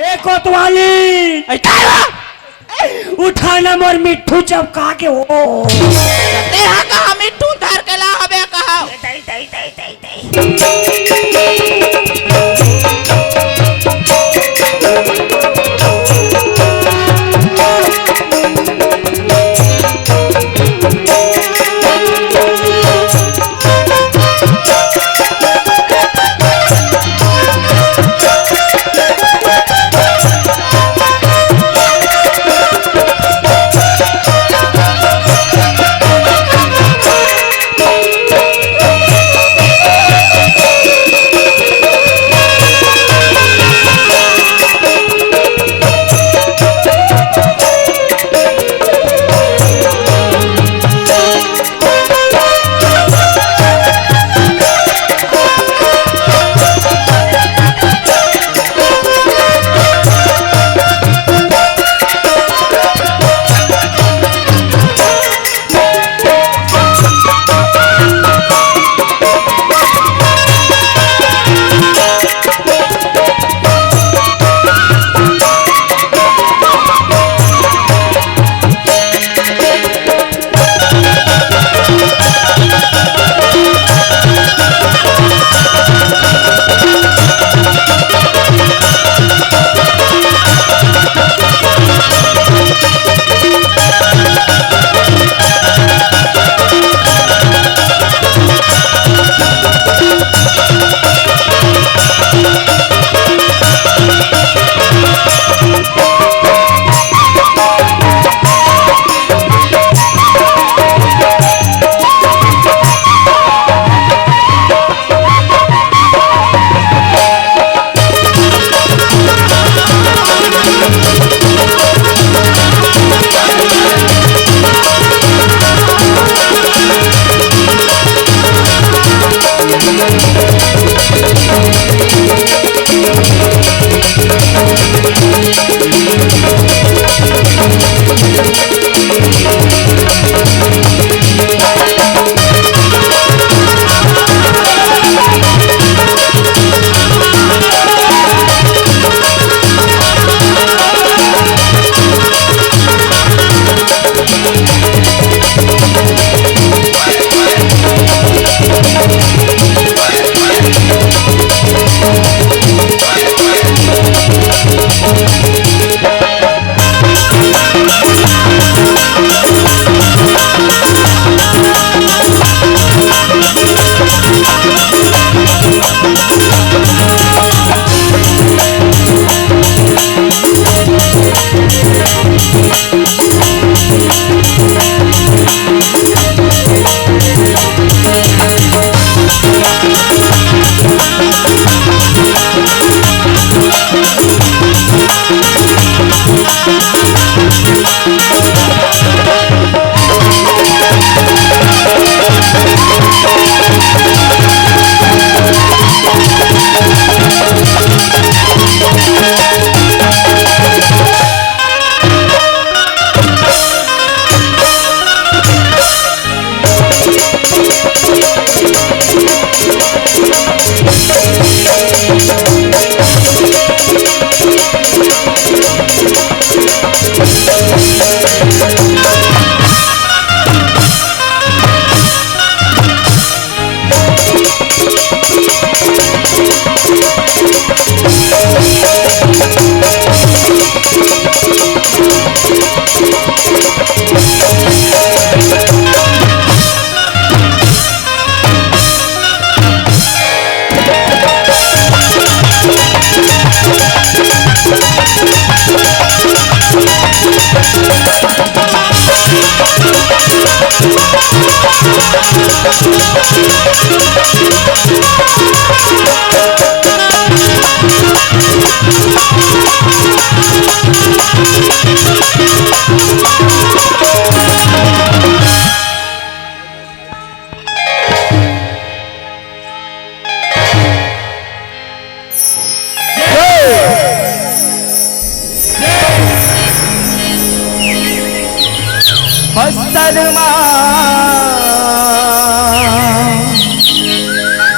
ए कोतवाली उठाना मोर मिट्ठू चपका के हो तेरा कहा मिट्ठू धर के ला हबे कहा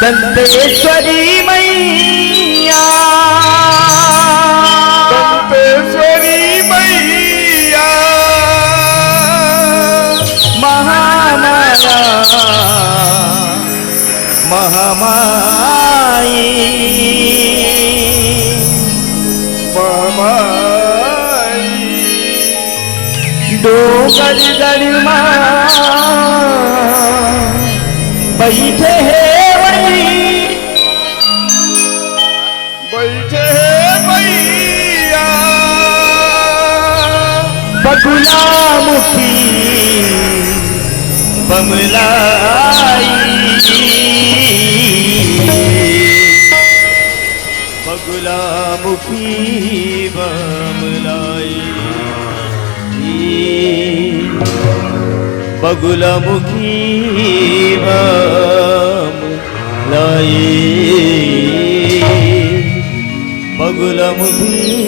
दंतेश्वरी मैया डोंगर गढ़मा बैठे है भैया बगुला मुखी बमलाई बगुला मुखी बमलाई बगुला मुखी बमलाई बगुला मुखी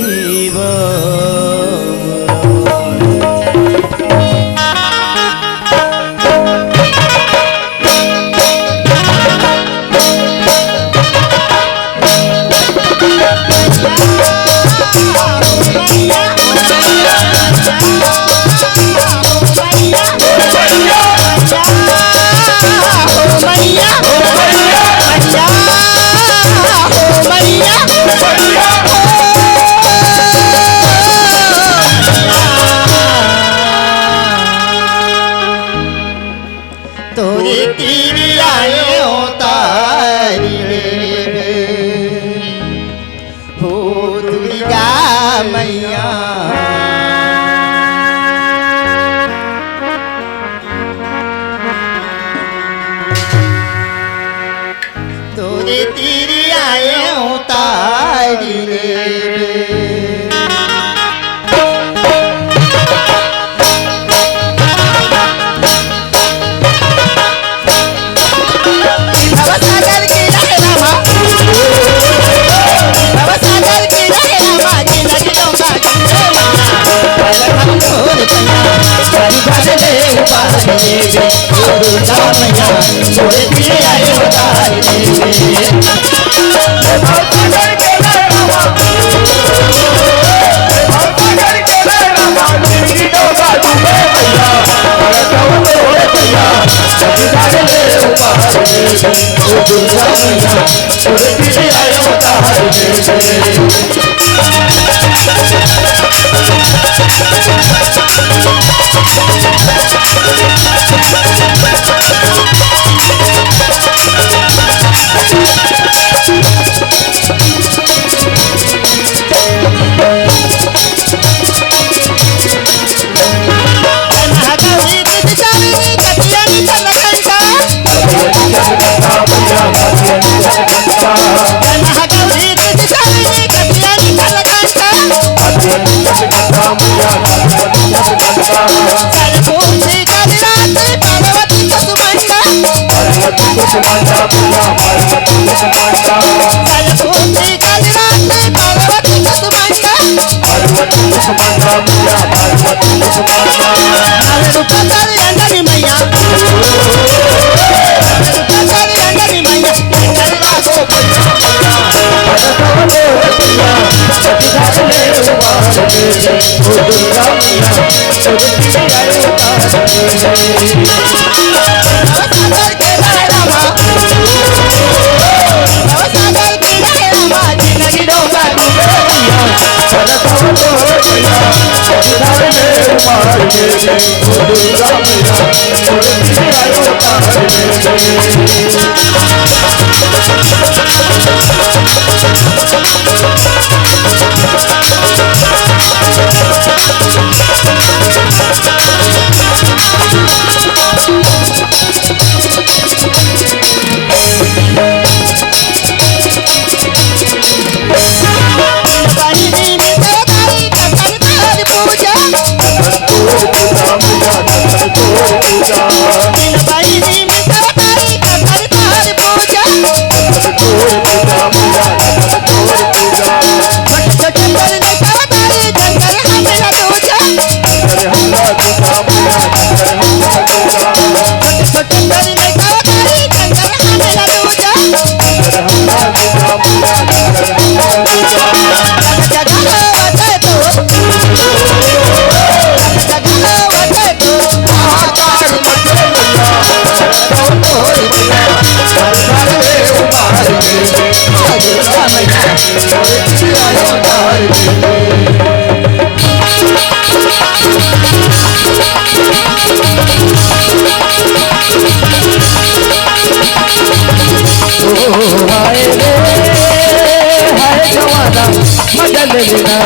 लेना,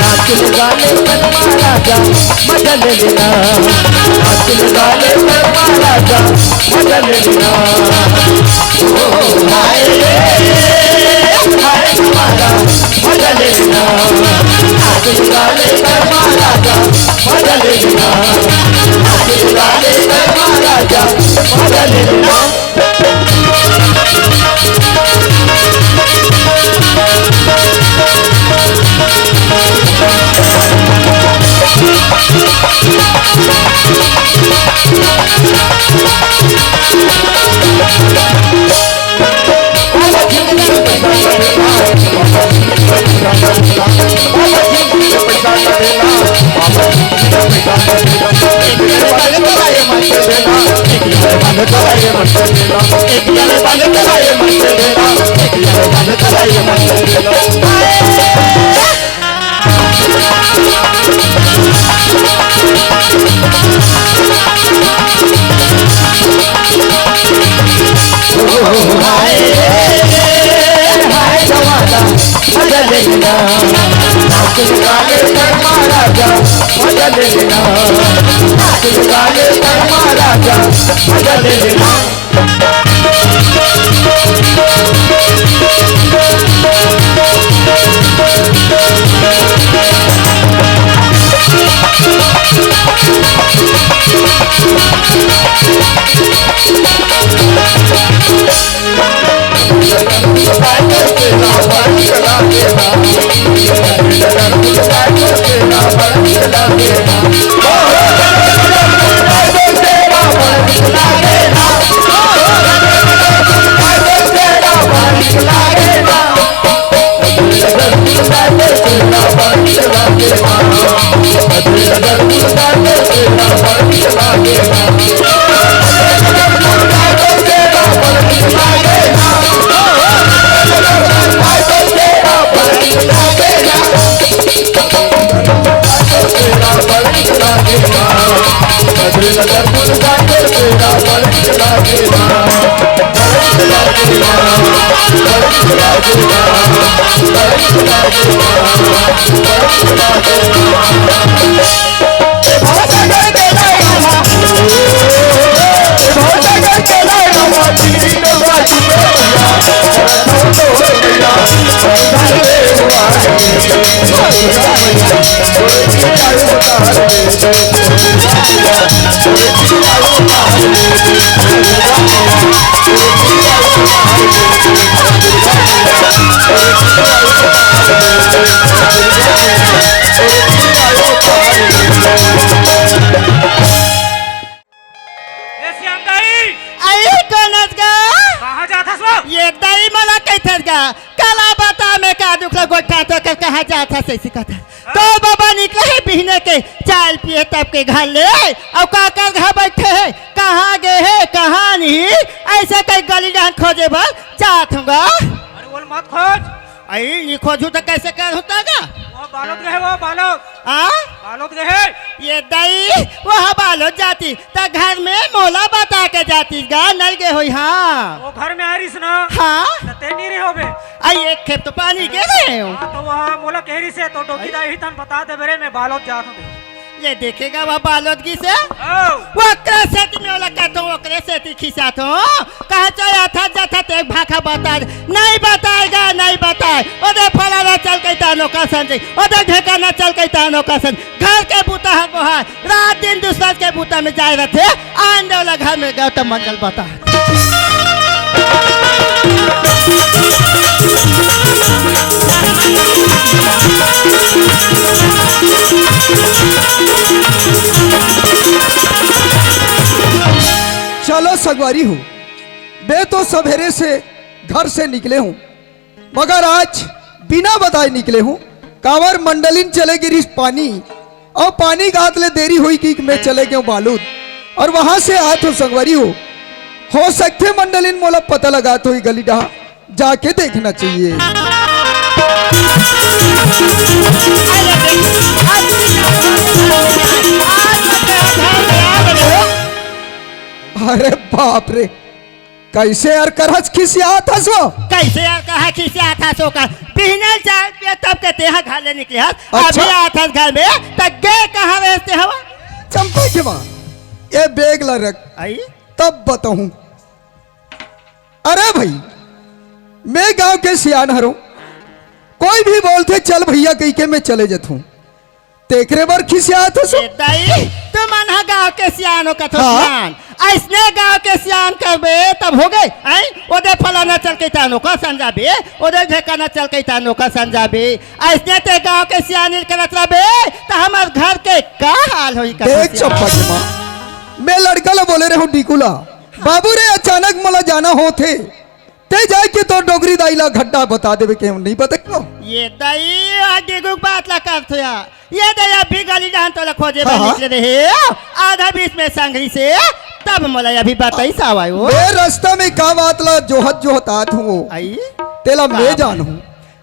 नाचन गाले पर महाराजा मजा ले लेना, नाचन गाले पर महाराजा मजा ले लेना। ओ हाय हाय हमारा मजा ले लेना, नाचन गाले पर महाराजा मजा ले लेना, नाचन गाले पर महाराजा मजा ले लेना। कहा जाता से सिखाता तो बाबा निकले है पीने के चाय पिए तब के घर ले और काका घर बैठे है कहाँ गए है कहाँ नहीं ऐसे कई गली डांट खोजे बस जात हूँगा। अरे बोल मत खोज। आई ये खोजू तो कैसे कर होता गा वो बालोद गए वो बालोद बालोद गए ये दई वहाँ बालोद जाती तो घर में मोला बता के जाती गा नल गए हुई। हाँ वो घर में आ रही ना। हाँ ते नहीं रहे होबे। आई एक खेप तो पानी के रहे हो। हाँ तो वहाँ मोला कह रही से तो डोकी दाई ही तन बता दे बेरे मैं बालोद जात हूँ। ये देखेगा वह बालोदगी से वो सेती में वाला कहता हूँ ओकरे सेती खिसाता हूँ कहाँ चाहे था जाता तो एक भाखा बता नहीं बताएगा नहीं बताए ओदे फलाना चल के तानो का संजय ओदे ढेकाना चल के तानो का संजय घर के बूता है बोहार रात दिन दूसरा के बूता में जाए रहते आंदे वाला घर में गौतम मंडल बता। चलो सगवारी हूँ मैं तो सवेरे से घर से निकले हूँ मगर आज बिना बताए निकले हूँ कांवर मंडलिन चले गिरी पानी और पानी गात ले देरी हुई कि मैं चले गया बालूद और वहां से आत हूँ सगवारी हो सकते मंडलिन मोला पता लगा तो गली डहा जाके देखना चाहिए। अरे बाप रे कैसे यार करहच खिसियात हस वो? कैसे यार कहा खिसिया था सो का पीने चाल पे तब कहते हैं घर ले निकले हस अच्छा। अभी आता घर में तक गए कहाँ वेचते हवा चंपा के माँ ये बैग ला रख आई तब बताऊं। अरे भाई मैं गांव के सियान हूं, कोई भी बोलते चल भैया कही के मैं चले जाता हूं, तेकरे बार खिसियात हस। ताई तू मन गाँव के सियानों का तो हाँ। सियान ऐसने गाँव के सियान करबे तब हो गए आई ओदे फलाना चल के तानो का संजाबे ओदे ढेकाना चल के तानो का संजाबे ऐसने ते गाँव के सियान करत रबे त हमर घर के का हाल होई का देख चंपा के माँ मैं लड़का ला बोले रहा हूँ डिकुला बाबू रे अचानक मला जाना हो थे ते जाए के तो डोगरी दाईला घड्डा बता देवे के हम नहीं बता क्यों। ये दाई आगे गुक बात ला कर तो ये दया भी गाली डांट तो खोजे हाँ, हाँ। निकले रहे आधा बीच में संगरी से तब मला अभी बताई सावाई वो मैं रास्ता में का बात ला जोहत आत हूँ आई तेला मैं जान हूँ।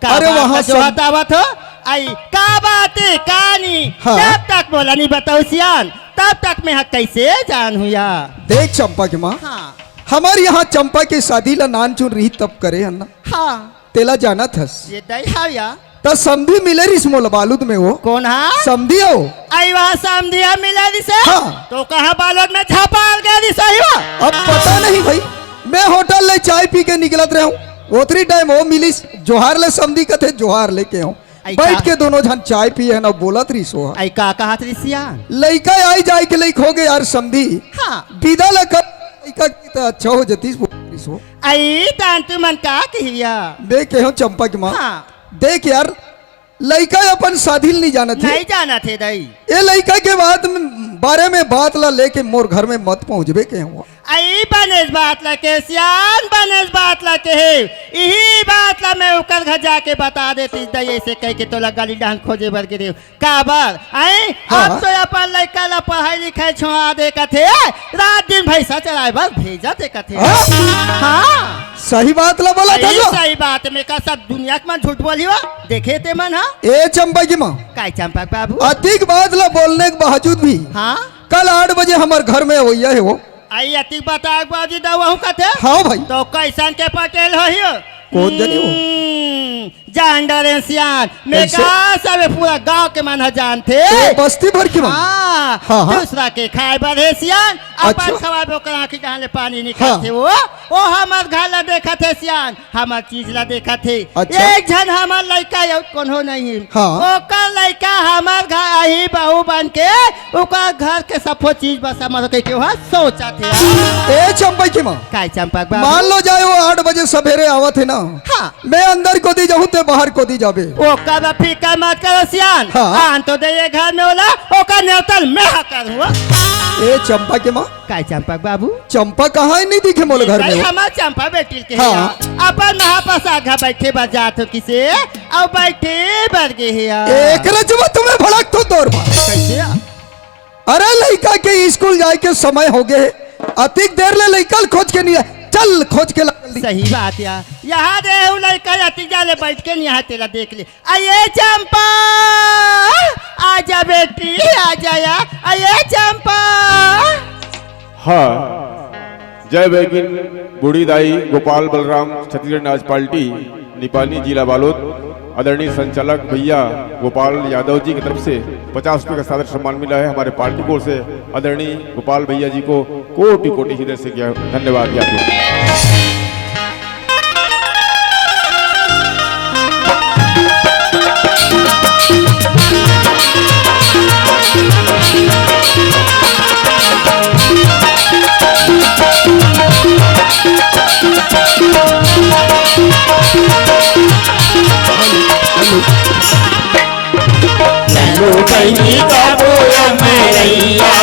अरे वहाँ जो हतावत हो आई का बात है कहानी हाँ। तब तक बोला नहीं बताओ सियान तब तक मैं कैसे जान हूँ या देख चंपा के माँ हाँ हमारे यहाँ चंपा के शादी ला नान चुन रही तब करे है ना हाँ तेला जाना थस ये दई हाँ या तो समधी मिले रिस मोल बालूद में वो कौन हाँ समधी हो। आई वहाँ समझिया मिला दिसे हाँ। तो कहा बालोद में छापाल गया दिसे ही हुआ अब पता नहीं भाई मैं होटल ले चाय पी के निकलत रहा हूँ उतरी टाइम वो मिली जोहार ले समधी का थे जोहार लेके हूँ आई बैठ का- के दोनों जन चाय पिए ना बोलत रही सो आई का कहा थी सियान लड़का आई जाए के लइक हो गए यार समधी हाँ विदा ला कर लइका की तो अच्छा हो जती सो आई तान तू मन का कहिया मैं कहो चंपा की माँ हाँ देख यार लड़का अपन शादी नहीं जाना थे नहीं जाना थे दई ये लड़का के बारे में बात ला लेके मोर घर में मत पहुंचबे के हुआ आई बनेस बात ला के सियान बनेस बात ला के यही बात ला मैं उकर घर जाके बता देती दई ऐसे कह के तो गाली डांग खोजे बर गिरे काबर आई हाँ। अब तो अपन लड़का ला पढ़ाई लिखाई छोड़ा दे का थे रात दिन भैंसा चलाए बस भेजा दे का थे हाँ? हाँ सही बात ला बोला था आई जो सही बात में का सब दुनिया के मन झूठ बोली हुआ देखे ते मन हाँ ए चंपा की माँ काय चंपक बाबू अधिक बात ला बोलने के बावजूद भी हाँ कल 8 बजे हमारे घर में होइया है वो। आई अति बता बाजी दवा का थे हाँ भाई तो कैसन के पटेल हो ही कौन जाने वो? जान डरे सियान मैं कैसे? कहा सब पूरा गांव के मन जानते ए, बस्ती भर की माँ हाँ, हाँ, हाँ। दूसरा के खाए बढ़े सियान अपन अच्छा। खवाबे ओकर आँखी जहाँ ले पानी निकालते वो हमर घर ला देखा थे सियान हमर चीज ला देखा थे अच्छा। एक जन हमर लड़का यौ कौन हो नहीं हाँ। ओकर लड़का हमर घर आई बहू बन के ओकर घर के सबो चीज बस हमर के वहाँ सोचा थे ए चंपा की माँ काय चंपक बाबू मान लो जाए वो 8 बजे सवेरे आवत है ना हाँ मैं अंदर को दी जाऊँ ते बाहर को दी जाबे। ओकर फिकर मत करो सियान हाँ। आन तो दे घर में होला ओकर नेवतल मैं कर हुआ ए चंपा के माँ काय चंपक बाबू चंपा कहाँ नहीं दिखे मोल घर में भाई वो? हमार चंपा बेटी के हाँ। हाँ। अपन महाप्रसाद घर बैठे बजात हो किसे और बैठे बर गे है एक रजवा तुम्हें भड़क तो तोर बात। कैसे अरे लड़का के स्कूल जाए के समय हो गए अतिक देर ले लड़का खोज के नहीं आए। चल खोज के ला जल्दी। सही बात यार यहाँ दे लड़का अतिजा ले बैठ के यहाँ तेरा देख ले आये चंपा आजा बेटी आजा यार आये चंपा हाँ जय बैगिन बूढ़ी दाई गोपाल बलराम छत्तीसगढ़ नाच पार्टी निपानी जिला बालोद आदरणीय संचालक भैया गोपाल यादव जी की तरफ से 50 रुपये का सादर सम्मान मिला है हमारे पार्टी की ओर से आदरणीय गोपाल भैया जी को कोटि कोटि हृदय से किया धन्यवाद ज्ञापित चलो बनी का बोया मैया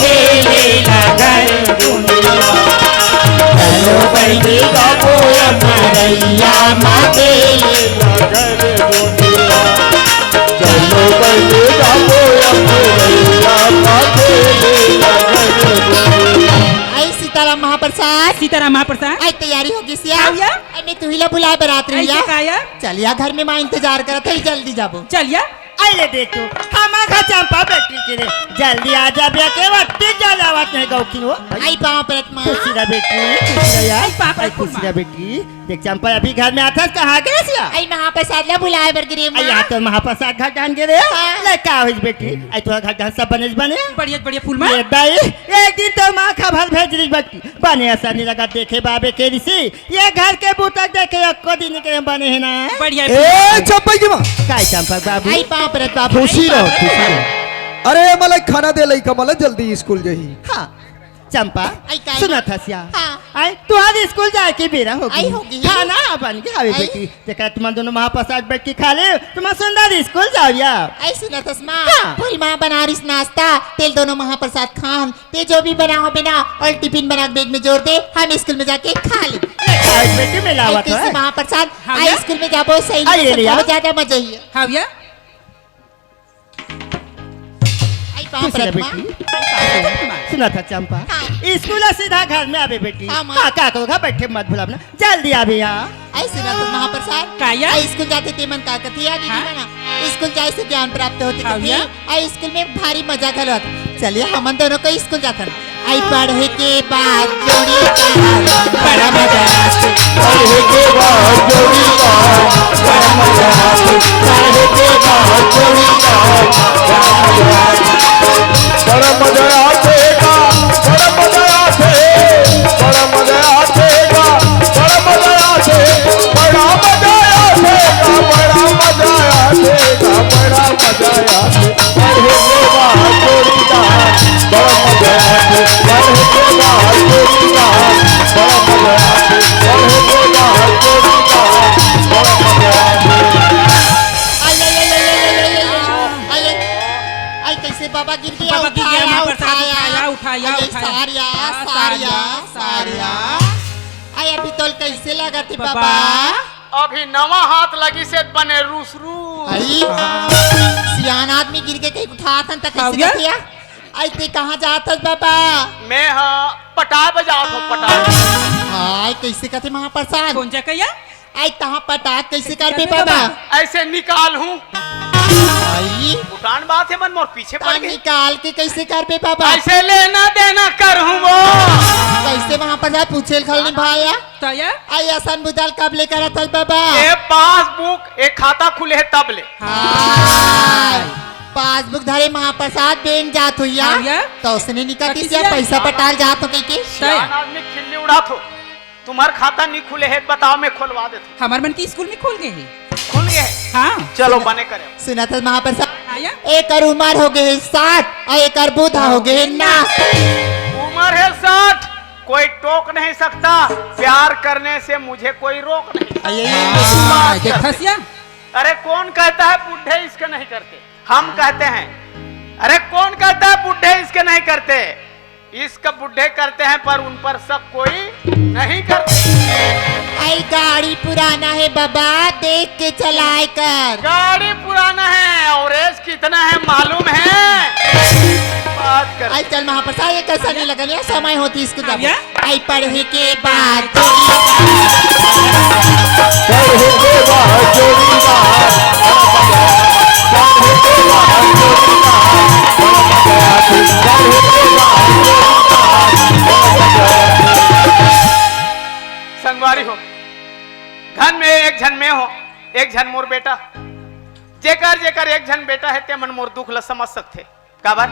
खेले लगन दुनिया चलो बनी का बोया मैया खेले लगन दुनिया चलो बनी का बोया मैया खेले लगन दुनिया। आई सीताराम महाप्रसाद सीताराम महाप्रसाद आई तैयारी होगी सिया आया? अरे तू हिला बुलाए बरात रही ऐसे काया चलिया घर में माँ इंतजार करत है जल्दी जाबो चलिया आइले देखो हम माखा चंपा बेटी के रे जल्दी आ जा बे के वट्टी जलावत नहीं गौ की हो आई बाप रे माँ खुशी रा बेटी खुशी रा यार आई खुशी रा बेटी देख चंपा अभी घर में आता कहाँ गए सिया आई महाप्रसाद ला बुलाए बर गिरे आई आ तो महाप्रसाद घर डान के रे ले का होइस बेटी आई तो घर डान सब बनेज बने बढ़िया बढ़िया फूल में ये दाई एक दिन तो माखा भर भेज रही बेटी बने ऐसा नहीं लगा देखे बाबे के ऋषि ये घर के बूतक देखे को दिन के बने है ना बढ़िया ए चंपा की माँ काय चंपा बाबू आई बाप रे बाप खुशी रहो अरे मला खाना दे लई कमला जल्दी स्कूल जही हाँ चंपा आई काय? सुना था सिया हाँ। आई तुम्हारी स्कूल जाए के बेरा आई होगी होगी। खाना बन के हवे आई? बेटी देखा तुम दोनों महाप्रसाद बैठ के खा ले तुम सुंदर स्कूल जाओ या आई सुना तस्मा हाँ। पूरी माँ बनारस नाश्ता तेल दोनों महाप्रसाद खान ते जो भी बना हो बिना और टिफिन बना के बैग में जोड़ दे हम स्कूल में जाके खा ले आज बेटी मिलावत कैसे है महाप्रसाद हाँ आई क्या? स्कूल में जाबो सही आई ले लिया। ज्यादा मजा ही है हाँ भैया आई बाप खुशी रे रह माँ बेटी सुना था चंपा हाँ। स्कूल सीधा घर में आवे बेटी हाँ, माँ। काका को घर बैठे मत भूलना जल्दी आवे यहाँ आई सुना तो महाप्रसाद काया? आई स्कूल जाते थे मन का कथी याद हाँ? ना स्कूल जाए से ज्ञान प्राप्त होते हाँ, कथी भैया? आई स्कूल में भारी मजा घलो चलिए हम दोनों को स्कूल जाता आई पढ़े के बाद जोड़ी बड़ा मजा पढ़े के बाद जोड़ी बड़ा मजा आते पढ़े के बाद जोड़ी बड़ा मजा आतेगा बड़ा मजा आते बड़ा मजा आतेगा बड़ा मजा आते बड़ा मजा आतेगा बड़ा मजा आतेगा बड़ा मजा आते पढ़े के बाद जोड़ीदार बड़ा मजा आते पढ़े के बाद जोड़ीदार बड़ा मजा आते पढ़े के बाद जोड़ीदार बड़ा मजा आते आई कैसे बाबा गिर गया बाबा गिर गया, महाप्रसाद उठाया उठाया, उठाया। सारिया हाँ, सारिया सारिया। सारिया आई अभी तो कैसे लगा थे बाबा बाबा अभी नवा हाथ लगी से बने रूस रूस आई सियान आदमी गिर के कहीं उठा था तक हाँ, कैसे भैया? किया आई ते कहाँ जाता बाबा मैं हाँ पटाए बजाओ तो पटाए हाय कैसे कहते महाप्रसाद कौन जा कहिया आई तहाँ पटाख कैसे कर पे कैसे बाबा ऐसे निकाल हूँ आई पुरान बात है मन मोर पीछे पड़ तान गई निकाल के कैसे कर पे बाबा ऐसे लेना देना कर हूँ वो कैसे महाप्रसाद पूछे खल निभाया ताया आई आसान बुदाल कब लेकर आता बाबा ये पासबुक एक खाता खुले है तब ले हाय पासबुक धरे महाप्रसाद बैंक जात हुई हाँ, या? तो उसने निकाल कथी दिया से? पैसा पटाल जात हो कहीं के सियान आदमी खिल्ली उड़ा थो तुम्हार खाता नहीं खुले है बताओ मैं खुलवा देता हमारे मन की स्कूल में खोल गए हैं खुल गए है हाँ चलो बने करे सुना था महाप्रसाद आया एक और उम्र हो गए 60 और एक और बूढ़ा हो गए 90 उम्र है 60 कोई टोक नहीं सकता प्यार करने से मुझे कोई रोक नहीं देखा सिया अरे कौन कहता है बूढ़े इसके नहीं करते हम कहते हैं अरे कौन कहता है बूढ़े इसके नहीं करते इसका बूढ़े करते हैं पर उन पर सब कोई नहीं करते आई गाड़ी पुराना है बाबा देख के चलाए कर गाड़ी पुराना है और एज कितना है मालूम है बात कर आई चल महाप्रसाद ये कैसा नहीं लगा लिया समय होती इसको हाँ, जब या? आई पढ़े के बाद पढ़े के बाद जोड़ीदार पढ़े के बाद जोड़ीदार बड़ा मजा आते पढ़े के बाद जोड़ीदार बड़ा मजा संगवारी हो घर में एक झन में हो एक झन मोर बेटा जेकर जेकर एक झन बेटा है ते मन मोर दुख ल समझ सकते काबर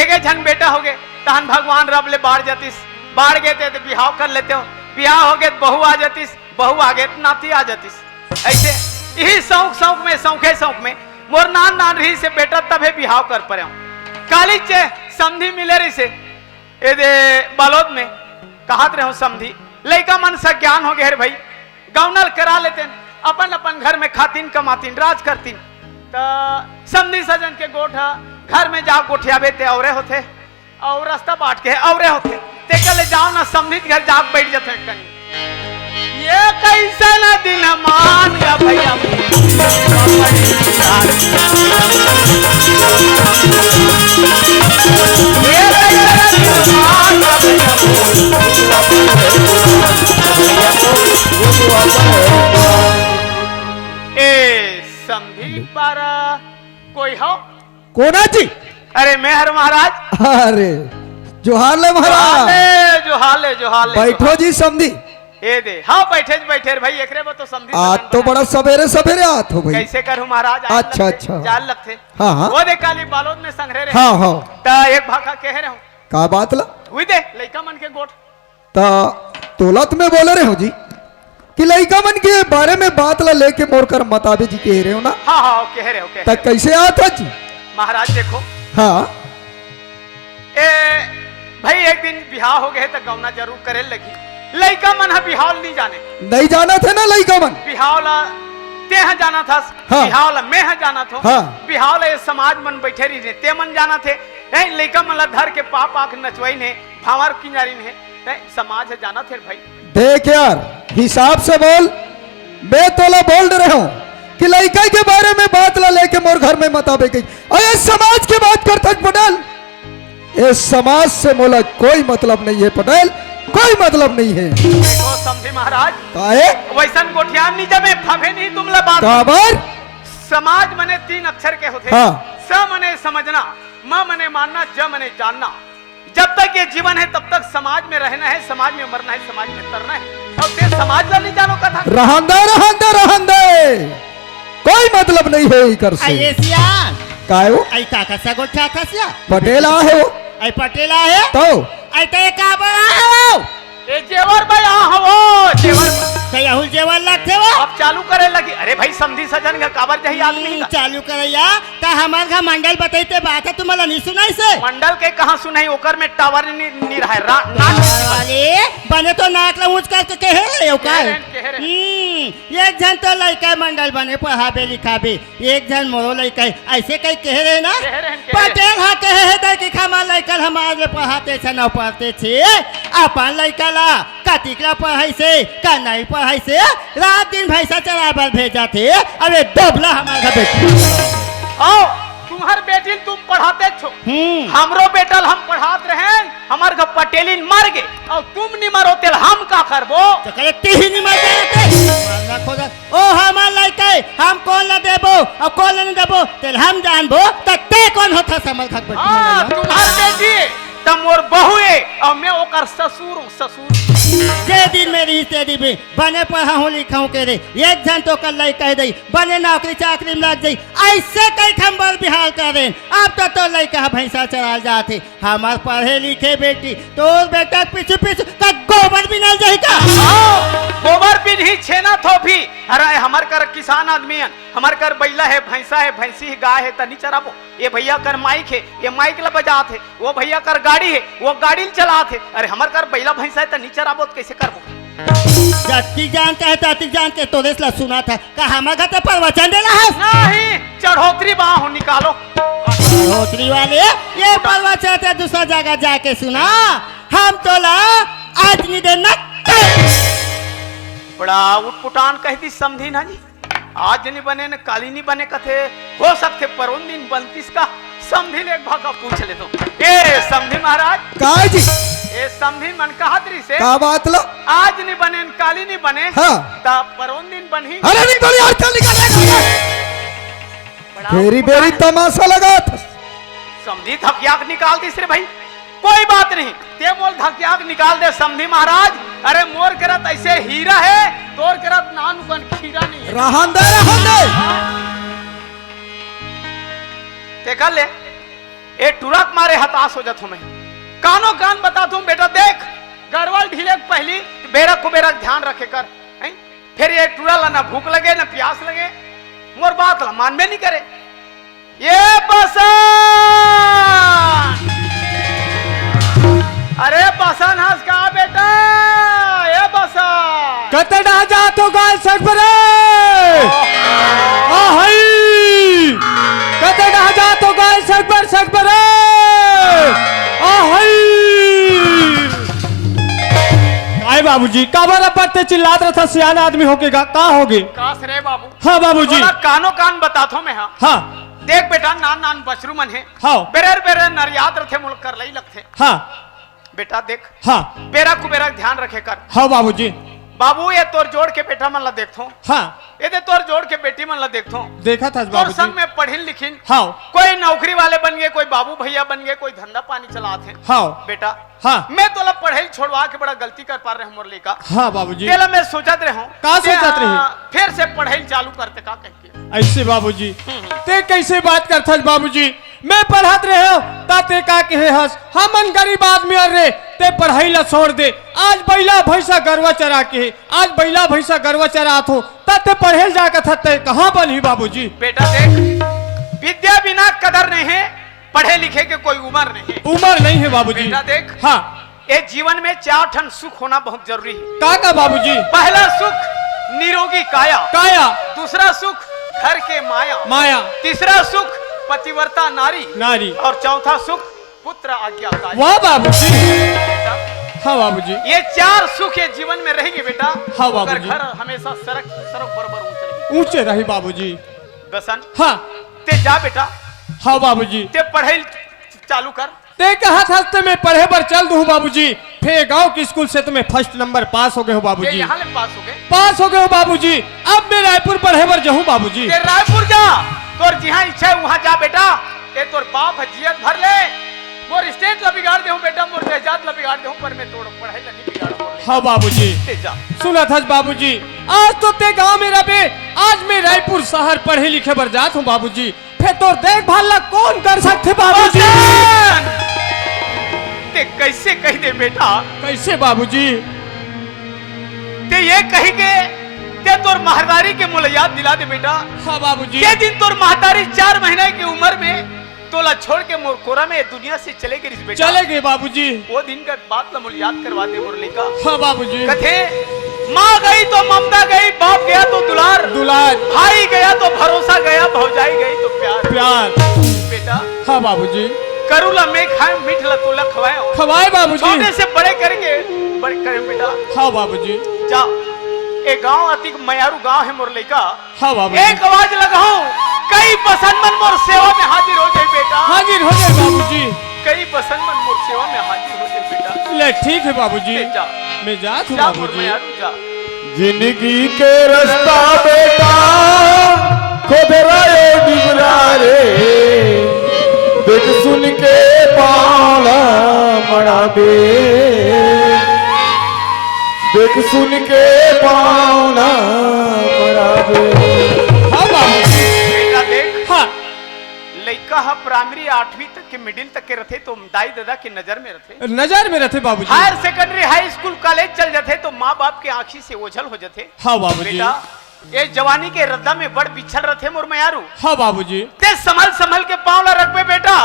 एक झन बेटा हो गए तहन भगवान रब ले बाढ़ जतीस बाढ़ गए थे तो बिहाव कर लेते हो बिहाव हो गए तो बहू आ जतीस बहू आ गए तो नाती आ जतीस ऐसे यही शौक शौक में शौके शौक में मोर नान नान रही से बेटा तबे बिहाव कर पड़े काली चे समधी मिले रही से ए दे बालोद में कहत रहे समधी लड़का मन से ज्ञान हो गए भाई गौनल करा लेते अपन अपन घर में खातिन कमातिन राज करतीन तो समधी सजन के गोठा घर में जा गोठियाबे ते औरे होते और रास्ता बांट के औरे होते ते कल जाओ ना समधी के घर जाग बैठ जाते कहीं ये कैसा ना दिन मान गया भैया ये कैसा ना दिन मान गया ए समझी पारा कोई हो कोना जी? अरे मेहर महाराज। अरे जोहार ले महाराज। जो हाले बैठो जी समधी। ए दे हाँ बैठे भाई एकरे में तो समझी आज तो बड़ा सवेरे सवेरे आत हो भाई। कैसे करूं महाराज? अच्छा, अच्छा। जाल लगते। हाँ, हाँ। वो दे काली बालोद में संघरे रहे। हाँ हाँ ता एक भाका कह रहे हो का बात ला? हुई दे लइका मन के गोठ। ता तोलत में बोले रहे हो जी कि लड़का मन के बारे में बात ला लेके मोर कर मताबे जी कह रहे हो ना? हाँ कह रहे हो ता कैसे आता जी? महाराज देखो हाँ ए भाई एक दिन बिहाव हो गए तो गौना जरूर करे लगी। लइका मन बिहाव नहीं जाने। नहीं जाना थे ना लड़का मन? बिहाव ला ते जाना था। हाँ। बिहाव ला मैं जाना था। हाँ। बिहाव ला समाज मन बैठे रही ने ते मन जाना थे। लइका मन ला धर के पाप आख नचवाई ने भावर किनारी ने समाज है जाना थे भाई। देख यार हिसाब से बोल। मैं तोला बोल रहे हूँ कि लड़का के बारे में बात ला लेके मोर घर में मताबे गई। अरे समाज की बात करता पटेल। इस समाज से मोला कोई मतलब नहीं है पटेल, कोई मतलब नहीं है। देखो समझे महाराज काहे? वैसन गोठियान नहीं जमे फभे नहीं तुमला बात। काबर? समाज मने 3 अक्षर के होते। हाँ। स मने समझना, म मने मानना, ज मने जानना। जब तक ये जीवन है तब तक समाज में रहना है, समाज में मरना है, समाज में तरना है। और ते समाज ला नहीं जानो कथा। रहंदे कोई मतलब नहीं है इकर से। आइए सियान काहे हो? आई काका सा गोठा था सिया पटेल आ है वो आई पटेल आहे तो आई ते का बा ए जेवर भाई आ हो जेवर सयाहुल जेवर लगते हो। अब चालू करे लगी। अरे भाई समझी सजन का काबर जही आदमी का चालू करैया ता हमार का मंडल बताइते बात है तुम्हाला नहीं सुनाई से? मंडल के कहां सुनाई ओकर में टावर नहीं रहा है। वाले बने तो नाक ला ऊंच करके कहे रहे हो का? कह रहे। एक जन तो लइका मंडल बने पढ़ाबे लिखाबे, एक जन मोरो लइका ऐसे कहीं कह रहे ना? कह रहे। पटेल हा कहे है दर की खमा लइका हमारे पढ़ाते छे न पढ़ते छे। अपन लइका ला कतिकला पढ़ाई से का नहीं पढ़ाई से रात दिन भैंसा चराबर भेजा थे। अरे दबला हमारा बेटा। आओ तुम्हार बेटी तुम पढ़ाते छो। हमरो बेटल हम पढ़ात रहे। हमार का पटेलिन मर गए और तुम नहीं मरो तेल हम का करबो? तो करे तीही नहीं मर जाते मारना खोदा। ओ हमार लइका हम कौन ला देबो और कौन ला नहीं देबो तेल हम जानबो। त ते कौन होता समझ खक बेटी? हां तुम्हार बेटी तम मोर बहू है और मैं ओकर ससुर हूं। ससुर जे दिन मेरी तेरी भी बने पढ़ा हूँ लिखा हूँ के रे एक जन तो कल लई कह दई बने नौकरी चाकरी में लग जाई ऐसे कई खम्बर बिहार करें। अब तो लइका भैंसा चरा जाते। हमार पढ़े लिखे बेटी तो बेटा पीछे पीछे का गोबर भी नहीं जाई का? गोबर भी नहीं छेना थो भी। अरे हमार कर किसान आदमी है। हमार कर बैला है, भैंसा है, भैंसी है, गाय है तनी चराबो। ये भैया कर माइक है, ये माइक ला बजाते। वो भैया कर गाड़ी है, वो गाड़ी चलाते। अरे हमार कर बैला भैंसा है तनी चराबो तो कैसे करबो? जाति जानता है ताति जानते तो देश ला सुना था का हमारा तो प्रवचन देला है नहीं चढ़ोतरी बाहु निकालो। होतरी वाले ये प्रवचन है दूसरा जगह जाके सुना। हम तो ला आज नहीं देना बड़ा उटपुटान कहती समझी ना जी। आज नहीं बने न काली नहीं बने कथे हो सकते परोन दिन बनतीस का समझी ले भागा पूछ ले तो। ए समझी महाराज काहे जी? ए समझी मन कहातरी से का बात ला? आज नहीं बने न काली नहीं बने। हाँ। ता परोन दिन बनी। अरे नहीं बोली यार चल निकल। बेरी बेरी तमाशा लगा था। समझी धकियाक निकाल दी सिरे भाई। कोई बात नहीं ते बोल धकियाक निकाल दे समझी महाराज। अरे मोर करत ऐसे हीरा है तोर करत नान बन खीरा नहीं है। रहंदे देखा ले ए टुरक मारे हताश हो जाता मैं। कानो कान बता तुम बेटा देख गरवाल ढीले पहली बेरा को बेरा ध्यान रखे कर हैं? फिर ये टुरा ला ना भूख लगे ना प्यास लगे मोर बात ला मान में नहीं करे। ये बसन अरे बसन हंस का बेटा ये बसन कते डा जा तो गाल सक परे आ हई कते डा जा तो गाल सक परे आ हई। आए बाबूजी काबर पड़ते चिल्लात रहा था सियाना आदमी होके का होगे? काश रे बाबू। हाँ बाबूजी। कानो कान बताता हूं मैं। हाँ हाँ देख बेटा नान नान बछरू मन है। हाँ बेरर बेरर नरियात रथे मुल्क कर लई लगथे। हाँ बेटा देख हाँ बेरा कुबेरा ध्यान रखे कर। हाँ बाबूजी। बाबू ये तोर जोड़ के बेटा मन ला देखथो हाँ ये दे तोर जोड़ के बेटी मन ला देखथो देखा था तोर बाबूजी संग में पढ़िन लिखिन हाँ कोई नौकरी वाले बन गए कोई बाबू भैया बन गए कोई धंधा पानी चलाते हैं हाँ बेटा हाँ मैं तोला पढ़ाई छोड़वा के बड़ा गलती कर पा रहे हूँ मोर लड़का हाँ बाबूजी तेला मैं सोचत रहे हूँ का सोचत रही? फिर से पढ़ाई चालू करते का कह के ऐसे बाबूजी ते कैसे बात करथस बाबूजी मैं पढ़त रहे हो ताते का कहे हस हमन गरीब आदमी रे ते पढ़ाई ला छोड़ दे आज बैला भैंसा गरवा चरा के आज बैला भैंसा गरवा चरात हो ताते पढ़े जाके थते कहाँ बनी बाबूजी बेटा देख विद्या बिना कदर नहीं है पढ़े लिखे के कोई उम्र नहीं है उम्र नहीं है बाबूजी बेटा देख हाँ ये जीवन में 4 ठन सुख होना बहुत जरूरी है का बाबूजी पहला सुख निरोगी काया काया दूसरा सुख घर के माया माया तीसरा सुख पतिव्रता नारी नारी और चौथा सुख पुत्र आज्ञाकारी वाह बाबूजी बेटा, हाँ बाबूजी ये 4 सुख ये जीवन में रहेंगे बेटा हाँ अगर बाबूजी। घर हमेशा सड़क बराबर ऊंचे रहेंगे ऊंचे रही बाबूजी बसन हाँ ते जा बेटा हाँ बाबूजी ते पढ़ाई चालू कर ते कहा था ते मैं पढ़े पर चल दूं बाबूजी फिर गांव की स्कूल से तुम्हें फर्स्ट नंबर पास हो गए हो ये बाबूजी यहाँ ले पास हो गए पास हो गए हो बाबूजी अब मैं रायपुर पढ़े पर जाऊं बाबूजी ते रायपुर जा तोर जहाँ इच्छा है वहाँ जा बेटा ये तोर बाप हजियत भर ले मोर स्टेट ला बिगाड़ दे हूँ बेटा मोर जहाज ला बिगाड़ दे हूँ पर मैं तोड़ पढ़ाई ला नहीं बिगाड़ हाँ बाबूजी ते जा सुना था बाबूजी आज तो ते गांव में रबे आज मैं रायपुर शहर पढ़े लिखे पर जात हूँ बाबूजी फिर तो देखभाल ला कौन कर सकते बाबूजी बसन! ते कैसे कह दे बेटा कैसे बाबूजी ते ये कही के ते तोर महदारी के मुल याद दिला दे बेटा हाँ बाबूजी के दिन तोर महदारी 4 महीने की उम्र में तोला छोड़ के मोर कोरा में दुनिया से चले गई बेटा चले गए बाबूजी वो दिन का बात ला मुल याद करवा दे मोर लड़का हाँ बाबूजी कथे माँ गई तो ममता गई बाप गया तो दुलार दुलार भाई गया तो भरोसा गया भौजाई गई तो प्यार प्यार बेटा हाँ बाबूजी करूला मैं खाए मीठ ला तोला खवाए खवाए बाबूजी छोटे से बड़े करेंगे बड़े करें बेटा हाँ बाबूजी जा एक गांव अति मयारू गांव है मोर लड़का हाँ बाबूजी एक आवाज लगाओ कई पसंद मन मोर सेवा में हाजिर हो जाए बेटा हाजिर हो गए बाबूजी कई पसंद मन मोर सेवा में हाजिर हो जाए बेटा ले ठीक है बाबूजी ले जा मैं जात हूँ जा मोर बाबूजी मयारू जा जिंदगी के रास्ता बेटा खुद रायो डिबरा रे देख सुन के पाला मड़ा दे देख सुन के पाला मड़ा दे हाँ बाबूजी बेटा देख हाँ लड़का हा प्राइमरी 8वीं तक के मिडिल तक के रथे तो दाई दादा के नजर में रथे नजर में रहते बाबूजी higher secondary high school college चल जाते तो माँ बाप के आंखी से ओझल हो जाते हाँ बाबूजी बेटा ये जवानी के रद्दा में बड़ बिछड़ रहे मोर मयारू हाँ बाबूजी ते संभल के पाँव ला रखबे बेटा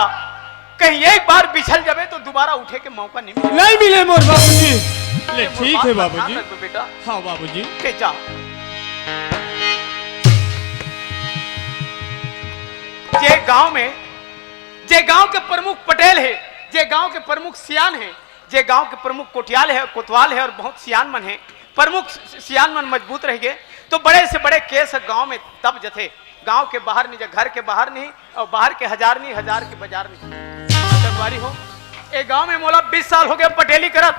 कहीं एक बार बिछल जावे तो दोबारा उठे के मौका नहीं मिले नहीं मिले मोर बाबूजी ले मोर ठीक बात है का ध्यान बाबूजी रखबे बेटा हाँ बाबूजी ते जा जे गांव के प्रमुख पटेल है जे गांव के प्रमुख सियान है जे गांव के प्रमुख कोटियाल है कोतवाल है और बहुत सियान मन है प्रमुख सियान मन मजबूत रह गए तो बड़े से बड़े केस गांव में तब जथे गांव के बाहर नहीं घर के बाहर नहीं और बाहर के हजार नहीं हजार के बाजार नहीं संगवारी हो ए गांव में मोला 20 साल हो गए पटेली करत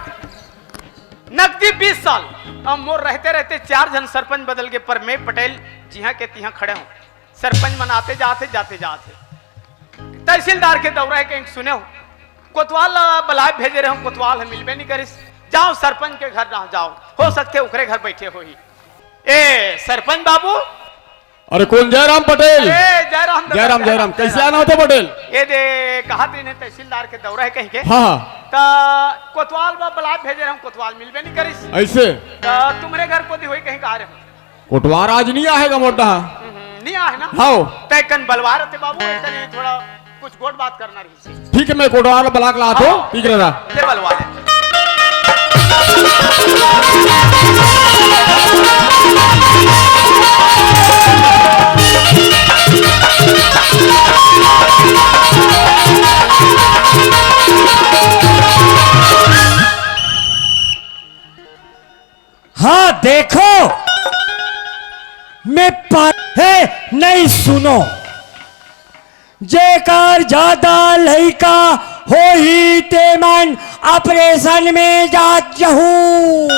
नकदी 20 साल अब मोर रहते रहते 4 जन सरपंच बदल गए पर मैं पटेल जिहा के तिहा खड़े हूं सरपंच मन आते जाते तहसीलदार के दौरा कहीं सुने हो कोतवाल बलाय भेजे रहे कोतवाल मिलबे नहीं करिस जाओ सरपंच के घर जाओ हो सकते उकरे घर बैठे हो ही ए सरपंच बाबू अरे कौन जयराम पटेल जयराम जयराम कैसे आना होता पटेल ये दे कहा तीन तहसीलदार के दौरा है कहीं के हाँ ता कोतवाल बलाय भेजे रहे कोतवाल मिलबे नहीं करिस ऐसे तुम्हारे घर को दी हुई कहीं का रहे कोटवार आज नहीं आएगा मोटा नहीं आए ना हाँ तय कन बलवा रहे बाबू कहीं थोड़ा कुछ गोट बात करना रही ठीक है मैं कोटवार बलाक लाता हूँ ठीक रहा ले बलवा ले हाँ देखो मैं है नहीं सुनो जेकर ज्यादा लड़का हो ही ते मन ऑपरेशन में जात हूँ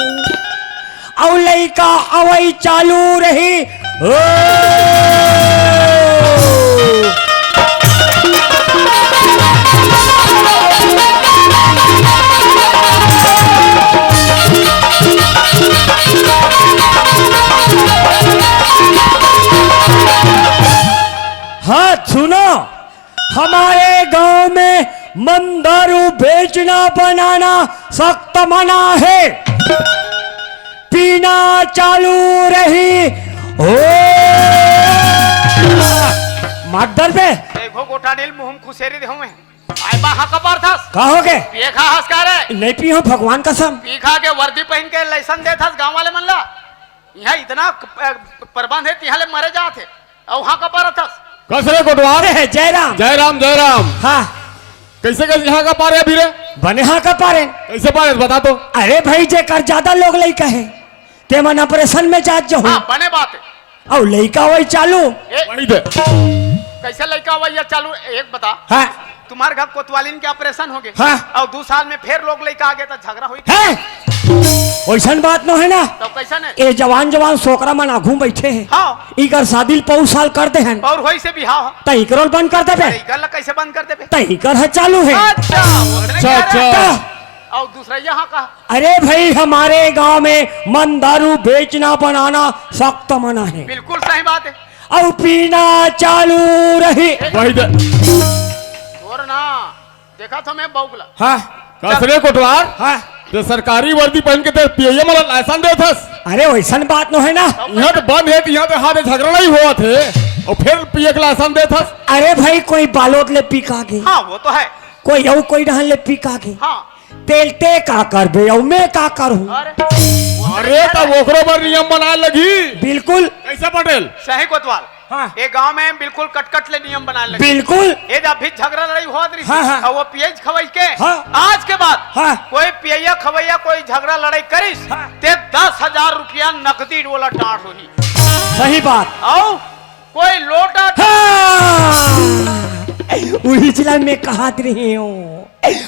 और लइका अवई चालू रही। हाँ सुनो, हमारे गांव में मंदारू बेचना बनाना सख्त मना है, पीना चालू रही हो। मागदर पे देखो गोटा नील मुहम खुसेरी दे मैं आय बा हा कपार थास कहोगे ये खा हंस का रे नहीं पियो भगवान कसम। पी खा के वर्दी पहन के लाइसेंस दे थास गांव वाले मन ला यहाँ इतना प्रबंध है तिहाले मरे जाते और वहां कपार थास कसरे कोटवाल। जयराम जयराम जयराम। हाँ कैसे कैसे यहाँ का पारे अभी रे? बने हाँ का पारे कैसे पारे बता तो। अरे भाई जेकर ज्यादा लोग लइका है ते मन ऑपरेशन में जात जो हाँ बने बात है और लइका वही चालू बड़ी दे कैसे लड़का हुआ या चालू एक बता हाँ तुम्हारे घर कोतवालिन के ऑपरेशन हो गए हाँ। और 2 साल में फिर लोग लड़का आ गए तो झगड़ा हुई है वैसन बात न है ना। तो कैसा है ए जवान जवान सोकरा मन आघू बैठे हैं हाँ इकर शादी 5 साल कर दे हैं और वही से बिहाव है तई करोल बंद कर देबे गल कैसे बंद कर देबे तई कर है चालू है। अच्छा अच्छा अच्छा। और दूसरा यहाँ का अरे भाई हमारे गांव में मन दारू बेचना बनाना सख्त मना है बिल्कुल सही बात है और पीना चालू रही। वही दे और ना देखा था मैं बौगला हाँ कसरे कोटवाल। हाँ तो सरकारी वर्दी पहन के ते पीएम वाला लाइसेंस दे थस। अरे वैसन बात न है ना। यहाँ तो बंद है यहाँ तो हाथ झगड़ा नहीं हुआ थे और फिर पिए के लाइसेंस दे थस। अरे भाई कोई बालोद ले पीका के हाँ वो तो है कोई और कोई रहन ले पीका के हाँ तेल ते का करबे और मैं का करूं। अरे तब ओकरो पर नियम बनाए लगी। बिल्कुल कैसे पटेल? सही कोतवाल हाँ ये गांव में बिल्कुल कटकट ले नियम बनाने लगे बिल्कुल ये जब भी झगड़ा लड़ाई हुआ रही हाँ, हाँ। और वो पियज खवाई के हाँ। आज के बाद हाँ। कोई पिया खवैया कोई झगड़ा लड़ाई करिस हाँ। ते 10,000 रुपया नकदी वाला डांट होनी सही बात। और कोई लोटा हाँ। वही जिला में कहा रही हूँ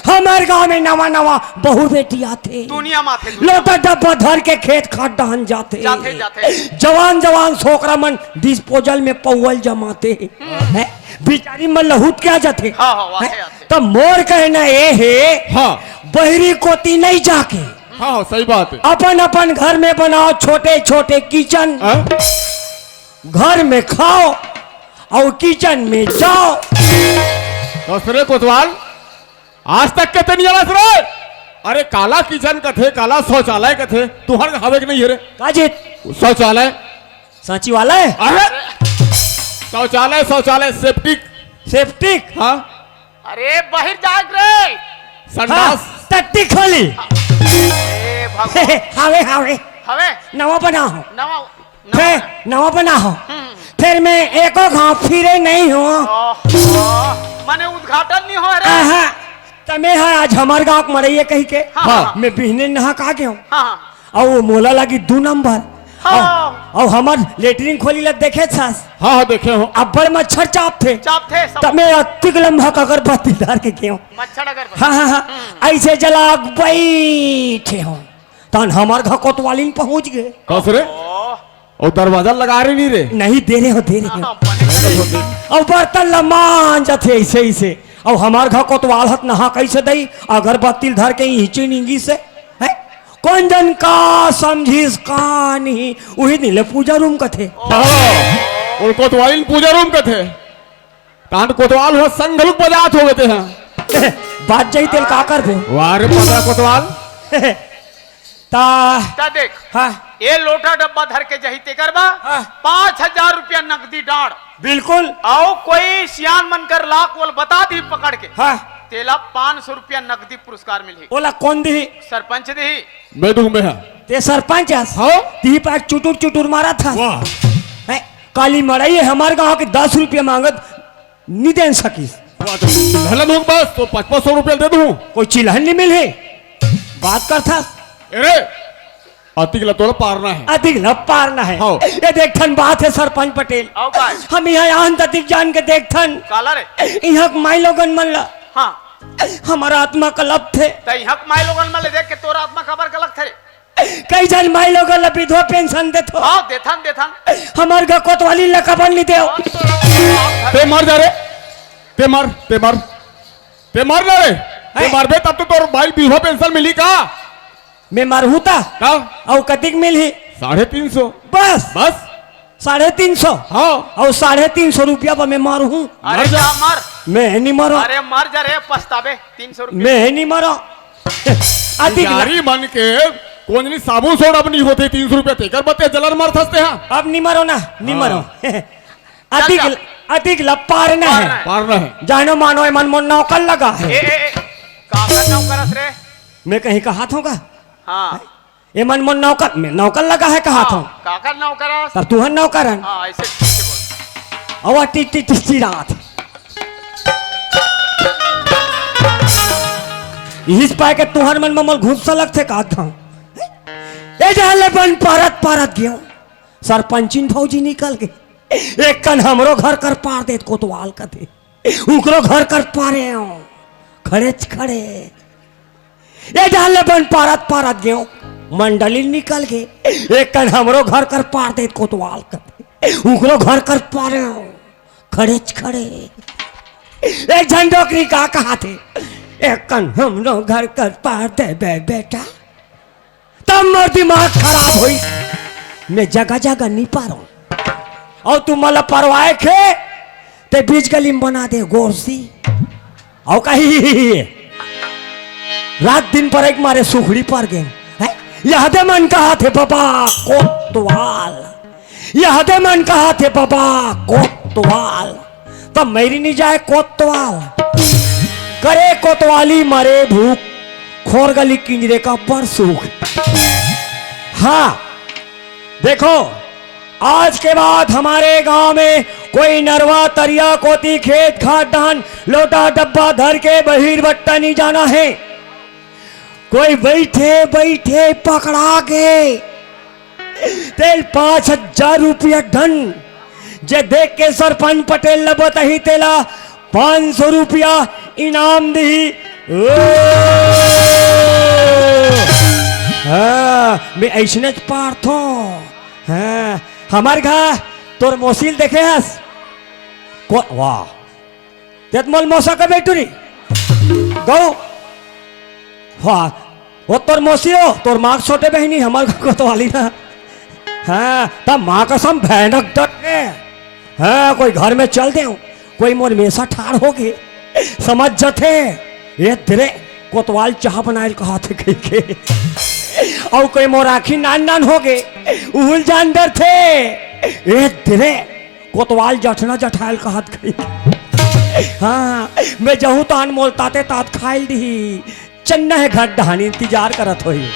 हमारे गांव में नवा नवा बहु बेटिया थे दुनिया माथे लोटा डब्बा धर के खेत खाद डहन जाते जाते जवान जवान छोकरा मन डिस्पोजल में पौवल जमाते हैं बिचारी मन लहूट क्या जाते। हाँ, हाँ, वाहे आते। तो मोर कहना ये है हाँ बहरी कोती नहीं जाके हाँ सही बात है। अपन अपन घर में बनाओ छोटे छोटे किचन हाँ? घर में खाओ और किचन में जाओ। कसरे कोतवाल आज तक के ते नहीं आवाज रे। अरे काला किचन का थे काला शौचालय का थे तुहर हवे के नहीं है रे काजित शौचालय। सांची वाला है अरे शौचालय शौचालय सेप्टिक सेप्टिक हाँ अरे बाहर जाग रे संडास टट्टी खोली ए भगवान हावे हावे हवे नवा बनाओ नवा फिर नवा बनाओ फिर मैं एको गांव फिरे नहीं हूँ। माने उद्घाटन नहीं हो रे आहा, तमे है आज हमारे गांव के मरैया कही के हाँ। मैं बिहने नहा का गया हूँ हाँ और वो मोला लगी 2 नंबर हाँ। और हमार लेटरिन खोली लग देखे सास हाँ हाँ देखे हो। अब्बड़ मच्छर चाप थे चाप थे सब तमे अतिक लंबा अगरबत्ती धार के गया हूँ। मच्छर अगर हाँ हाँ हाँ ऐसे जला बैठे हो तन हमार घर कोतवाली में पहुंच गए। कसरे और दरवाजा लगा रही नहीं रे। नहीं दे रहे हो और बर्तन लमान जाते ऐसे ऐसे और हमार घर कोतवाल हत नहा कैसे दई अगरबत्ती धर के हिची नींगी से है कौन जन का समझिस का नहीं वही नीले पूजा रूम का थे। और कोतवाली पूजा रूम का थे तान कोतवाल हुआ संघलुक बजात हो गए थे। हाँ बात जाई तेल का कर दे वारे पता कोतवाल ता देख हाँ ये लोटा डब्बा धर के जहीते करबा हाँ। 5,000 रुपया नकदी डांड बिल्कुल आओ कोई सियान मनकर लाख बोल बता दी पकड़ के हाँ तेला 500 रुपया नकदी पुरस्कार मिली बोला कौन दी सरपंच दी मैं दूं में है ते सरपंच हाँ ती पर चुटुर चुटुर मारा था वाह है काली मड़ाई है हमारे गांव के 10 रुपया मांगत नहीं दे सकी हेला दूं बस तो 500 रुपया दे दूं। कोई चिल्हन नहीं मिले बात कर था अरे अतिकला तोड़ा पारना है। अधिक न पारना है हाँ। ये देखथन बात है सरपंच पटेल आओ काय हम यहाँ आन ततिक जान के देखथन काला रे यहाँ माई लोगन मन ला हाँ हमारा आत्मा कलप थे तई हक माय लोगन में ले देख के तोरा आत्मा खबर गलत थे रे कई जन माई लोग विधवा पेंशन देतो हाँ देथन हमार का कोतवाली लकबन नहीं देओ ते मर जा रे ते मर ना रे ते मर बे तब तो तोर भाई विधवा पेंशन मिली का मैं मरहू ता का और कतिक मिली 350 बस बस 350 हाँ और 350 रुपया पर मैं मारू अरे जा मर मैं नहीं मरो अरे मर जा रे पछतावे 300 रुपये मैं नहीं मरो अधिक यारी मन के कौन नहीं साबुन सोड अब नहीं होते 300 रुपया तेकर बते जलन मर थसते हैं अब नहीं मरो ना नहीं मरो जा। अधिक लपार न है पारना है जानो मानो मन मन नौकर लगा है ए का करना करस रे मैं कहीं का हाथ होगा हाँ ये मन मन नौकर में नौकर लगा है कहा था का करना करस तब तू है नौकरन हाँ ऐसे ठीक से बोल और टी टी टी रात इस पाए के तुहर मन ममल घुस लग थे कहा था ए जाले बन पारत गयो सरपंचिन फौजी निकल के एक कन हमरो घर कर पार देत कोतवाल कथे उकरो घर कर पारे खड़े ए जाले बन पारत गयो मंडली निकल के एक कन हमरो घर कर पार देत कोतवाल कथे उकरो घर कर पारे खड़े एक झंडोकरी का कहा थे एक कन हमरो घर कर पार दे बेटा तब मोर दिमाग खराब हुई मैं जगह नहीं पा रहा हूं और तुम मला परवाए खे ते बीच गली में बना दे गोरसी और कही रात दिन पर एक मारे सुखड़ी पर गए यह दे मन कहा थे बाबा कोतवाल यह दे मन कहा थे बाबा कोतवाल तब मेरी नहीं जाए कोतवाल करे कोतवाली मरे भूख खोर गली किंजरे का पर सूख हाँ देखो आज के बाद हमारे गांव में कोई नरवा तरिया कोती खेत घाट धान लोटा डब्बा धर के बहिर बट्टा नहीं जाना है कोई बैठे पकड़ा के तेल 5000 रुपया धन जे देख के सरपंच पटेल न बताही तेला 500 रुपया इनाम दी हाँ मैं ऐसने पार थो हाँ हमार घर तोर मोसिल देखे हस वाह तेत मोल मौसा का बेटू री गौ वाह वो तोर मौसी हो तोर माँ छोटे बहनी हमार घर को तो वाली ना हाँ तब माँ का सम भयानक डट है हाँ कोई घर में चल दे कोई मोर मेसा ठाड़ होगी समझ जते ये तेरे कोतवाल चाह बनाए कहा थे कहीं के और कोई मोर आखी नान हो गए उहुल जानवर थे ये तेरे कोतवाल जठना जठायल कहत गई हाँ मैं जहू तो अनमोल ताते तात खाइल दी चन्ना है घर डहानी इंतजार करत होई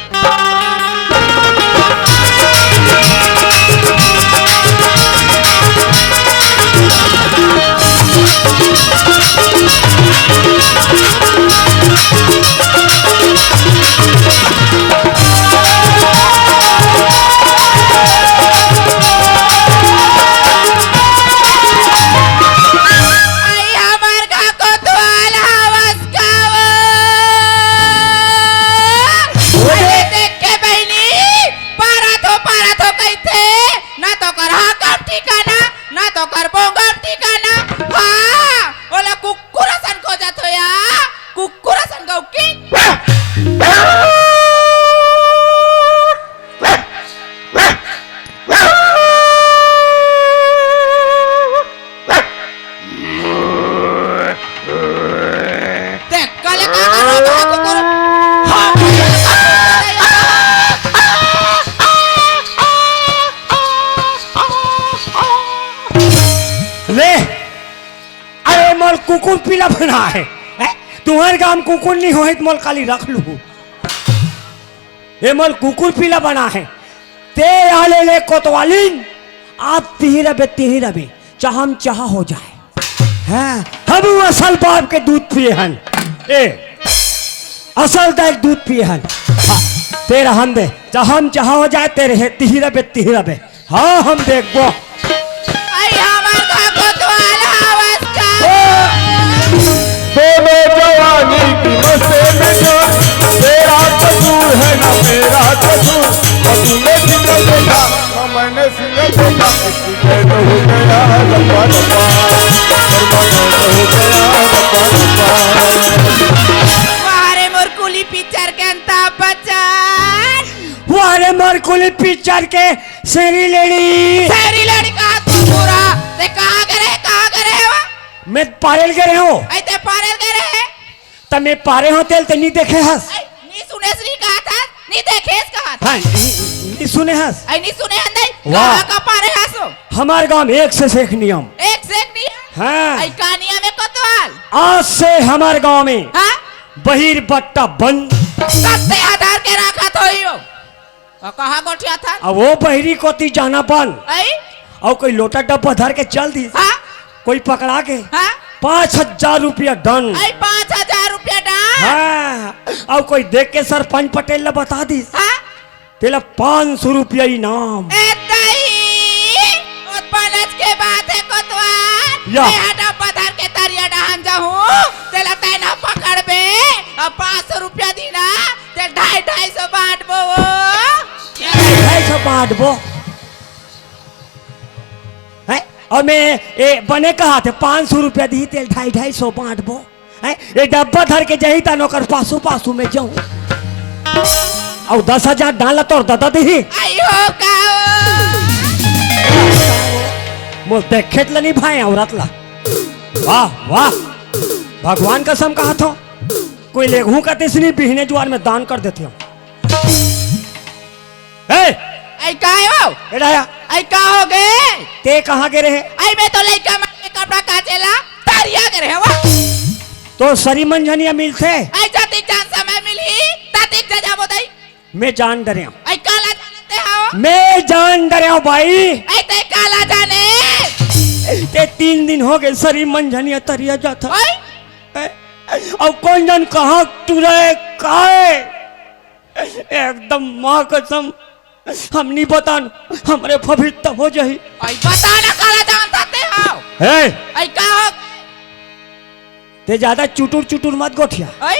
कुकुर पीला बना है तुम्हारे गांव कुकुर नहीं हो मोल काली रख लू ये मोल कुकुर पीला बना है ते आले ले कोतवालिन आप तिही रबे चाहम चाह हो जाए हैं हम असल बाप के दूध पिए हन ए असल दाक दूध पिए हन हाँ, तेरा हम दे चाहम चाह हो जाए तेरे है तिही रबे हाँ हम देखबो दोनों जवानी की मस्ती में जो तेरा कसूर है ना मेरा कसूर मैं पिक्चर के शेरी लेडी तेरी लड़ी का तू पूरा ते कहां करे वा मैं पारेल के रहे हो आई ते पारेल करे तमे पारे हो तेल ते नहीं देखे हस आई नी सुने श्री कहा था नी देखेस कहा था हाँ नहीं सुने हस आई नी सुने अंदर वाह। कहां का पारे हसो हमारे गांव में एक से एक नियम एक से एक नहीं हाँ आई कहानिया में कोतवाल आज से हमारे गांव में हां बहिर बट्टा बंद कत्ते आधार के रखा तो यो और कहां गोठिया था अब वो बहिरी कोती जाना बन आई और कोई लोटा डब्बा धर के चल दी हां कोई पकड़ा के हां 5,000 रुपया दंड आई 5,000 रुपया डाल हाँ और कोई देख के सरपंच पटेल ने बता दी हां तेला 500 रुपया इनाम उत्पन्नज के बात है कोतवाल या। मैं हटा पधार के तरिया डहान जाऊं तेला तैना पकड़ बे अब 500 रुपया दीना ते 250 बांटबो 250 बांटबो है और मैं ये बने कहा थे 500 रुपया दी तेल 250 बांटबो है ये डब्बा धर के जही ता नौकर पासू में जाऊं और 10,000 डाला तो दादा दी आयो काओ मो देखेत लनी भाई औरतला वाह वाह भगवान कसम कहा था कोई लेघू का तिसनी बिहने जुआर में दान कर देते हो आई कायो एडाया आई का हो गए ते कहाँ के रहे आई मैं तो लइका मार के कपड़ा काचेला तरिया के रहे वा तो सरी मंझनिया मिलते आई जाती जान समय मिली ताती जा जाबो दई मैं जान डरे हूं आई काला जानते हो मैं जान डरे हूं भाई आई ते काला जाने ते 3 दिन हो गए सरी मंझनिया तरिया जाता आई और कौन जान कहाँ तुरे काहे एकदम माँ कसम हम नहीं बता हमारे पवित्र हो जाही आई बता ना काला जानते हो है आई का हो ते ज्यादा चुटुर मत गोठिया आई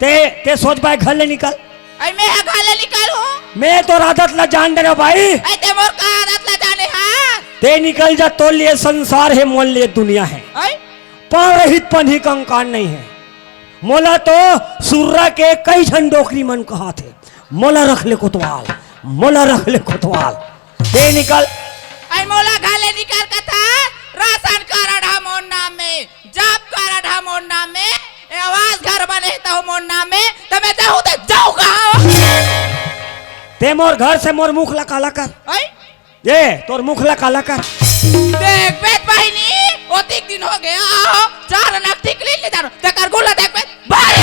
ते सोच पाए घर ले निकल आई मैं गाले निकालू मैं तो आदत ला जान डरे भाई आई ते मोर का आदत ला जाने हां ते निकल जा तो लिए संसार है मोल लिए दुनिया है आई पारहित पन्ही कंकान नहीं है मोला तो सुर्रा के कई झंडोकरी मन कहा थे मोला रख ले कोतवाल ते निकल आई मोला गाले निकाल का था राशन कार्ड हम मोर नाम में जॉब कार्ड हम मोर नाम में आवास घर बने तो मोर नाम में तो मैं जाऊं तो जाऊं कहां ते मोर घर से मोर मुख ला काला कर आई ये तोर मुख ला काला कर देख बेट बहिनी ओतिक दिन हो गया आओ 4 नक टिकली ले जानो ते कर गोला देख बेट बारे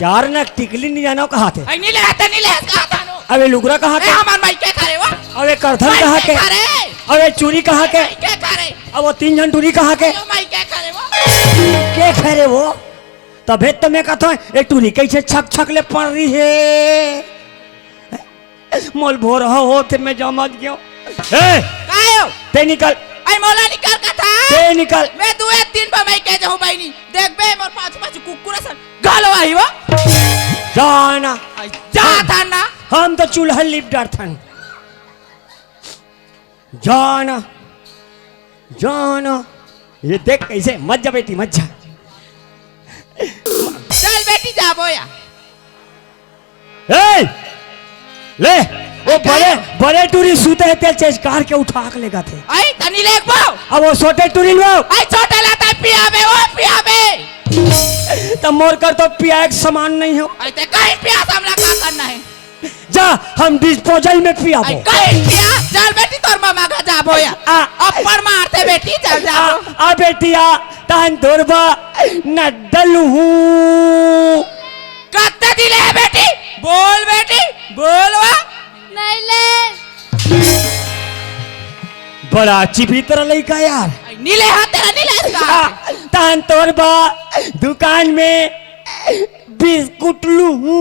4 नक टिकली नहीं जानो कहा थे आई नीले कहा था नो अबे लुगरा कहा ए के हमार माई के करे वा अबे करथन कहा के करे अबे चूरी कहा के के करे अब वो 3 जन टूरी कहा के यो माई के करे वा के खरे वो तबे तो मैं कहता हूँ एक टूरी कैसे छक ले पड़ रही है मोल भोर हो थे मैं जमत गयो कायो ते निकल आई मोला निकाल का था ते निकल मैं 2-3 बार मैं के जाऊं बहिनी देख बे मोर पाछ कुकुरा सन गालो आई वा जाना आई जा था ना हम तो चूल्हा लिप डर थन जाना ये देख कैसे मत जा बेटी मत जा चल बेटी जा बोया ए ले वो बड़े टूरी सूते हैं तेल चेज कार के उठा के लेगा थे आई तनी लेक पाओ अब वो छोटे टूरी लो आई छोटा लाता पिया बे तब मोर कर तो पिया एक समान नहीं हो आई ते कहीं पिया हमला का करना है जा हम डिस्पोजल में पिया आई कहीं पिया चल बेटी तोर मामा का जा बोया अपर मारते बेटी चल जा आ बेटिया तान दुर्बा न डलहू कत्ते दिले है बेटी बोल वा नहीं ले बड़ा चिपी तरह लइका यार आई नीले हाथ तेरा नीले इसका तान तोरबा दुकान में बिस्कुट लूहू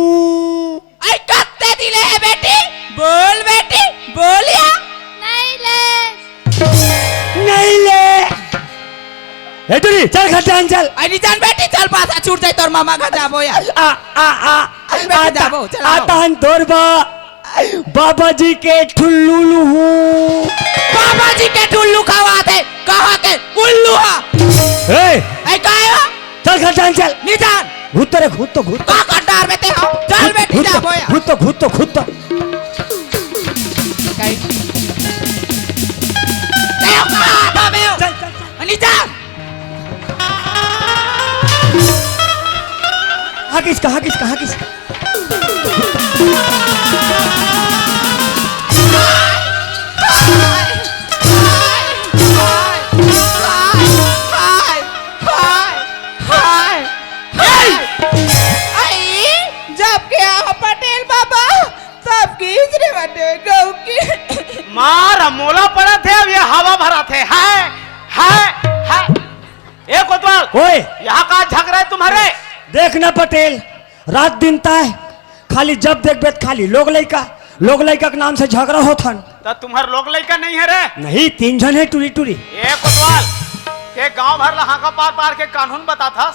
आई कत्ते दिले है बेटी बोलिया नहीं ले ए टूरी चल खटान चल आई निजान बेटी चल पासा छूट जाए तोर मामा का जा बोया बेटी जाबो, चल आओ। आतान तोरबा बाबा जी के ठुल्लू लूहू बाबा जी के टुल्लू खावा थे कहा के उल्लू हा आई कायो चल खटान चल निजान भूत रे भूत का डार में ते हो चल बेटी जा बोया भूत कहाँ किस पटेल बाबा सबकी इजरे बटे गौ की मार मोला पड़ा थे अब ये हवा भरा थे है ए कोतवाल ओए यहाँ का झगड़ा है तुम्हारे देखना पटेल रात दिन ताय खाली जब देख बेत खाली लोग लइका के नाम से झगड़ा होथन तो तुम्हार लोग लड़का नहीं है रे नहीं 3 जन है टूरी ए कोतवाल के गांव भर लहा का पार के कानून बताता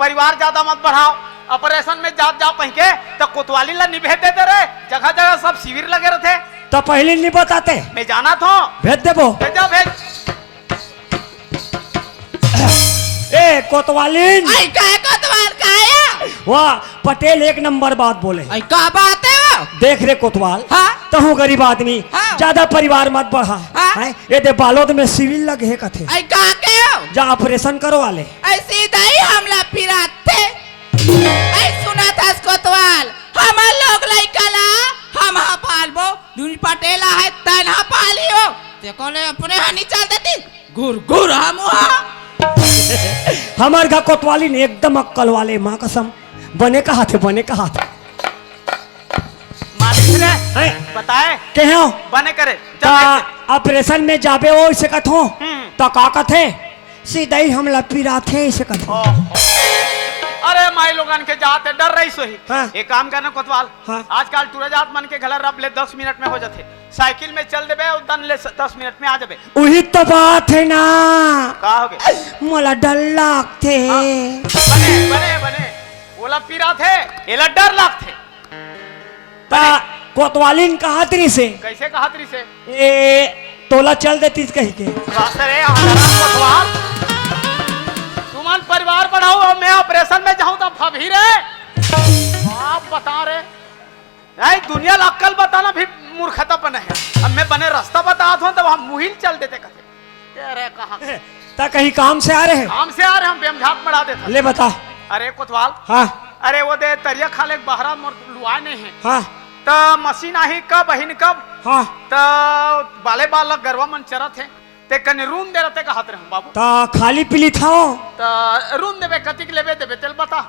परिवार ज्यादा मत बढ़ाओ ऑपरेशन में जात जा पह के तो कोतवाली ला निभे देते रहे जगह सब शिविर लगे रहते तो पहले नहीं बताते मैं जाना था भेज देबो भेजा भेज ए कोतवालिन आई काय कोतवाल काया वाह पटेल एक नंबर बात बोले आई का बात है वो देख रे कोतवाल हाँ? तहु गरीब आदमी हाँ? ज्यादा परिवार मत बढ़ा हाँ? हैं? ये दे बालोद में सिविल लगे है कथे आई का के हो जा ऑपरेशन करो वाले ऐसी दही हमला फिराते आई सुना था कोतवाल हम लोग लइकला हम पालबो दुनी पटेला है तनहा पालियो देखो ले अपने हानि चल देती गुर हम हमार घर कोतवाली ने एकदम अक्कल वाले माँ कसम बने का हाथ मालिक रे हैं? बताए के हो बने करे ता जा ऑपरेशन में जाबे ओ इसे कथो ता का कथे सीधा ही हमला पिराथे इसे कथो अरे माई लोगन के जाते डर रही सोही हाँ। एक काम करना कोतवाल हाँ। आजकल तुरंत जात मन के घर रब ले 10 मिनट में हो जाते साइकिल में चल देबे और दन ले 10 मिनट में आ जाबे वही तो बात है ना का हो गए मोला डर लागते बने ओला पीरा थे एला डर लागते ता कोतवालिन कहा तरी से कैसे कहा तरी से ए तोला चल देती कही के रे कोतवाल तुमन परिवार बढ़ाओ और मैं ऑपरेशन में जाऊं तो फभी रे आप बता रे नहीं दुनिया अक्कल बताना भी मूर्खता बने है अब मैं बने रास्ता बता दूं तो हम मुहिल चल देते कहते अरे कहां ता कहीं काम से आ रहे हैं काम से आ रहे हम बेमझात बढ़ा देते ले बता अरे कोतवाल हाँ अरे वो दे तरिया खाले बहरा लुआ नहीं है हाँ तो मशीन आही कब बहिन कब हाँ तो बाले बाल गरवा मन चरत है ते कने रूम दे रहते कहत रहे बाबू ता खाली पीली था तो रूम देबे कतिक लेबे देबे तेल बता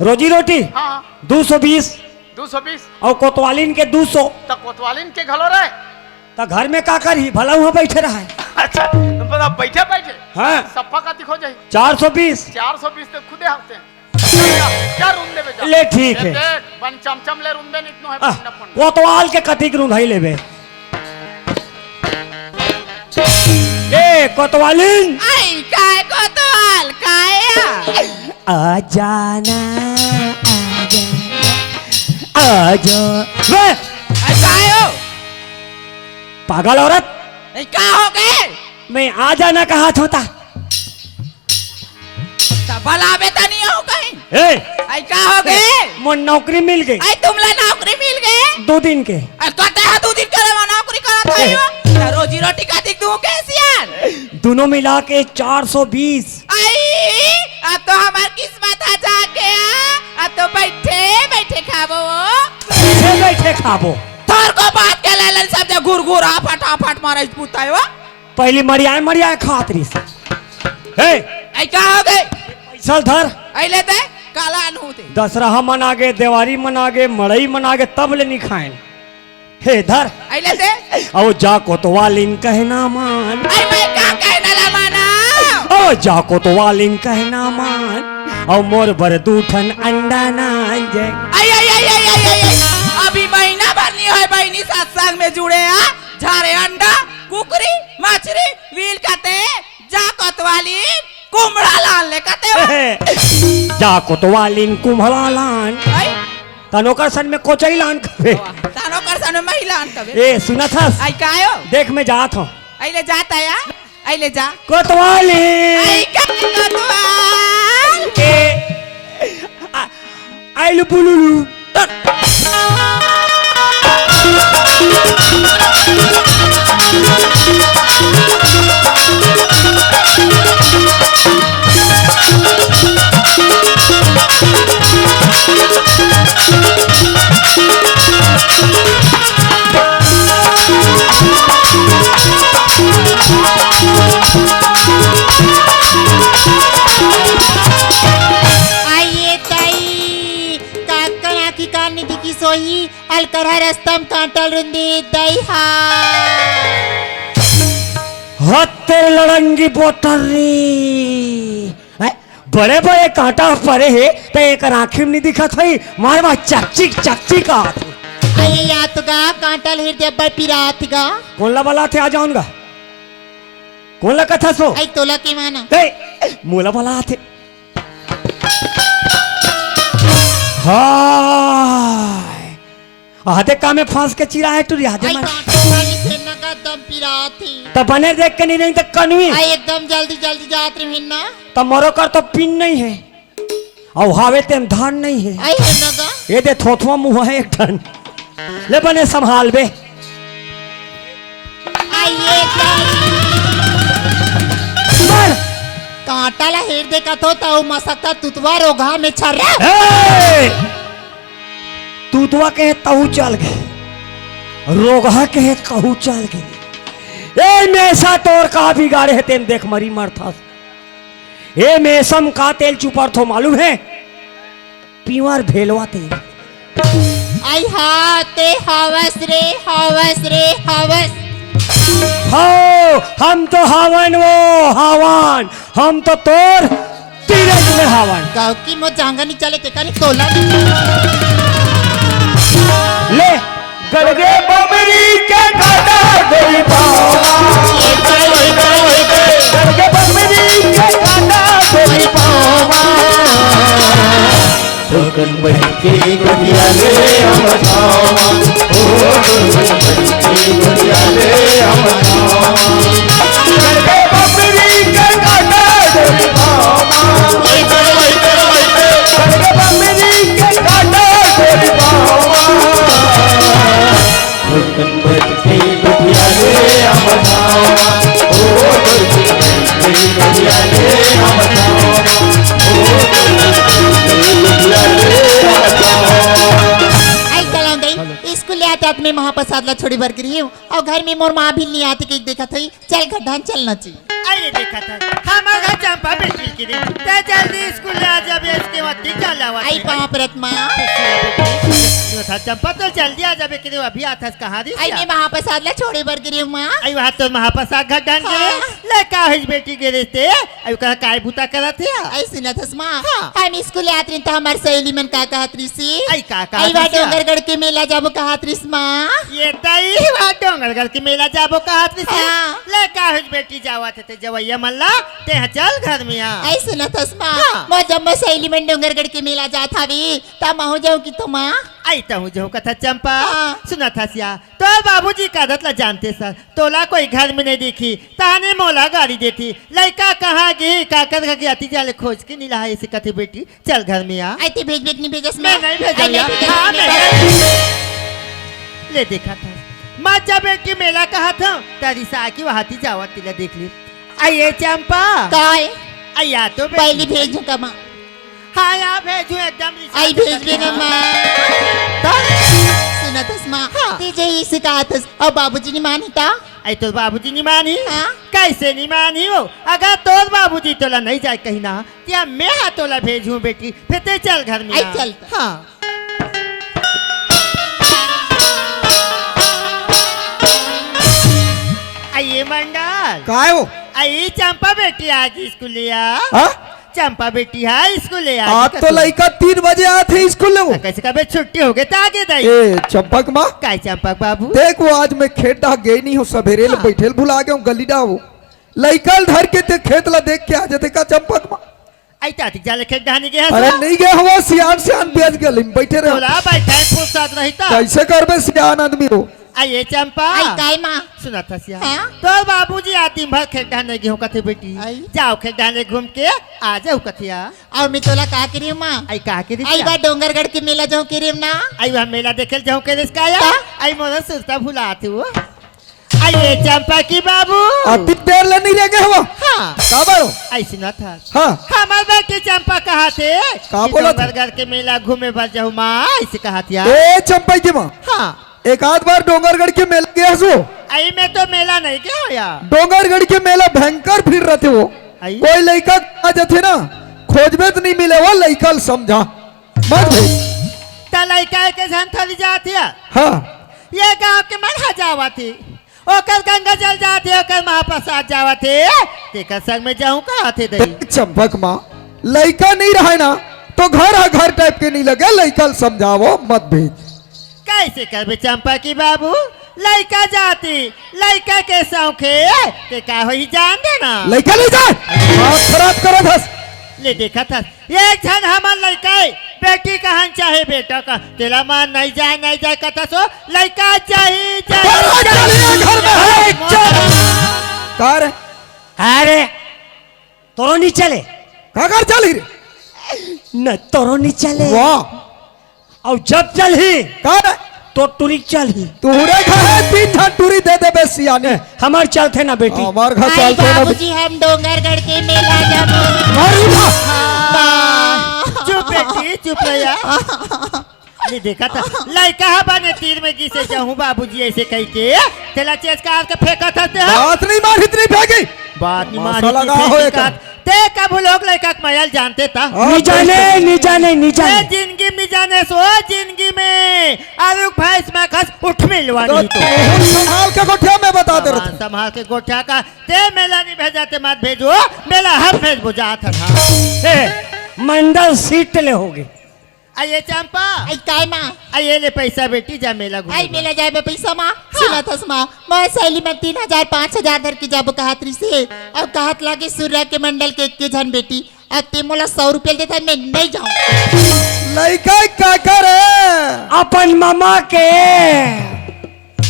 रोजी रोटी हां 220 220 और कोतवालिन के 200 तो कोतवालिन के घलो रे ता घर में का करी भला वहाँ बैठे रहा है अच्छा तुम पता बैठे हाँ सफा कतिक हो जाई 420 420 तो खुदे हफ्ते हैं क्या रूम देबे जा ले ठीक है देख बन चमचम ले रूम दे इतनो है आह, पंडा पंडा कोतवाल के कतिक रूंधाई लेबे ए कोतवालिन आई काय कोतवाल काया आ जाना आ जा वे आई कायो पागल औरत आई का हो गए मैं आ जाना कहा होता बलाबे तो नहीं हो कहीं ए आई का हो गए मोर नौकरी मिल गई आई तुमला नौकरी मिल गए 2 दिन के आई कहते हैं 2 दिन करे वो नौकरी करा था यो रोजी रोटी का दिख दूं कैसे यार दोनों मिला के 420 आई अब तो हमार किस्मत आ जाके अब तो बैठे खाबो से बैठे खाबो थोर को बात के ले सब जे गुरगुरा फटाफट मारे पूछता है वो पहली मरिया खातरी से हे आई का हो गए पैसा धर आई लेते काला अनहू दे दशहरा मना गे दिवाली मना गे मड़ई मना गे तब ले नहीं खाएं हे धर आई लेते और जा कोतवालिन कहना मान आई मैं का कहना ला माना ओ जा कोतवालिन कहना मान और मोर बर दूठन अंडा ना जे आई अभी महीना भर नहीं है बहनी सत्संग में जुड़े आ झारे अंडा कुकरी मछली वील कते जा कोतवाली कुमड़ा लाल ले कते जा कोतवालिन कुम्हला लान आई तनोकर सन में कोचई लान कबे तानो कर सन महिला अन कबे ए सुना था आई कायो देख मैं जात हूं आई ले जाता या आई ले जा कोतवालिन आई का कोतवाल ए आइलु पुलुलु कोई अलकरा रस्तम कांटल रुंदी दईहा हत्ते लड़ंगी बोतरी बड़े बड़े कांटा परे है तो एक आखिर नहीं दिखत हुई मारे बा चकचिक चकचिक का अये यातगा कांटल हृदय पर पिरातगा कौन ला वाला थे आ जाऊंगा कौन ला कथा सो आई तोला की माना मोला वाला थे हाय आते का में फांस के चिरा है तू रियादे आई में कांटल वाली से नगा दम पिराती तब बने देख के नहीं तो कनवी आई एकदम जल्दी जल्दी जात रही ना तब मरो कर तो पिन नहीं है और हावे तेम धान नहीं है आई है नगा ये दे थोथवा मुंह है एक टन ले बने संभाल बे आई ये मर कांटाला हृदय का तो ताऊ मसकता तुतवा रोगा में छर तू तो कहे तहु चल गए रोगा कहे कहू चल गए ए मेसा तोर का बिगाड़े है तेम देख मरी मरथा ए मेसम का तेल चुपर थो मालूम है पीवर भेलवा तेल आई हाते हवस रे हवस हो हम तो हावन वो हावन हम तो तोर तीरथ में हावन गाँव की मो जांगा नहीं चले ते करी तोला नहीं ले गड़गे बमरी के काटा गोरी पावा गड़गे बमरी के काटा गोरी पावा फुलकन बहके गुड़िया ले हम बतावा ओ फुलकन बहके गुड़िया ले हम बतावा गड़गे बमरी के काटा गोरी पावा गड़गे बमरी के काटा गोरी पावा फुलकन बहके गुड़िया ले हम बतावा ओ फुलकन बहके गुड़िया ले हम बतावा ओ आई चला गई स्कूल आते आते मैं महाप्रसाद ला छोड़ी भर गई हूँ और घर में मोर माँ भी नहीं आती कि देखा थी चल गड्ढान चलना चाहिए आइए देखा था हमारा चंपा बेटी की रे ते जल्दी स्कूल आ जाबे इसके बाद चल आवा आई पाँव रत्मा था चंपा तो जल्दी आ जाबे के अभी आता कहां दी आई मैं महाप्रसाद ला छोड़ी भर गई हूँ माँ आई वहां तो महाप्रसाद घटान के ले का है बेटी के रिश्ते आई कहा काय भूता करत है आई सुना था माँ हाँ। हम स्कूल आते तो हमारे सहेली मन का कहत रही सी आई का आई बात डोंगरगढ़ के मेला जाबो कहत रही माँ ये तई वहां डोंगरगढ़ के मेला जाबो कहत रही हाँ। ले का है बेटी जावा थे जवैया मल्ला ते चल घर में आ आई सुना था माँ हाँ। मैं जब मैं सहेली मन डोंगरगढ़ के मेला जात हवी तब मैं हो जाऊँ की तो माँ आई तो हूँ जो कथा चंपा हाँ। सुना था सिया तो बाबूजी का आदत ला जानते सर तोला कोई घर में नहीं देखी ताने मोला गाड़ी देती लड़का कहाँ गई काकर का आती जाले खोज के नहीं रहा ऐसे कथे बेटी चल घर में आ आई ते भेज भेज नहीं भेजस मैं नहीं भेजा आई या। नहीं भेजस, हाँ, नहीं मैं भेजस। ले देखा था माँ जब बेटी मेला कहा था तारी सा की वहाँ थी जावा तिला देख ली आइए चंपा काय आया तो पहली भेजू का माँ हाँ यहाँ भेजू एकदम आई भेज देना माँ सुना था माँ हाँ। तुझे ही सिखा था और बाबूजी ने मानी था आई तो बाबूजी नहीं मानी हाँ। कैसे नहीं मानी हो अगर तोर बाबूजी तोला नहीं जाए कहीं ना क्या मैं हाँ तोला भेजूं बेटी फिर ते चल घर में आई आ। चल। हाँ आइए मंडल काय हो आई चंपा बेटी आज स्कूल लिया हाँ? चंपा बेटी है स्कूल लिया आज तो लड़का 3 बजे आए थे स्कूल में वो कैसे कभी छुट्टी हो गई तो आगे दाई ए चंपक माँ काय चंपा बाबू देख वो आज मैं खेत डा गई नहीं हूँ सवेरे हाँ। बैठे भुला गया हूँ गली डा वो लड़का धर के ते खेत ला देख के आ जाते का चंपक माँ आई ताती जाले खेत डानी गया अरे नहीं गया हुआ सियान सियान बेच गए बैठे रहो तोला बैठा फुर्सत रही था कैसे करबे सियान आदमी हो आइए चंपा आई काय माँ सुना था सिया हाँ? तो बाबूजी आती भर खेत डालने गेहूं कथे बेटी आई? जाओ खेत डालने घूम के आ जाओ कथिया और मैं तोला का करी हूँ माँ आई कहा के आई बार डोंगरगढ़ के मेला जाऊँ करी हूँ ना आई वह मेला देखे जाऊं के रिस्क आया का? आई मोरा सुस्ता भुला थी वो आइए चंपा की बाबू अति देर ले नहीं रह गए हुआ हाँ काबर हो आई सुना था हाँ हमारे बेटी चंपा कहा थे का बोला था? डोंगरगढ़ के मेला घूमे भर जाऊं माँ ऐसे कहा थी ए चंपई की माँ हाँ एक आध बार डोंगरगढ़ के मेला गया सो आई मैं तो मेला नहीं गया हो यार डोंगरगढ़ के मेला भयंकर भीड़ रहते वो आई? कोई लड़का आ जाते ना खोजबे तो नहीं मिले वो लड़का समझा मत भेज त लड़का के झन थली जाती है हाँ ये गांव के मन जावा थी ओकर गंगा जल जाती ओकर महाप्रसाद जावा थे तेकर संग में जाऊं कहा थे दई चंपक माँ लड़का नहीं रहा ना तो घर टाइप के नहीं लगे लड़का समझावो मत भेज। कैसे करबे चंपा की बाबू लड़का जाती लड़का के सौखे ते का होई जान देना लड़का ले जा बात खराब करो धस। ले देखा था एक झन हमर लड़का बेटी कहन चाहे बेटा का तेला मान नहीं जाए कथा सो लड़का चाहिए घर में कार अरे तोरो नहीं चले काकर चली रे न तोरो नहीं चले वाह और जब चल ही कार तो टूरी चल ही तूरे घर तीन ठन टूरी दे दे बेसियाने हमार चलते ना बेटी हमार घर चलते ना बाबूजी हम डोंगरगढ़ के मेला जाबो। मारू ना चुप बेटी चुप रहिया ये देखा था लड़का बने तीर में घिसे जाऊं बाबूजी ऐसे कह के तेला चेस कार के फेंका था ते बात नहीं मार इतनी फेंकी बात नहीं मासा मारी लगा थी, हो फेंकी एक। का। ते कब लोग लड़का के महल जानते था नहीं जाने ए, जिंदगी में जाने सो जिंदगी में आलू भैंस में खस उठ मिलवानी तो संभाल के गोठिया में बता दे रहे संभाल के गोठा का ते मेला नहीं भेजा ते मत भेजो मेला हम भेज बुझा था मंडल सीट ले होगे आइए चंपा आई काय माँ आइए ले पैसा बेटी जा मेला घूमे आई मेला जाए बे पैसा माँ सुना था माँ मैं सैली में 3000 5000 धर के जाबो कहतरी से और कहत लागे सूर्य के मंडल के एक झन बेटी अब ते मोला 100 रुपया देता मैं नहीं जाऊँ। लड़का क्या करे अपन मामा के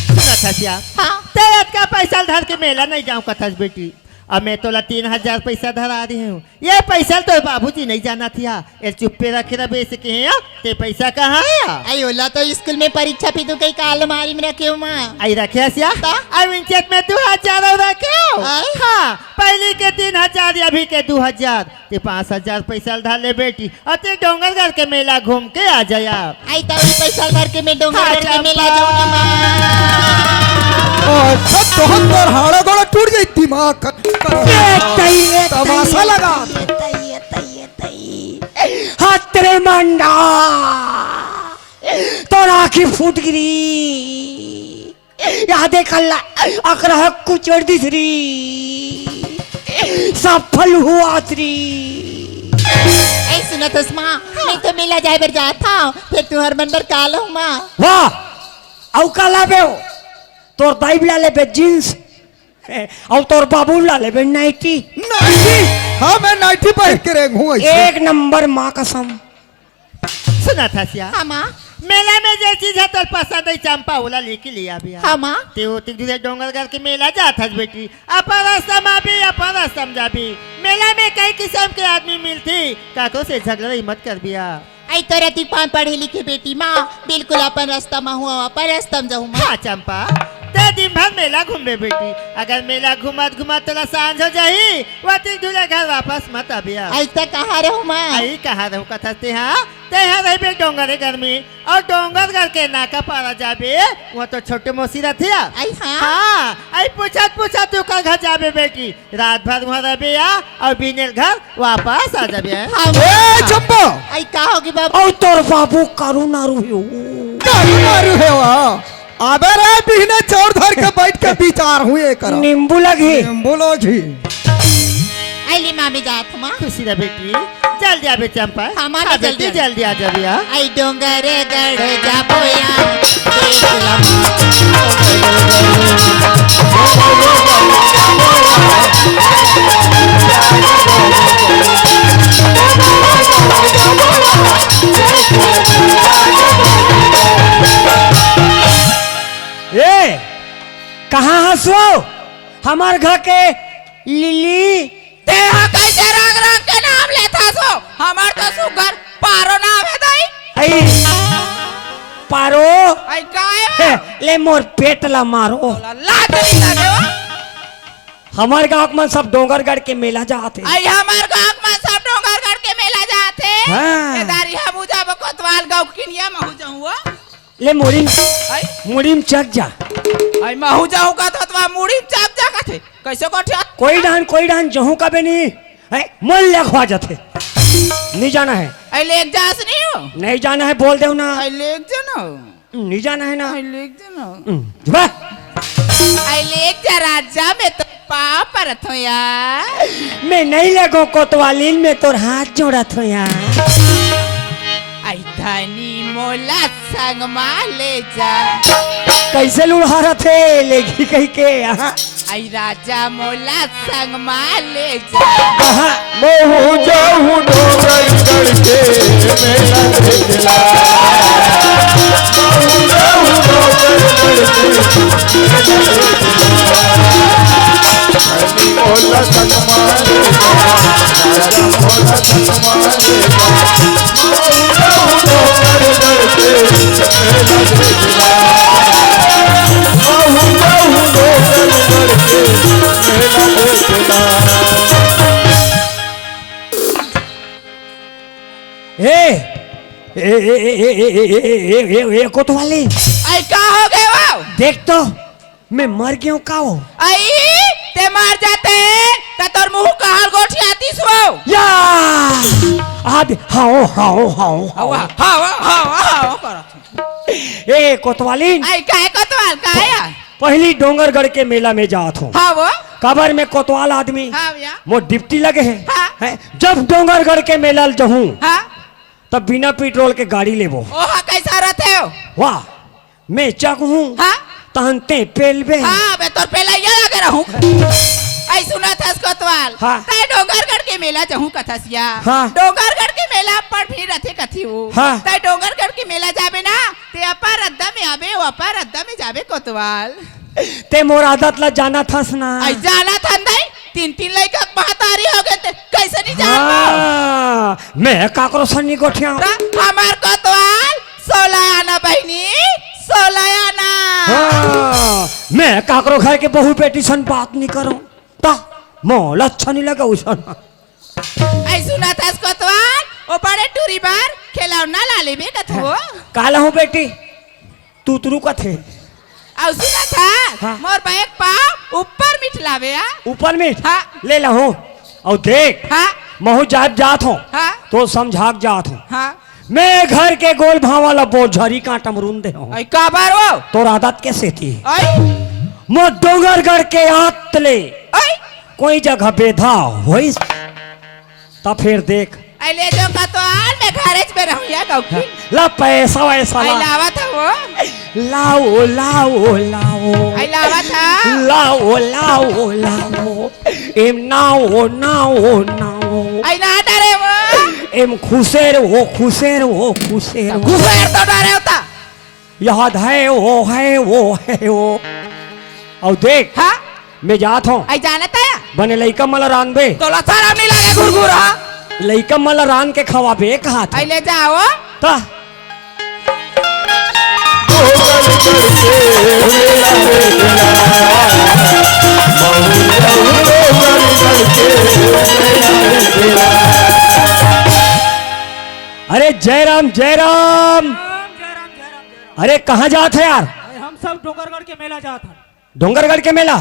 सुना था क्या हाँ तेरत का पैसा धर के मेला नहीं जाऊँ कथस बेटी अब मैं तोला 3000 पैसा धरा रही हूँ ये पैसा तो बाबूजी नहीं जाना था ये चुप्पे रखे रहे सके हैं ते पैसा कहाँ है आई ओला तो स्कूल में परीक्षा भी तो कई का अलमारी में रखे हो माँ। आई रखे सिया अब इंचेक में 2000 रखे हो आय। हाँ पहले के 3000 अभी के 2000 ते 5000 पैसा धर ले बेटी और ते डोंगरगढ़ के मेला घूम के आ जाया आई तो वही पैसा धर के मैं डोंगरगढ़ के मेला चंपा। जाऊँ माँ। अच्छा तोहन तोर हाड़ा गोड़ा टूट गई दिमाग तमाशा लगा हाथ तेरे मंडा तो राखी फूट गिरी यादे कल्ला अकरह कुचड़ दिसरी सफल हुआ श्री ऐ सुना तो माँ मैं तो मेला जाए बर जाता हूँ फिर तू हर मंडर काल हूँ माँ। वाह औ काला बे तोर बाइबला लेबे जींस और तोर बाबू ला लेबे नाइटी हाँ मैं नाइटी पहन के रेंगू एक नंबर माँ कसम सुना था सिया हाँ माँ मेला में जो चीज है तो पसंद है चंपा ओला लेके लिया भी हाँ माँ ते होती दूसरे डोंगरगढ़ के मेला जाता है बेटी अपन रस्तम भी अपन रस्तम जा भी मेला में कई किस्म के आदमी मिलती काको से झगड़ा ही मत कर बिया आई तो रहती पढ़े लिखे बेटी माँ बिल्कुल अपन रास्ता में हुआ अपन रास्ता में जाऊँ माँ। हाँ चंपा ते दिन भर मेला घूमे बेटी अगर मेला घुमात घुमात तेरा सांझ हो जाही वती दूल्हे घर वापस मत अबिया आई तो कहाँ रहूँ माँ। आई कहा रहू कथा ते हाँ ते यहाँ रही बे डोंगरे घर में और डोंगरगढ़ के नाका पारा जाबे वो तो छोटे मोसी रहती है आई हाँ हाँ आई पूछा तू कल घर जाबे बेटी रात भर वहाँ रहे या और बिनेल घर वापस आ जाबे हाँ ए चंपा आई का होगी बाबू और तोर बाबू कारू नारू हो मारू है वहाँ अबे रे बिहने चौर धर के बैठ के विचार हुए करो नींबू लगी बोलो जी आई ले माँ में जात माँ। खुशी रह बेटी जल्दी आबे चंपा हाँ, माँ, हाँ, जल्दी बेटी जल्दी आ जाबे या आई डोंगरगढ़ जाबो या देख ए कहाँ हंसो हमार घर के लिली तेरा कैसे रंग रंग के नाम लेता सो हमार तो सुगर पारो नाम है दाई। आई पारो आई काय हे, ले मोर पेट ला मारो लात नहीं लगे हो। हमार गाँव में सब डोंगरगढ़ के मेला जाते आई हमार गांव में सब डोंगरगढ़ के मेला जाते हाँ। ये दारी हम उजा बकोतवाल गांव किनिया में हो जाऊँ ले मोरिम आई मोरिम चक जा आई महू जाऊँ का तो तवा मुड़ी चाप जा का थे कैसे कोठिया कोई डान जहू का बे नहीं है मन ले खवा जाते नहीं जाना है, आई लेक जास नहीं हो नहीं जाना है, बोल दो ना। आई लेक जनो नहीं जाना है ना। आई लेक जनो जा। आई लेक जा राजा में तो पाँव परत हो यार। मैं नहीं लगो कोतवालीन में तोर हाथ जोड़त हो यार। आई धनी मोला संग मा ले जा। कैसे लुढ़ा रहे थे लेगी कहीं के यहाँ। आई राजा मोला संग मा ले जा। कहाँ मोहू जाहू डोंगर करके मेला देखला मोहू जाहू डोंगर करके मेला देखला हनी मोला तक मारेगा राजा मोला तक मारेगा मोहू जाहू डोंगर करके मेला देखला मोहू जाहू डोंगर करके मेला देखला। कोतवाली आई का हो गए वो? देख तो मैं मर गया हूँ का हो। आई ते मार जाते तो तोर मुंह कहाल गोठियाती सो। या आदि हाओ हाओ हाओ हाओ। हाओ हाओ हाओ करत। ए कोतवाली आई काहे कोतवाल काया? पहली डोंगरगढ़ के मेला में जात हूँ। हाँ वो कबर में कोतवाल आदमी हाँ भैया वो डिप्टी लगे है, हाँ। है? जब डोंगरगढ़ के मेला जहूँ हाँ तब बिना पेट्रोल के गाड़ी लेबो। ओहा कैसा रहते हो? वाह मैं चक हूँ हाँ तहनते पेलबे। हाँ मैं तोर पे लैया लगे रहूं। आई सुना था कोतवाल हाँ। ताई डोंगरगढ़ के मेला जहूं कथसिया। हाँ। डोंगरगढ़ के मेला पर भी रथे कथी हो। हाँ। ताई डोंगरगढ़ के मेला जाबे ना ते अपर अद्दा में आबे वो अपर अद्दा में जाबे कोतवाल। ते मोर आदत ला जाना थस ना। आई जाना था नहीं तीन तीन लड़का महतारी हो गए थे कैसे नहीं जान हाँ, मैं काकरो सन्नी गोठिया हमार कोतवाल 16 आना बहनी 16 आना। हाँ, मैं काकरो घर के बहू बेटी सन बात नहीं करूं ता मोल अच्छा नहीं लगा उसन। आई सुना था कोतवाल वो बड़े टूरी बार खिलौना ला लेबे कथो। काला हूँ बेटी तू तुरु कथे और सुना था हाँ। मोर बैग पाव ऊपर मिठलावे आ। ऊपर में हाँ। ले लहूं और देख हाँ महू जात जात हूँ हाँ तो समझाक जात हूँ। हाँ मैं घर के गोल भाव वाला बोझरी कांटा मरून दे हूँ। आई का बार वो तोर आदत कैसे थी आई मो डोंगरगढ़ के आतले आई कोई जगह बेधा होइस ता फिर देख आई ले जो कोतवाल मैं घरेज में रहूं या कौकी। ला पैसा वैसा आई ला लावा था वो लाओ लाओ लाओ आई लावा था लाओ लाओ लाओ एम नाओ नाओ नाओ आई ना डरे वो एम खुशेर हो खुशेर हो खुशेर हो घुसेर तो डरे होता। याद है वो है वो है वो और देख हाँ मैं जात हूँ आई जाना था बने लइका मला रान बे तो लसारा नहीं लगे गुरगुरा। लइका मला रान के खवाबे कहा था आई ले जाओ ता डोंगर करके मेला देखला मोहू जाहू डोंगर करके मेला देखला। अरे जय राम जय राम। अरे कहाँ जात है यार? हम सब डोंगरगढ़ के मेला जात हैं। डोंगरगढ़ के मेला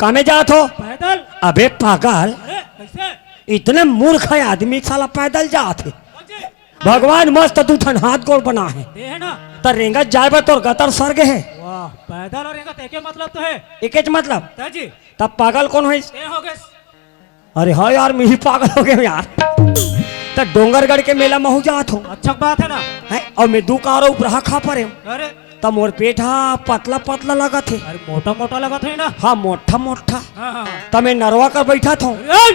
कहाँ में जात हो? पैदल। अबे पागल अरे कैसे? इतने मूर्ख है आदमी साला पैदल जात है। भगवान मस्त तू थन हाथ गोड़ बना है ये है ना। तर रेंगत जाए बा तोर गतर सर्ग है। वाह पैदल और एक एक मतलब तो है। एक मतलब जी तब पागल कौन है? ये हो गए। अरे हाँ यार मैं ही पागल हो गया यार। तो डोंगरगढ़ के मेला महू जात हूँ अच्छा बात है ना। है और मैं दू कार उपरा खा परे अरे तब मोर पेट हा पतला पतला लगा थे। अरे मोटा मोटा लगा था ना। हाँ मोटा मोटा हाँ हाँ तब मैं नरवा कर बैठा था। अरे,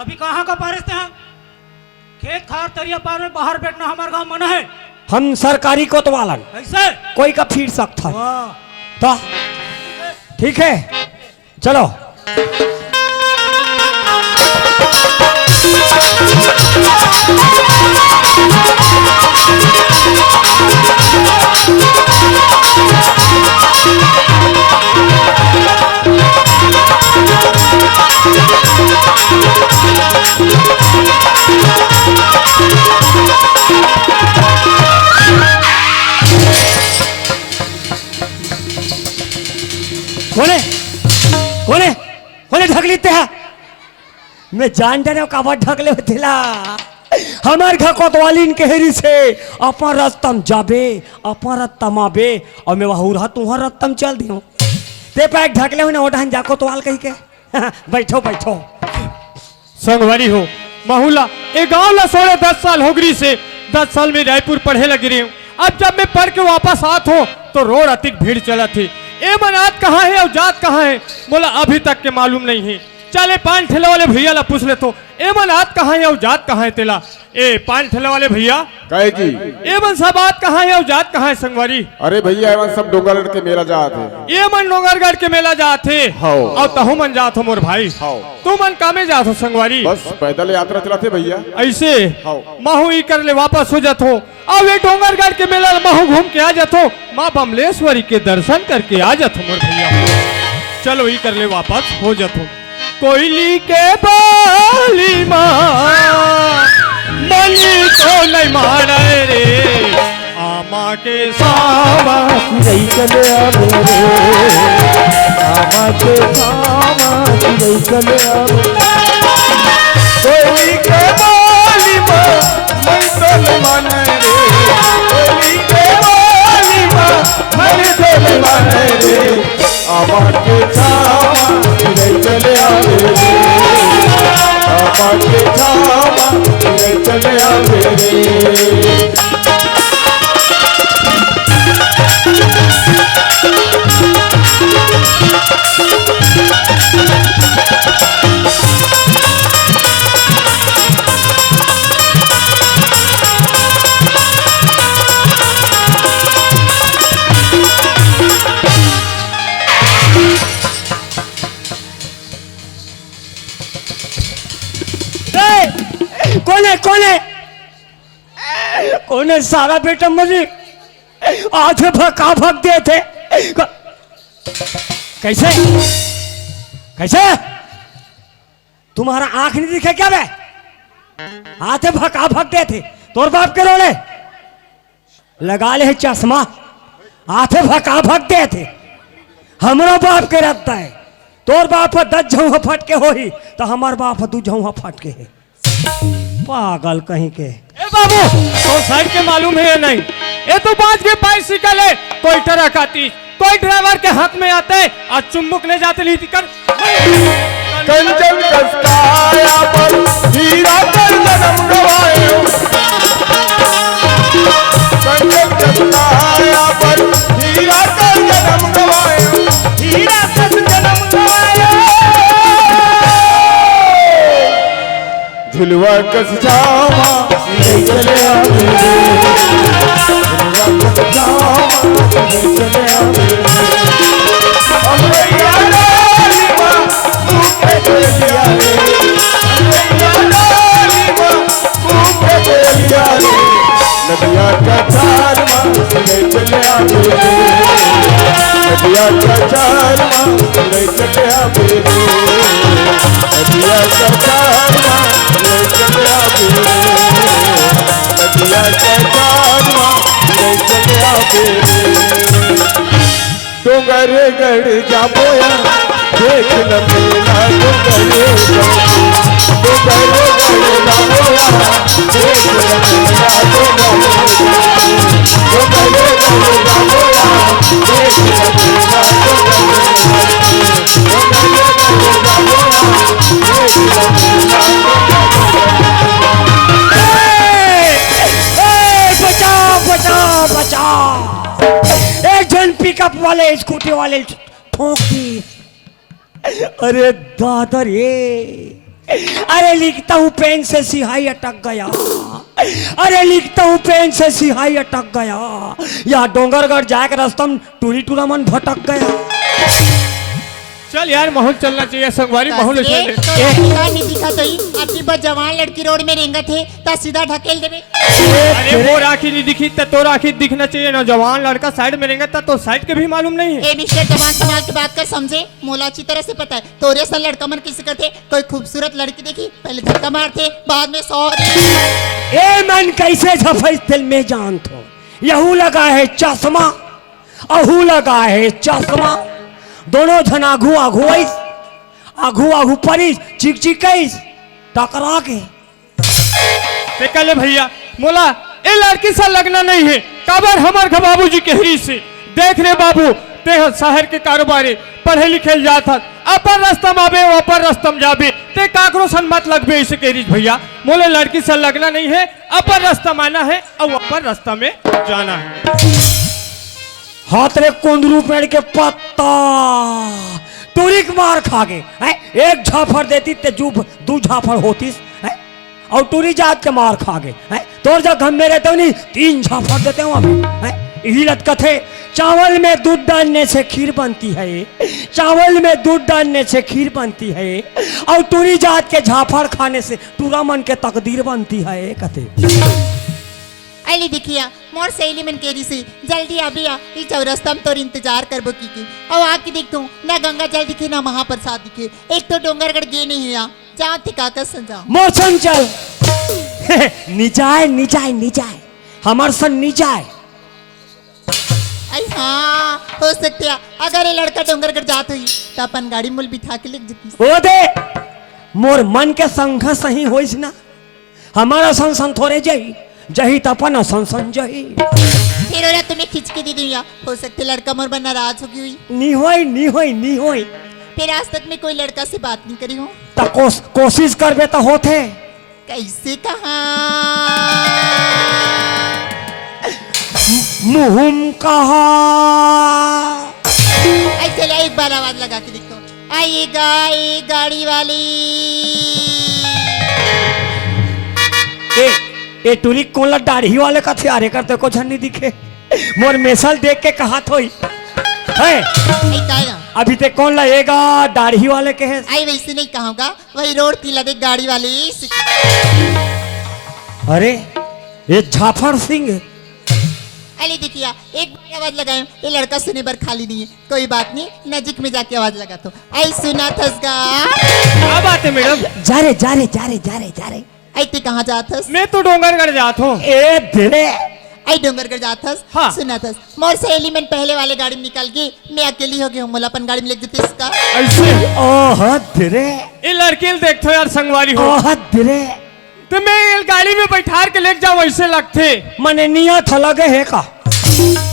अभी कहाँ का पारिस थे हम? खेत खार तरिया पार में बाहर बैठना हमारे गांव मना है। हम सरकारी कोतवालन ऐसे कोई का फिर सकता वाह तो ठीक है चलो। कोने कोने कोने ढक लेते हैं मैं जान जाने काबा ढकले होतेला हमार घर कोतवालीन केहरी से अपन रस्तम जाबे अपन रत्तम आबे और मैं वहाँ रहा तुम्हार रत्तम चल दियो ते पैक ढकले हुए ना ओढ़ान जा कोतवाल कही के बैठो बैठो संगवारी हो महुला ये गांव ला सोड़े 10 साल हो गई से 10 साल में रायपुर पढ़े लग रही हूँ। अब जब मैं पढ़ के वापस आत हो तो रोड अतिक भीड़ चला थी। ए मनात कहाँ है और जात कहाँ है बोला अभी तक के मालूम नहीं है। चले पान ठेला वाले भैया ला पूछ ले तो ए मनात कहाँ है और जात कहाँ है तेला। ए पान ठेला वाले भैया कहे जी ए मन सब बात कहाँ है और जात कहाँ है संगवारी। अरे भैया एवं सब डोंगरगढ़ के मेला जात है। ये मन डोंगरगढ़ के मेला जात है हाँ। और तहु मन जात हो मोर भाई। हाँ। तू मन कामे जात हो संगवारी। बस पैदल यात्रा चलाते भैया। ऐसे हाँ। महू ई कर ले वापस हो जात हो अब ये डोंगरगढ़ के मेला महू घूम के आ जात हो माँ बमलेश्वरी के दर्शन करके आ जात हो मोर भैया। चलो ई कर ले वापस हो जात हो। कोयली के बाली माँ मनी तो नहीं मारे रे आमा के सावा नहीं चले आवे रे आमा के सामा नहीं चले आवे कोयली के बाली माँ मन तो नहीं माने रे कोयली के बाली माँ मन तो नहीं माने रे आमा के छावा नहीं चले आवे रे आमा के छावा नहीं चले आवे रे। कौन है सारा बेटा मुझे आज भका भग दे थे कैसे कैसे तुम्हारा आंख नहीं दिखे क्या बे हाथ भका भग दे थे तोर बाप के रोले लगा ले चश्मा हाथ भका भग दे थे हमारा बाप के रहता है तोर बाप 10 झौहा फट के हो ही तो हमार बाप 2 झौहा फट के है पागल कहीं के। ए बाबू तो साइड के मालूम है या नहीं ये तो बाज के बाइसिकल है कोई ट्रक आती कोई ड्राइवर के हाथ में आते और चुम्बक ले जाते लीती कर कंचन कस्ताया पर हीरा कर जन्म गवाए कंचन कस्ताया पर हीरा कर जन्म गवाए हीरा कर जन्म गवाए झुलवा कस जावा नहीं चले आवे झुलवा कस जावा नहीं चले आवे हमरे यारा लीवा भूखे कोलिया रे हमरे यारा लीवा भूखे कोलिया रे नदिया का चार मां नहीं चले आवे नदिया का चार मां नहीं चले आवे नदिया का चार मां नहीं चले आवे नदिया का चार मां नहीं चले आवे डोंगरगढ़ जाबोया देख ल मेला डोंगरगढ़ जाबोया देख ल मेला डोंगरगढ़ जाबोया देख ल मेला बचाओ बचाओ बचाओ एक जन पिकअप वाले स्कूटी वाले ठोक दी अरे दादर ये अरे लिखता हूँ पेन से सिहाई अटक गया अरे लिखता हूँ पेन से सिहाई अटक गया या डोंगरगढ़ जाके रास्ता में टूरी टूरा मन भटक गया चल यार माहौल चलना चाहिए संगवारी माहौल तो नहीं दिखा तो ही अति बस जवान लड़की रोड में रेंगत है ता सीधा ढकेल देवे अरे वो राखी नहीं दिखी तो राखी दिखना चाहिए ना जवान लड़का साइड में रहेंगे तो साइड के भी मालूम नहीं है ए मिस्टर जवान संभाल के बात कर समझे मोला अच्छी तरह से पता है तोरे सा लड़का मन किसी करते कोई खूबसूरत लड़की देखी पहले धक्का मारते बाद में सॉरी ए मन कैसे झफई दिल में जान थो यहू लगा है चश्मा अहू लगा है चश्मा दोनों जन आघू आघू आघू आघू परिस चिक चिक टकरा के ते कले भैया मोला ए लड़की से लगना नहीं है काबर हमार घर बाबूजी के हरी से देख रे बाबू ते शहर के कारोबारी पढ़े लिखे जात हस अपन रास्ता में आबे अपन रास्ता में जाबे ते काकरो सन मत लगबे ऐसे कह रही भैया मोले लड़की से लगना नहीं है अपन रास्ता माना है और अपन रास्ता में जाना है। हाथ रे कुंदरू पेड़ के पत्ता तुरिक मार खा गए हैं? एक झाफड़ देती ते दू झाफड़ होतीस हैं? और टूरी जात के मार खा गए हैं? तोर जब घर में रहते हो नहीं 3 झाफड़ देते हो हमें यही लटकत है। चावल में दूध डालने से खीर बनती है, चावल में दूध डालने से खीर बनती है और टूरी जात के झाफड़ खाने से टूरा मन के तकदीर बनती है कथे। अली देखिया मोर सहेली मन केरी से जल्दी अबिया ई चौरस्ता में तोर इंतजार करबो की और आके देखतो ना गंगा जल दिखे ना महाप्रसाद दिखे एक तो डोंगरगढ़ गे नहीं है जहाँ तिकाकर संजा मोचन चल निजाए निजाए निजाए हमार सन निजाए। आई हाँ हो सकते है अगर ये लड़का डोंगरगढ़ जात हुई तो अपन गाड़ी मूल बिठा के ले जती ओ दे मोर मन के संघ सही होइस ना हमारा सन सन थोड़े जाई जही तपन सन सन जही फिर ओरा तुम्हें खींच के दे दिया हो सकते लड़का मोर बन नाराज हो गई हुई नी होई नी होई नी होई फिर आज तक में कोई लड़का से बात नहीं करी हो त कोशिश करबे तो होते कैसे कहा मुहुम कहा ऐसे ले एक बार आवाज लगा के देखो आइएगा ये गाड़ी वाली ए टूरी कोला दाढ़ी वाले का थे आरे करते को झन्नी दिखे मोर मेसल देख के कहा थोई है नहीं कहेगा अभी ते कौन लगेगा दाढ़ी वाले के है आई वैसे नहीं कहूँगा वही रोड तिला दे गाड़ी वाली अरे ये झाफड़ सिंह अली देखिया एक बार आवाज लगाए ये लड़का सुने पर खाली नहीं है कोई बात नहीं नजीक में जाके आवाज लगा तो आई सुना थसगा क्या बात है मैडम? जा रे जा रे जा रे जा रे जा रे आई कहाँ जाथस मैं तो डोंगरगढ़ जात हूँ। ए धीरे आई डोंगरगढ़ जाथस हाँ। सुना थस मोर सहेली में पहले वाले गाड़ी में निकल गई मैं अकेली हो गई हूँ मोला अपन गाड़ी में ले देती इसका ऐसे ओह धीरे ये लड़की देखो यार संगवारी हो ओह धीरे तो मैं ये गाड़ी में बैठार के लेके जाऊँ ऐसे लगते मने नियत लगे है का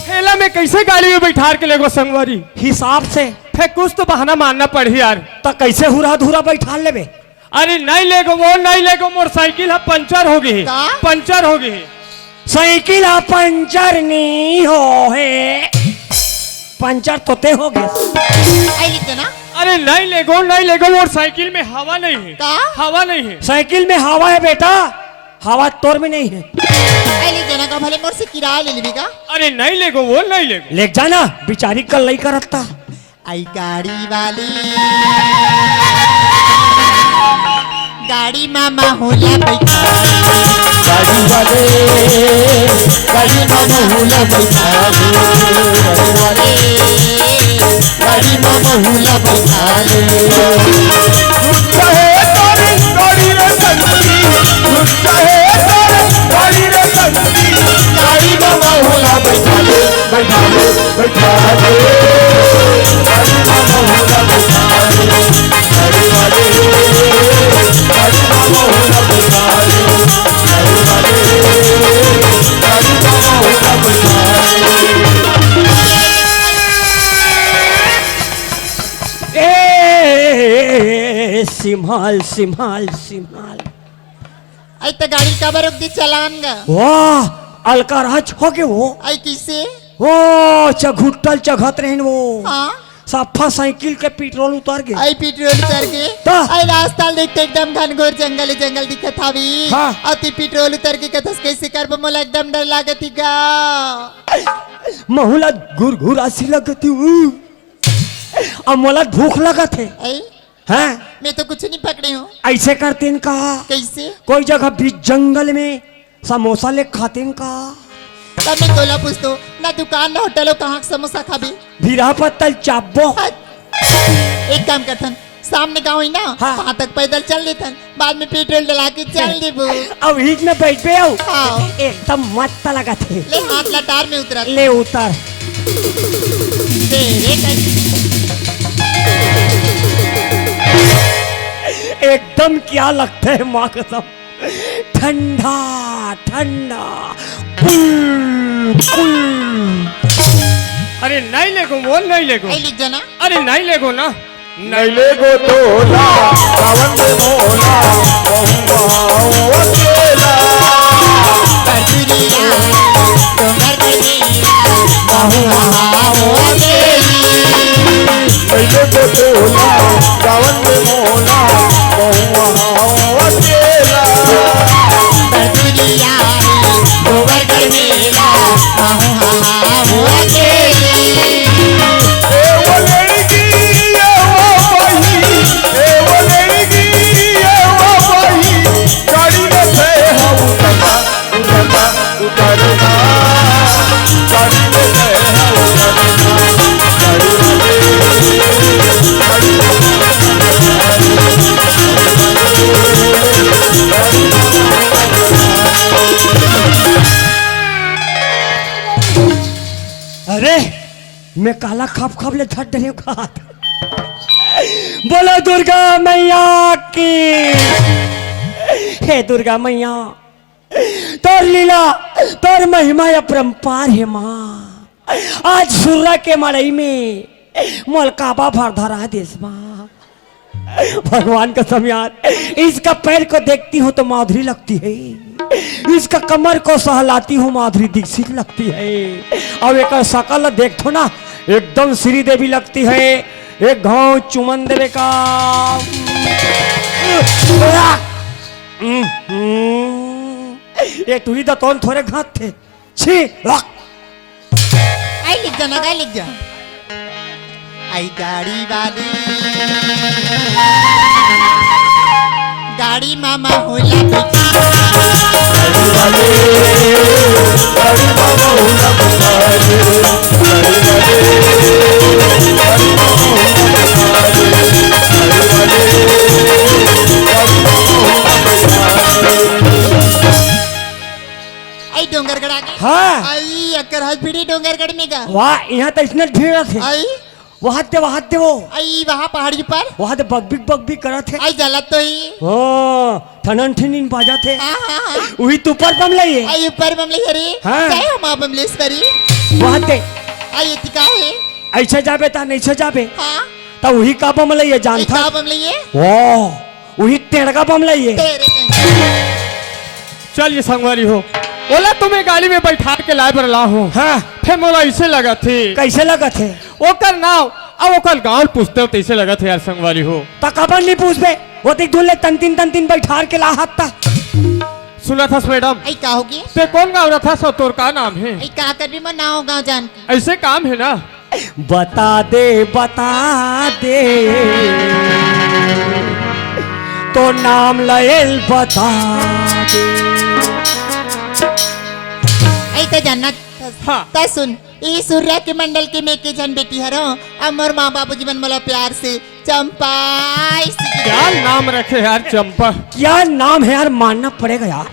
हेला में कैसे गाड़ी में बैठार के लेगो संगवारी हिसाब से फिर कुछ तो बहाना मानना पड़ी यार। तो कैसे हुरा धुरा बैठा लेबे अरे नहीं लेगो वो नहीं लेगो मोटरसाइकिल है पंचर हो गई का? पंचर हो गई साइकिल आ पंचर नहीं हो है पंचर तोते हो गए आई लिखते ना अरे नहीं लेगो मोटरसाइकिल में हवा नहीं है का? हवा नहीं है साइकिल में हवा है बेटा हवा तोर में नहीं है आई लिखते ना का भले मोर से किराया ले लेबी का अरे नहीं लेगो वो नहीं लेगो ले जाना बिचारी कल नहीं करता आई गाड़ी वाली गाड़ी मामा होला बैठा गाड़ी वाले गाड़ी मामा हुला बैठा गाड़ी वाले गाड़ी मामा हुला बैठा चाहे तोरी गाड़ी रे संगी चाहे तोरी गाड़ी रे संगी गाड़ी मामा हुला बैठा बैठा बैठा गाड़ी मामा हुला बैठा गाड़ी वाले गाड़ी मामा हुला बैठा गाड़ी वाले गाड़ी मामा हुला बैठा ए सिम्हाल सिम्हाल सिम्हाल आई तो गाड़ी का रोक दी चलान गा वाह अलकाराज हो गए वो आई किसे ओ चघुट्टल चघत रहन वो हाँ सफा साइकिल के पेट्रोल उतर गए आई पेट्रोल उतर के ता? आई रास्ता देखते एकदम घनघोर जंगल जंगल दिखत हवी हाँ। अति पेट्रोल उतर के कथस कैसे करबो मोला एकदम डर लागत गा महुला घुर घुर आसी लगती हूँ अब मोला भूख लगत है आई हैं मैं तो कुछ नहीं पकड़े हूँ ऐसे करते हैं का कैसे कोई जगह बीच जंगल में समोसा ले खाते हैं का तब मैं तोला पूछतो ना दुकान ना होटल हो कहाँ समोसा खाबी भीरा पत्तल चाबो एक काम करथन सामने गाँव ही ना हाँ। वहाँ तक पैदल चल देथन बाद में पेट्रोल डला के चल देबो अब हिच में बैठ पे आओ हाँ। एकदम मस्त लगा थे ले हाथ लटार में उतरा ले उतर तेरे एकदम क्या लगता है माँ कसम ठंडा ठंडा कुल कुल। अरे नहीं लेगो वो नहीं लेगो। आई लिख जाना। अरे नहीं लेगो ना। नैले गो तोला सावन में मोला बहुआ अकेला बर्फीलिया डोंगर के नीला बहुआ अकेली। नैले गो तोला सावन में मोला बहुआ अकेला बर्फीलिया डोंगर के नीला बहुआ अकेली। ए वो लड़की ये वो बही ए वो लड़की ये वो बही गाड़ी में से हम उतरना उतरना उतरना गाड़ी में से हम उतरना गाड़ी में अरे मैं काला खप खप ले झट डरे का हाथ। बोलो दुर्गा मैया की। हे दुर्गा मैया, तोर लीला तोर महिमा अपरंपार है माँ। आज सुर्रा के मड़ई में मोलकाबा भर धरा देश माँ। भगवान का कसम यार, इसका पैर को देखती हूँ तो माधुरी लगती है, इसका कमर को सहलाती हूँ माधुरी दीक्षित लगती है, और एक शकल देखो ना एकदम श्री देवी लगती है। एक घाव चुमन देवे का ये तुरी दतौन थोड़े घात थे छी। आई लिख जाना। काय लिख जा। आई गाड़ी वाली गाड़ी मामा होला बेटी। आई डोंगरगढ़ आ गई। हाँ आई अकर हज भिड़ी डोंगरगढ़ में गा। वाह, यहाँ तो इतने भीड़ थे। आई वहाँ ते वो आई वहाँ पहाड़ी पर वहाँ ते बग करा थे। आई जलत तो ही। ओ ठनन ठिनिन बाजा थे। हाँ हाँ हाँ। वही तू पर बम लइए। आई ऊपर बमले हरी। हाँ। काय हम बमलेस करी। वहाँ ते आई ये तिका है। ऐसे जाबे ता नहीं से जाबे हाँ। ता वही का बम लइए जान आई था। का बमले ये। ओ वही टेढ़गा बम लइए। तेरे कहीं। चल ये संगवारी हो, बोला तुम्हें गाड़ी में बैठा के लाए बर ला हूँ। हाँ फिर मोला ऐसे लगा थे कैसे लगा थे? ओकर नाव अब ओकर गाँव पूछते हो तैसे लगा थे यार संगवारी हो। तकबन नहीं पूछ बे, वो देख दूल्हे तन तीन बैठा के ला हाथ। सुना था मैडम, आई का होगी। ते कौन गाँव रहा था? सो तोर का नाम है? आई का कर भी मैं ना हो गाँव जान की। ऐसे काम है ना। बता दे तो नाम लयल बता दे। आई तो जन्नत। हाँ। ता सुन, ई सूर्य के मंडल के में के जन बेटी हरो। अमर माँ बाबू जीवन मला प्यार से चंपा क्या नाम रखे यार? चंपा। क्या नाम है यार, मानना पड़ेगा यार।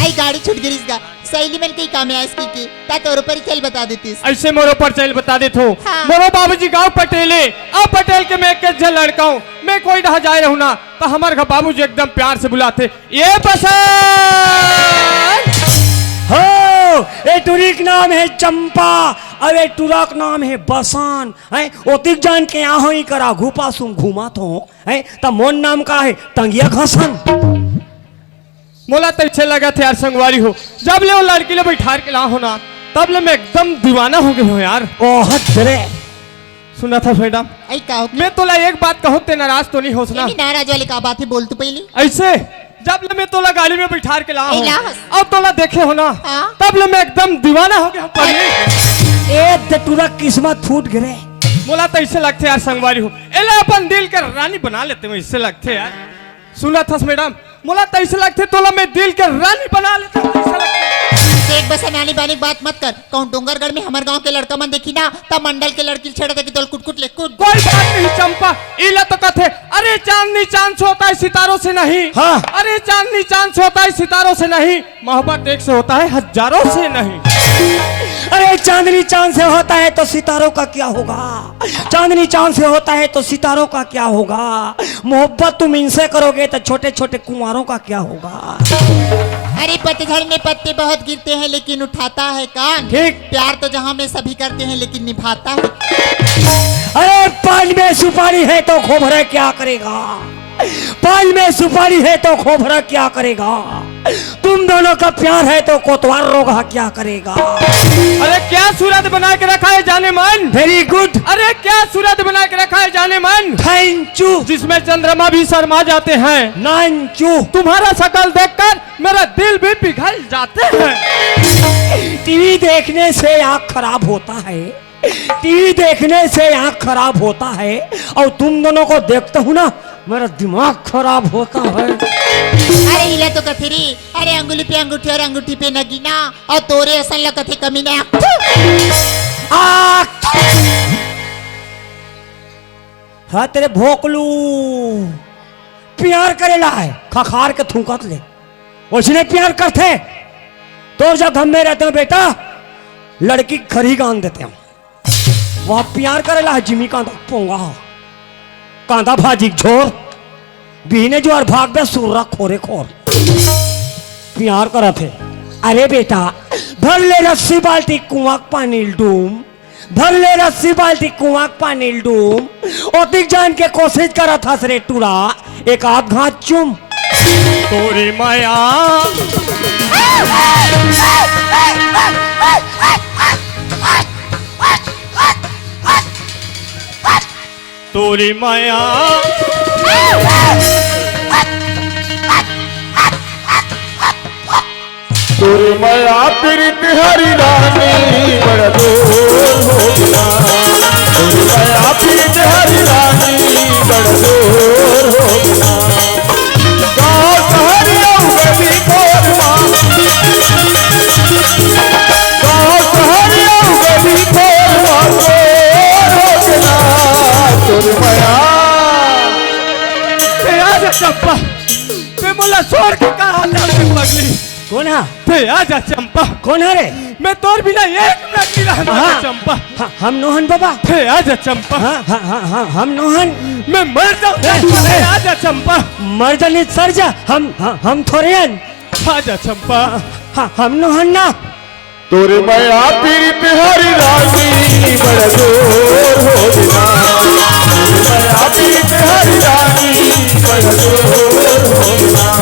आई गाड़ी छूट गई इसका। सहेली मिल के काम है इसकी की। ता तोर ऊपर चल बता देती। ऐसे मोरो पर चल बता दे थो। हाँ। मोरो बाबूजी गाँव पटेले, अब पटेल के मैं एक लड़का हूँ, मैं कोई रह जाए रहूँ ना तो हमारे घर बाबूजी एकदम प्यार से बुलाते, ये पसंद हो ए टुरीक नाम है चंपा और ए टुरक नाम है बसान है। ओतिक जान के यहाँ हो ही करा घूपा सुम घूमा तो है तब मोन नाम का है टंगिया घसन। मोला तो अच्छे लगा थे यार संगवारी हो, जब ले वो लड़की ले बैठा के ला हो ना तब ले मैं एकदम दीवाना हो गया हूँ यार। ओह तेरे सुना था मैडम, आई का होगी। मैं तोला एक बात कहूँ ते नाराज तो नहीं हो सुना। नाराज वाली का बात है, बोल तू पहली। ऐसे जब ले मैं तोला गाड़ी में बैठा के ला हूँ इलाहस। और तोला देखे हो ना हाँ। तब ले मैं एकदम दीवाना हो गया हूँ पहले। ए ते टुरक किस्मत फूट गिरे। मोला तो ऐसे लगते यार संगवारी हो, एला अपन दिल के रानी बना लेते हैं इससे लगते यार। सुना था मैडम, मोला तो ऐसे लगते तोला मैं दिल के रानी बना लेता हूँ ऐसे लगते। एक बस नानी बानी बात मत कर। कहूँ डोंगरगढ़ में हमारे गांव के लड़का मन देखी ना तब मंडल के लड़की छेड़ा था कि तोल कुट ले कुट। कोई बात नहीं चंपा, इला तो कथे अरे चांदनी चांद से होता है सितारों से नहीं। हाँ। अरे चांदनी चांद से होता है सितारों से नहीं, मोहब्बत एक से होता है हजारों से नहीं। अरे चांदनी चांद से होता है तो सितारों का क्या होगा, चांदनी चांद से होता है तो सितारों का क्या होगा, मोहब्बत तुम इनसे करोगे तो छोटे छोटे कुंवारों का क्या होगा। अरे पतझड़ में पत्ते बहुत गिरते हैं लेकिन उठाता है कौन? ठीक। प्यार तो जहाँ में सभी करते हैं लेकिन निभाता है। अरे पान में सुपारी है तो खोभरा क्या करेगा? पान में सुपारी है तो खोभरा क्या करेगा? तुम दोनों का प्यार है तो कोतवाल रोगा क्या करेगा? अरे क्या सूरत बना के रखा है जाने मन। वेरी गुड, अरे क्या सूरत बना के रखा है जाने मन, थैंक यू, जिसमें चंद्रमा भी शर्मा जाते हैं। Thank you. तुम्हारा शकल देखकर मेरा दिल भी पिघल जाते हैं। टीवी देखने से आँख खराब होता है, टीवी देखने से आँख खराब होता है, और तुम दोनों को देखता हूँ ना मेरा दिमाग खराब होता है। अरे इला तो कथेरी, अरे अंगुली पे अंगूठी और अंगूठी पे नगीना, और तोरे असल लगते कमीना। हाँ तेरे भोकलू प्यार करेला है, खखार के थूकत ले उसने प्यार करते तो जब हम में रहते हो बेटा लड़की खरी गान देते हैं, वह प्यार करेला है। जिमी कांदा पोंगा कांदा भाजी झोर बीने जो और भाग बे सुर्रा खोरे खोर प्यार करा थे। अरे बेटा भर ले रस्सी बाल्टी कुआं पानी डूम, भर ले रस्सी बाल्टी कुआं पानी डूम, ओतिक जान के कोशिश करा था सरे टूरा एक आध घात चुम तोरी माया तोरी माया तोरे माया प्रीत हरी रानी बड़ा दूर हो गया। तोरे माया प्रीत हरी रानी बड़ा दूर हो गया। गाँव शहरिया गली कोरमा, गाँव शहरिया गली कोरमा दूर हो गया। तोरे माया ते आजा चंपा, ते मुला छोड़ के कहा जाते पगली। कौन है? ते आजा चंपा, कौन है रे? मैं तोर बिना एक मिनट नहीं रहना। हाँ। चंपा हम नोहन बाबा। ते आजा चंपा, हम नोहन मैं मर जाऊँ। ते आजा चंपा, मर जाने सर जा, हम थोड़े हैं। आजा चंपा, हम नोहन ना। तोरे माया प्रीत हरी रानी बड़ा दूर हो गया। तोरे माया प्रीत हरी रानी बड़ा दूर हो गया।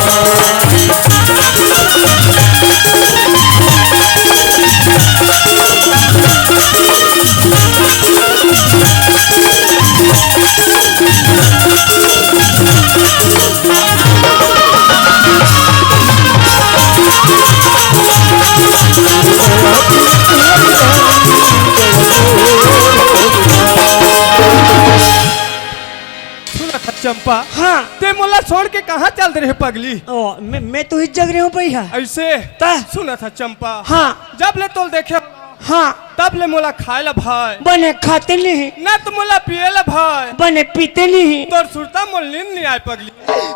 सुना था चंपा, हाँ ते मुला छोड़ के कहाँ चल रहे पगली? ओ, मैं तो इस जग रही हूँ भैया। ऐसे ता? सुना था चंपा, हाँ जब ले तोल देखे हाँ तब ले मोला खाएला भाई, बने खाते नहीं, ना तो मोला पिएला भाई, बने पीते नहीं। तोर सुरता मोल नींद नहीं आए पगली।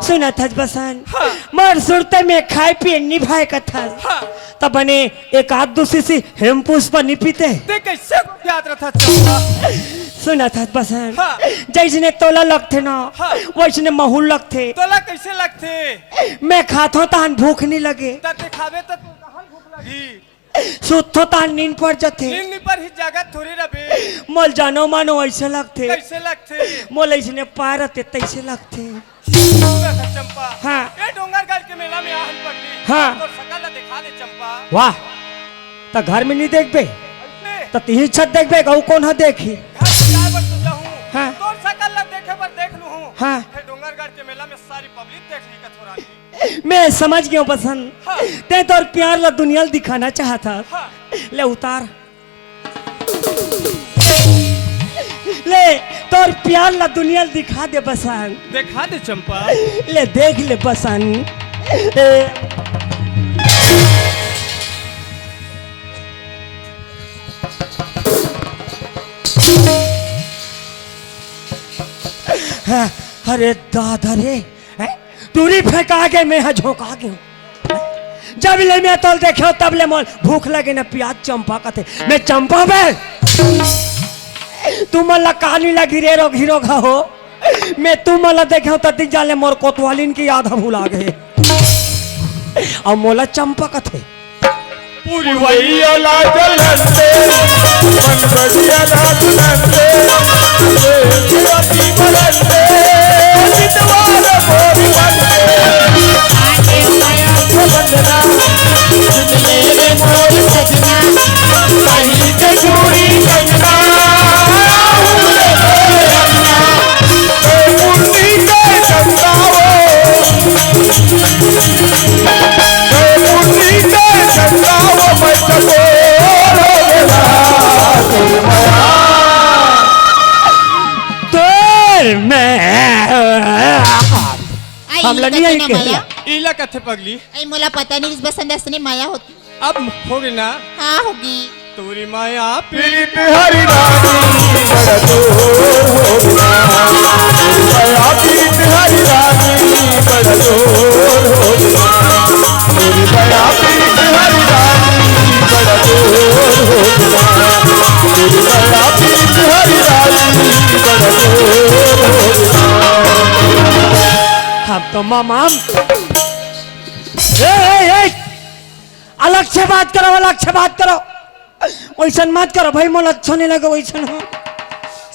सुना था बसन हाँ। मर सुरते में खाए पिए निभाए का था, हाँ। तब बने एक आध दूसरी सी हेम पुष्पा नहीं पीते। ते कैसे याद रहा चंपा? सुना था बसन हाँ। जैसने तोला लगते ना हाँ। वैसने महूल लगते। तोला कैसे लगते? मैं खाता तान भूख नहीं लगे, तते खावे तो कहाँ भूख लगी? सुतो तान नींद पड़ जाते। नींद पर ही जगत थोड़ी रबे। मोल जानो मानो ऐसे लगते, कैसे लगते? मोल ऐसने पारते तैसे लगते। सुना था चंपा, हाँ। ये डोंगरगढ़ के मेला में आहन पगली, हाँ। तो सकल दिखा दे चंपा। वाह तो घर में नहीं देख बे ऐसे तो तीही छत देख बे गौ कौन है देखी। घर से जाए बर तुझा हूँ, हाँ। तोर सकल लग देखे पर देख लूँ हूँ। हाँ। ये डोंगरगढ़ के मेला में सारी पब्लिक देखने का थोड़ा नहीं। मैं समझ गया पसंद, हाँ। ते तो प्यार ला दुनिया दिखाना चाहता। हाँ। ले उतार ले तोर प्यार ला दुनिया दिखा दे बसन। देखा दे चंपा। ले देख ले बसन। हाँ, अरे दादा रे दूरी फेंका के मैं झोंका गया। जब ले मैं तोल देखे तब ले मोल भूख लगे ना प्याज चंपा कथे मैं चंपा बे तू मला कहानी लगी रे रोग हीरो हो मैं तू मला देखे तब जाले मोर कोतवालिन की याद भुला गए और मोला चंपा कथे पूरी वही अलाज लंदे मन बढ़िया लाज लंदे अति बलंदे जितवार मोरी बनते बंदना मेरे मोर सजना कहीं के चूड़ी कंगना मुन्नी के चंदाओ मुन्नी के चंदाओ बचको तेर में हम लगी है के इला कथे पगली आई मोला पता नहीं इस बसंत असनी माया होती अब होगी ना हाँ होगी तोरी माया पीत हरि रानी बड़ा जोर होगा माया पीत हरि रानी बड़ा जोर होगा मेरी माया पीत हरि रानी बड़ा जोर होगा मेरी माया पीत हरि रानी बड़ा जोर होगा हम तो मामा ए, अलग से बात करो, अलग से बात करो, वैसन मत करो भाई, मोला अच्छा नहीं लगे वैसन हो।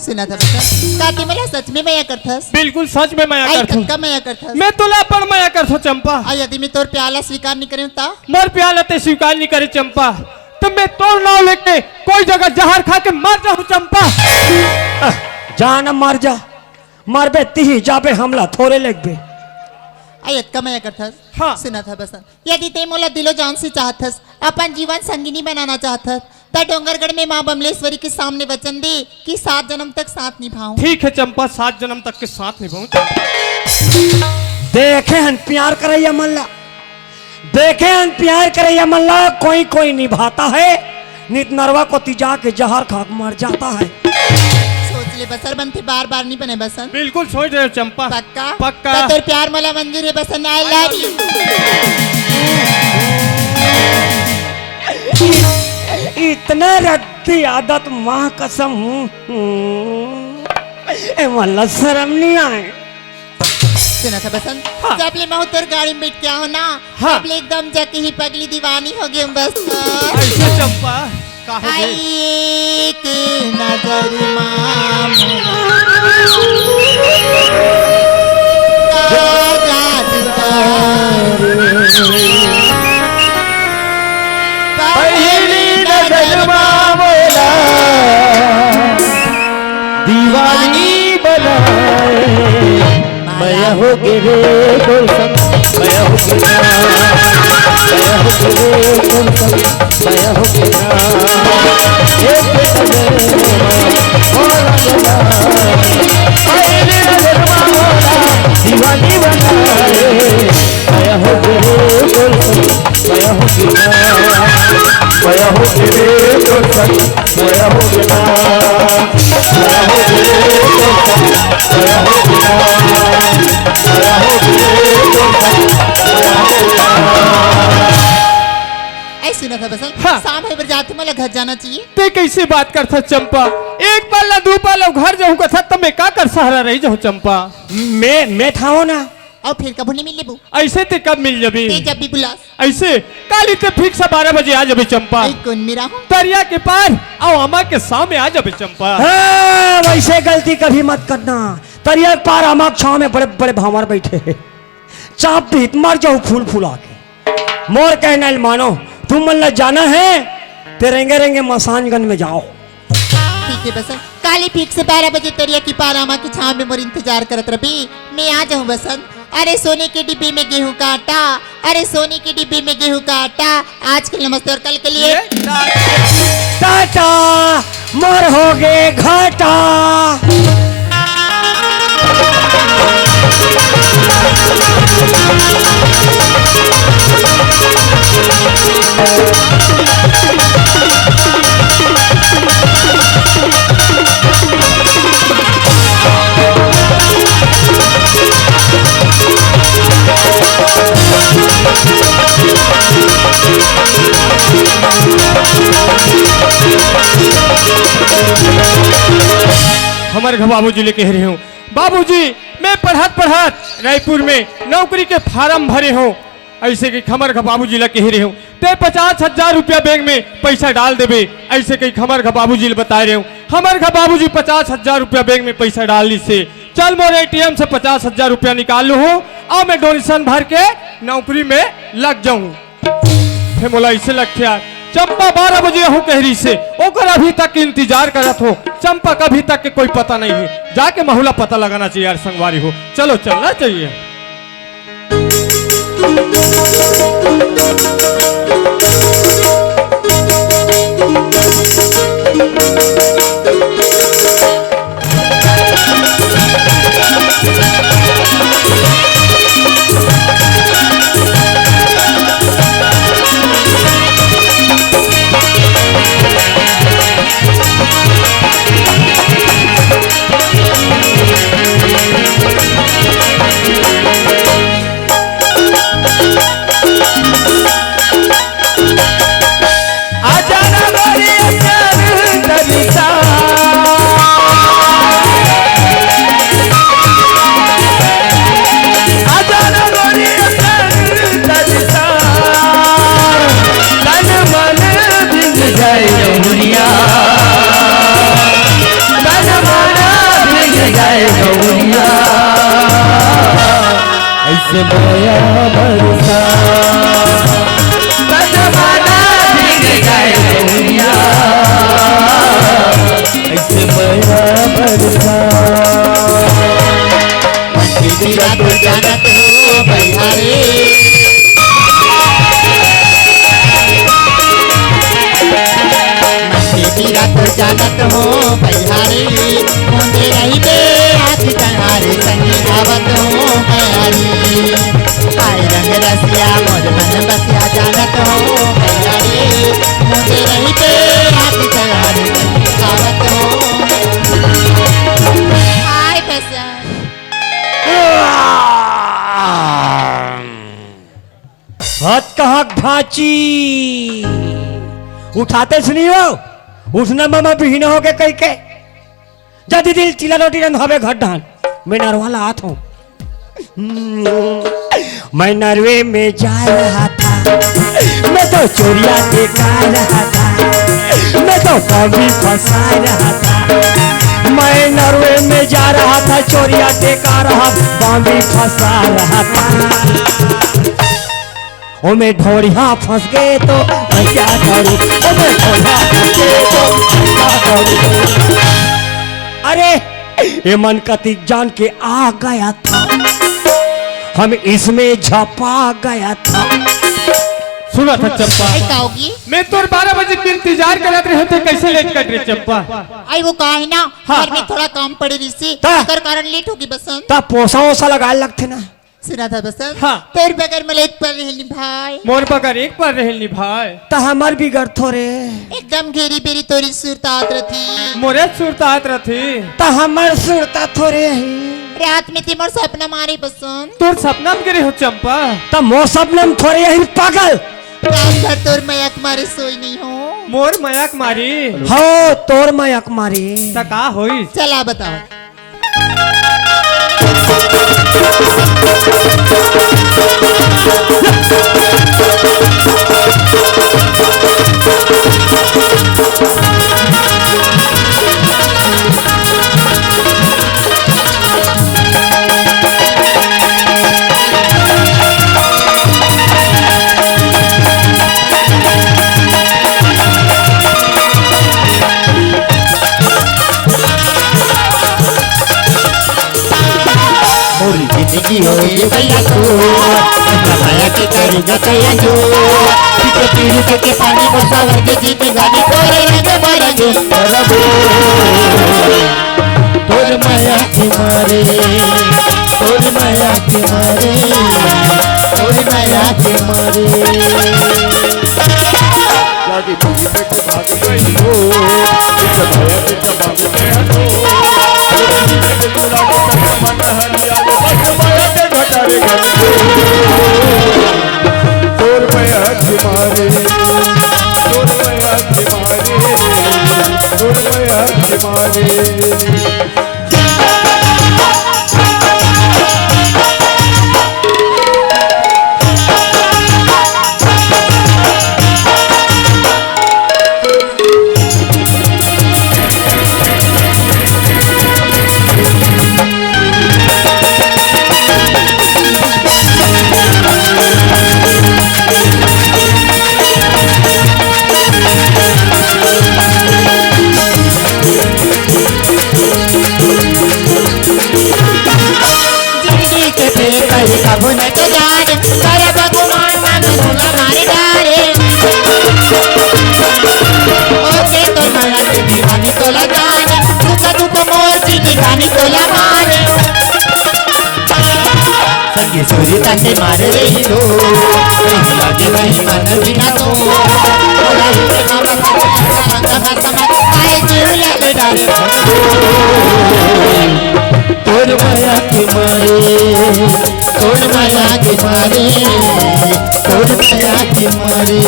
सुना था बसंत काती मला सच में माया करथस बिल्कुल सच में माया आई करथूं कक्का माया करथस मैं तुला पर माया करथूं चंपा आई यदि मैं तोर प्याला स्वीकार नहीं करूं ता मोर प्याला ते स्वीकार नहीं करे चंपा तो मैं तोर नाव लेके कोई जगह जहर खा के मर जाऊं चंपा जा न मर जा, मर बे ती जाबे हमला थोड़े लेग बे। आई अतका माया करथस हाँ। सुना था बसंत यदि ते मोला दिलो जान से चाहथस अपन जीवन संगिनी बनाना चाहथस ता डोंगरगढ़ में माँ बमलेश्वरी के सामने वचन दे कि 7 जन्म तक साथ निभाऊं। ठीक है चंपा 7 जन्म तक के साथ निभाऊं देखे हन प्यार करैया मल्ला, देखे हन प्यार करैया मल्ला, कोई कोई निभाता है, नित नरवा को तिजा के जहर खा के मर जाता है। सोच ले बसर बनते बार बार नहीं बने बसंत बिल्कुल सोच रहे हो चंपा पक्का पक्का ता तोर प्यार मोला मंजूर है बसंत आई लव यू। इतना रद्दी आदत माँ कसम ए मल्ला शर्म नहीं आए। सुना था बसंत जब ले मैं तोर गाड़ी में बैठ के आओ ना हाँ। तब ले एकदम जाके ही पगली दीवानी हो गई बस ऐसे चंपा काहे आई गे? एक नजर मां पहली नजर मामोला दीवानी बनाए मैं हो गिरे गुलशन मैं हो गिरा मैं हो गिरे गुलशन मैं हो गिरा एक नजर मामोला पहली नजर मामोला दीवानी बनाए मैं हो गिरे गुलशन मैं हो गिरा मैं हो गिरे गुलशन मैं हो गिरा मैं हो गिरे गुलशन मैं हो गिरा मैं हो गिरे गुलशन मैं हो गिरा। ऐ सुना था बसंत हाँ। शाम है बरजाते मला घर जाना चाहिए ते कैसे बात करता चंपा एक पाला दो पाला घर जाऊं कथा तब मैं का कर सहारा रही जाऊं चंपा मैं था हो ना, और फिर कब नहीं मिल लेबू ऐसे ते कब मिल जबी ते जब भी बुलास ऐसे काली ते फिक्स 12 बजे आ जबे चंपा आई कौन मेरा हूँ दरिया के पार और अम्मा के सामने आ जबे चंपा हाँ, वैसे गलती कभी मत करना। तरिया पार अमाक छाव में बड़े बड़े भावर बैठे हैं, चाप भीत मर जाओ फूल फूला के। मोर कहना मानो तुम मन जाना है ते रेंगे रेंगे मसानगंज में जाओ। ठीक है बसंत काली ठीक से 12 बजे तरिया की पारामा की छाव में मोर इंतजार करत रही मैं आ जाऊं बसंत। अरे सोने के डिब्बे में गेहूं का आटा, अरे सोने के डिब्बे में गेहूं का आटा, आज के लिए नमस्ते और कल के लिए टाटा मोर हो गए घाटा। हमारे घर बाबूजी लेके रहे हूँ बाबूजी मैं पढ़त पढ़त रायपुर में नौकरी के फार्म भरे हूँ ऐसे कि खमर का बाबूजी ला कह रहे हूँ ते 50,000 रुपया बैंक में पैसा डाल देबे ऐसे कि खमर का बाबूजी ला बता रहे हूँ हमार का बाबूजी 50,000 रुपया बैंक में पैसा डालने से चल मोर ATM से 50,000 रुपया निकाल लू हूँ और मैं डोनेशन भर के नौकरी में लग जाऊँ फिर मोला ऐसे लगते यार चंपा 12 बजे हूँ कहरी से ओकर अभी तक इंतजार करत हो चंपा का अभी तक के कोई पता नहीं है जाके महुला पता लगाना चाहिए यार संगवारी हो चलो चलना चाहिए ऐसे माया बरसा बदमाना भीग जाए दुनिया ऐसे माया बरसा तेरा तो जानत हो बलिहारी तेरा तो जानत हो बलिहारी मुझे रही दे हाथ तुम्हारे संगी आवत हो आई रंग रसिया मोर मन बसिया जानत हो बलिहारी मुझे रही दे हाथ तुम्हारे संगी आवत हो हाय पैसा हाथ कहाँ ढांची उठाते सुनी हो उठना मामा बिहीन हो के कई के जदी दिल चिला रोटी रन हवे घर ढान मैं नरवाला हाथ हूँ मैं नरवे में जा रहा था मैं तो चोरिया देखा रहा था मैं तो कभी फंसा रहा था मैं नरवे में जा रहा था चोरिया देखा रहा बॉम्बे फंसा रहा था ओ मैं ढोरिया फंस गए तो मैं क्या करूं ओ मैं ढोरिया फंस गए तो मैं क्या करूं अरे ये मन कतिक जान के आ गया था हम इसमें झपा गया था सुना था चंपा क्या होगी मैं तो 12 बजे के इंतजार करते रहे थे कैसे लेट कर रहे चंपा आई वो कहा है ना हाँ, घर में थोड़ा काम पड़े रही से ता। कर कारण लेट होगी बसंत ता पोसा ओसा लगाए लगते ना सुना था बसंत हाँ। तेरे बगैर में लेट पर रहे भाई मोर बगर एक पर रहल भाई ता हमार बिगड़ थोड़े एकदम घेरी बेरी तोरी सुरता आत रही मोरे सुरतात रथी ता हमार सुरता थोड़े है रात में तिमोर सपना मारे बसंत तोर सपना में गिरे हो चंपा ता मौसम नम थोड़े है पागल रात भर तोर मयक मारे सोई नहीं हो मोर मयक मारी हो तोर मयक मारी तका होई चला बताओ जिंदगी हो ये भैया को माया के करेगा कया जो पीछे पीढ़ी के पानी बरसा वर्ग जीत गाड़ी कोरे रंग बरंगे रबो तोर माया के मारे तोर माया के मारे तोर माया के मारे जाके पीछे पे के भाग गई हो इस माया के जमाने में हटो तोर जीने के चुरा के तक मन हरिया बस माया के घटारे घर तोर माया के मारे तोर माया के मारे तोर माया के मारे सूरी ताके मार रही लो लागे नहीं मन बिना तो आए जीवया के डाले तोर माया के मारे तोर माया के मारे तोर माया के मारे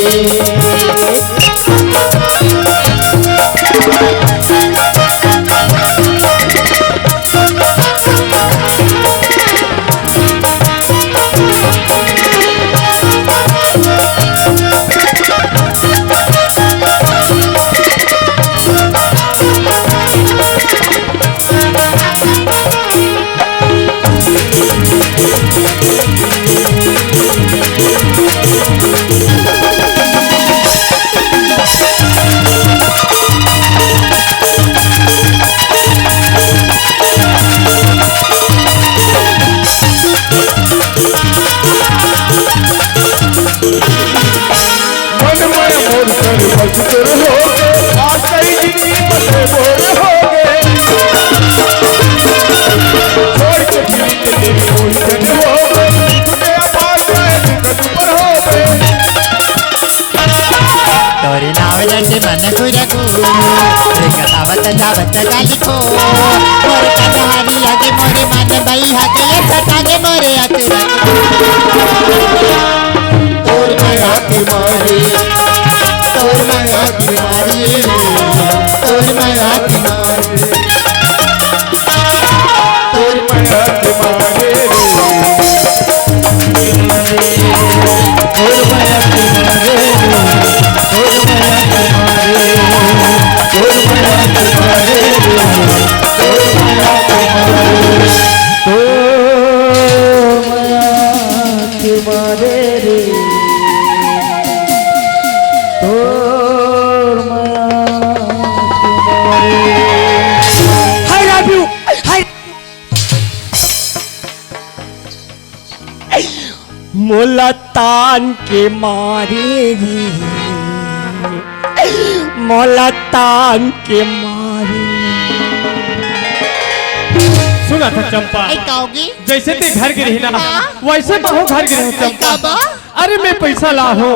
तोरे नाव जैसे मन गुरगु कथावत जावत गाली को मोरे कहानी आगे मोरे मन बई हाथे ये सटागे मोरे अतरा तोर माया की मारी तोर माया की मारी तोर माया की मारी तोर माया की मारी तोर माया की मारी मोलतान के मारे मोलतान के मारे सुना था चंपा कहोगी जैसे ते घर गिरी ना वैसे मैं घर गिरी चंपा अरे मैं पैसा ला हो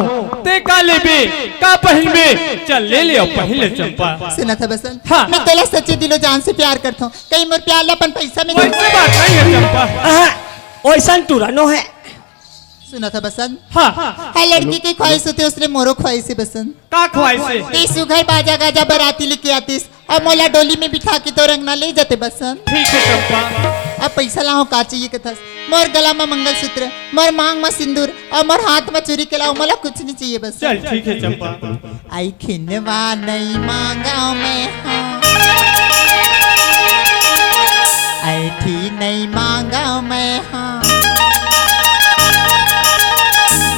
ते का लेबे का पहिबे चल ले ले पहले चंपा सुना था बसंत हाँ। मैं तेरा सच्चे दिलो जान से प्यार करता हूँ कहीं मोर प्यार लापन पैसा में वैसे बात नहीं है चंपा वैसा तुरनो है सुना था बसंत हाँ हर लड़की की ख्वाहिश होती है उसने मोरो ख्वाहिश है बसंत का ख्वाहिश है ते सुघर बाजा गाजा बराती लेके आतीस और मोला डोली में बिठा के तो रंगना ले जाते बसंत ठीक है चंपा अब पैसा लाओ का चाहिए कथस मोर गला में मंगलसूत्र मोर मांग में सिंदूर और मोर हाथ में चूड़ी के लाओ मोला कुछ नहीं चाहिए बस चल ठीक है चंपा आई खिनवा नहीं मांगा मैं हाँ आई थी नहीं मांगा मैं हाँ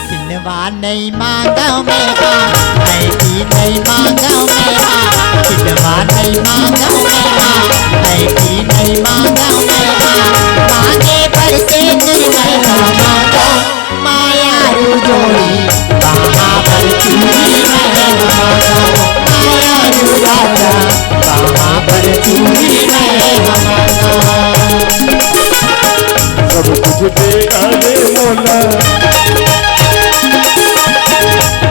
खिनवा नहीं मांगा मैं हाँ आई थी नहीं मांगा मैं हाँ खिनवा नहीं मांगा मैं हाँ आई थी नहीं मांगा मैं हाँ मांगे पर से निर्णय मांगा माया रू जोड़ी वहाँ पर चूड़ी मैं मांगा माया रू राजा वहाँ पर चूड़ी मैं मांगा सब कुछ देगा रे मोला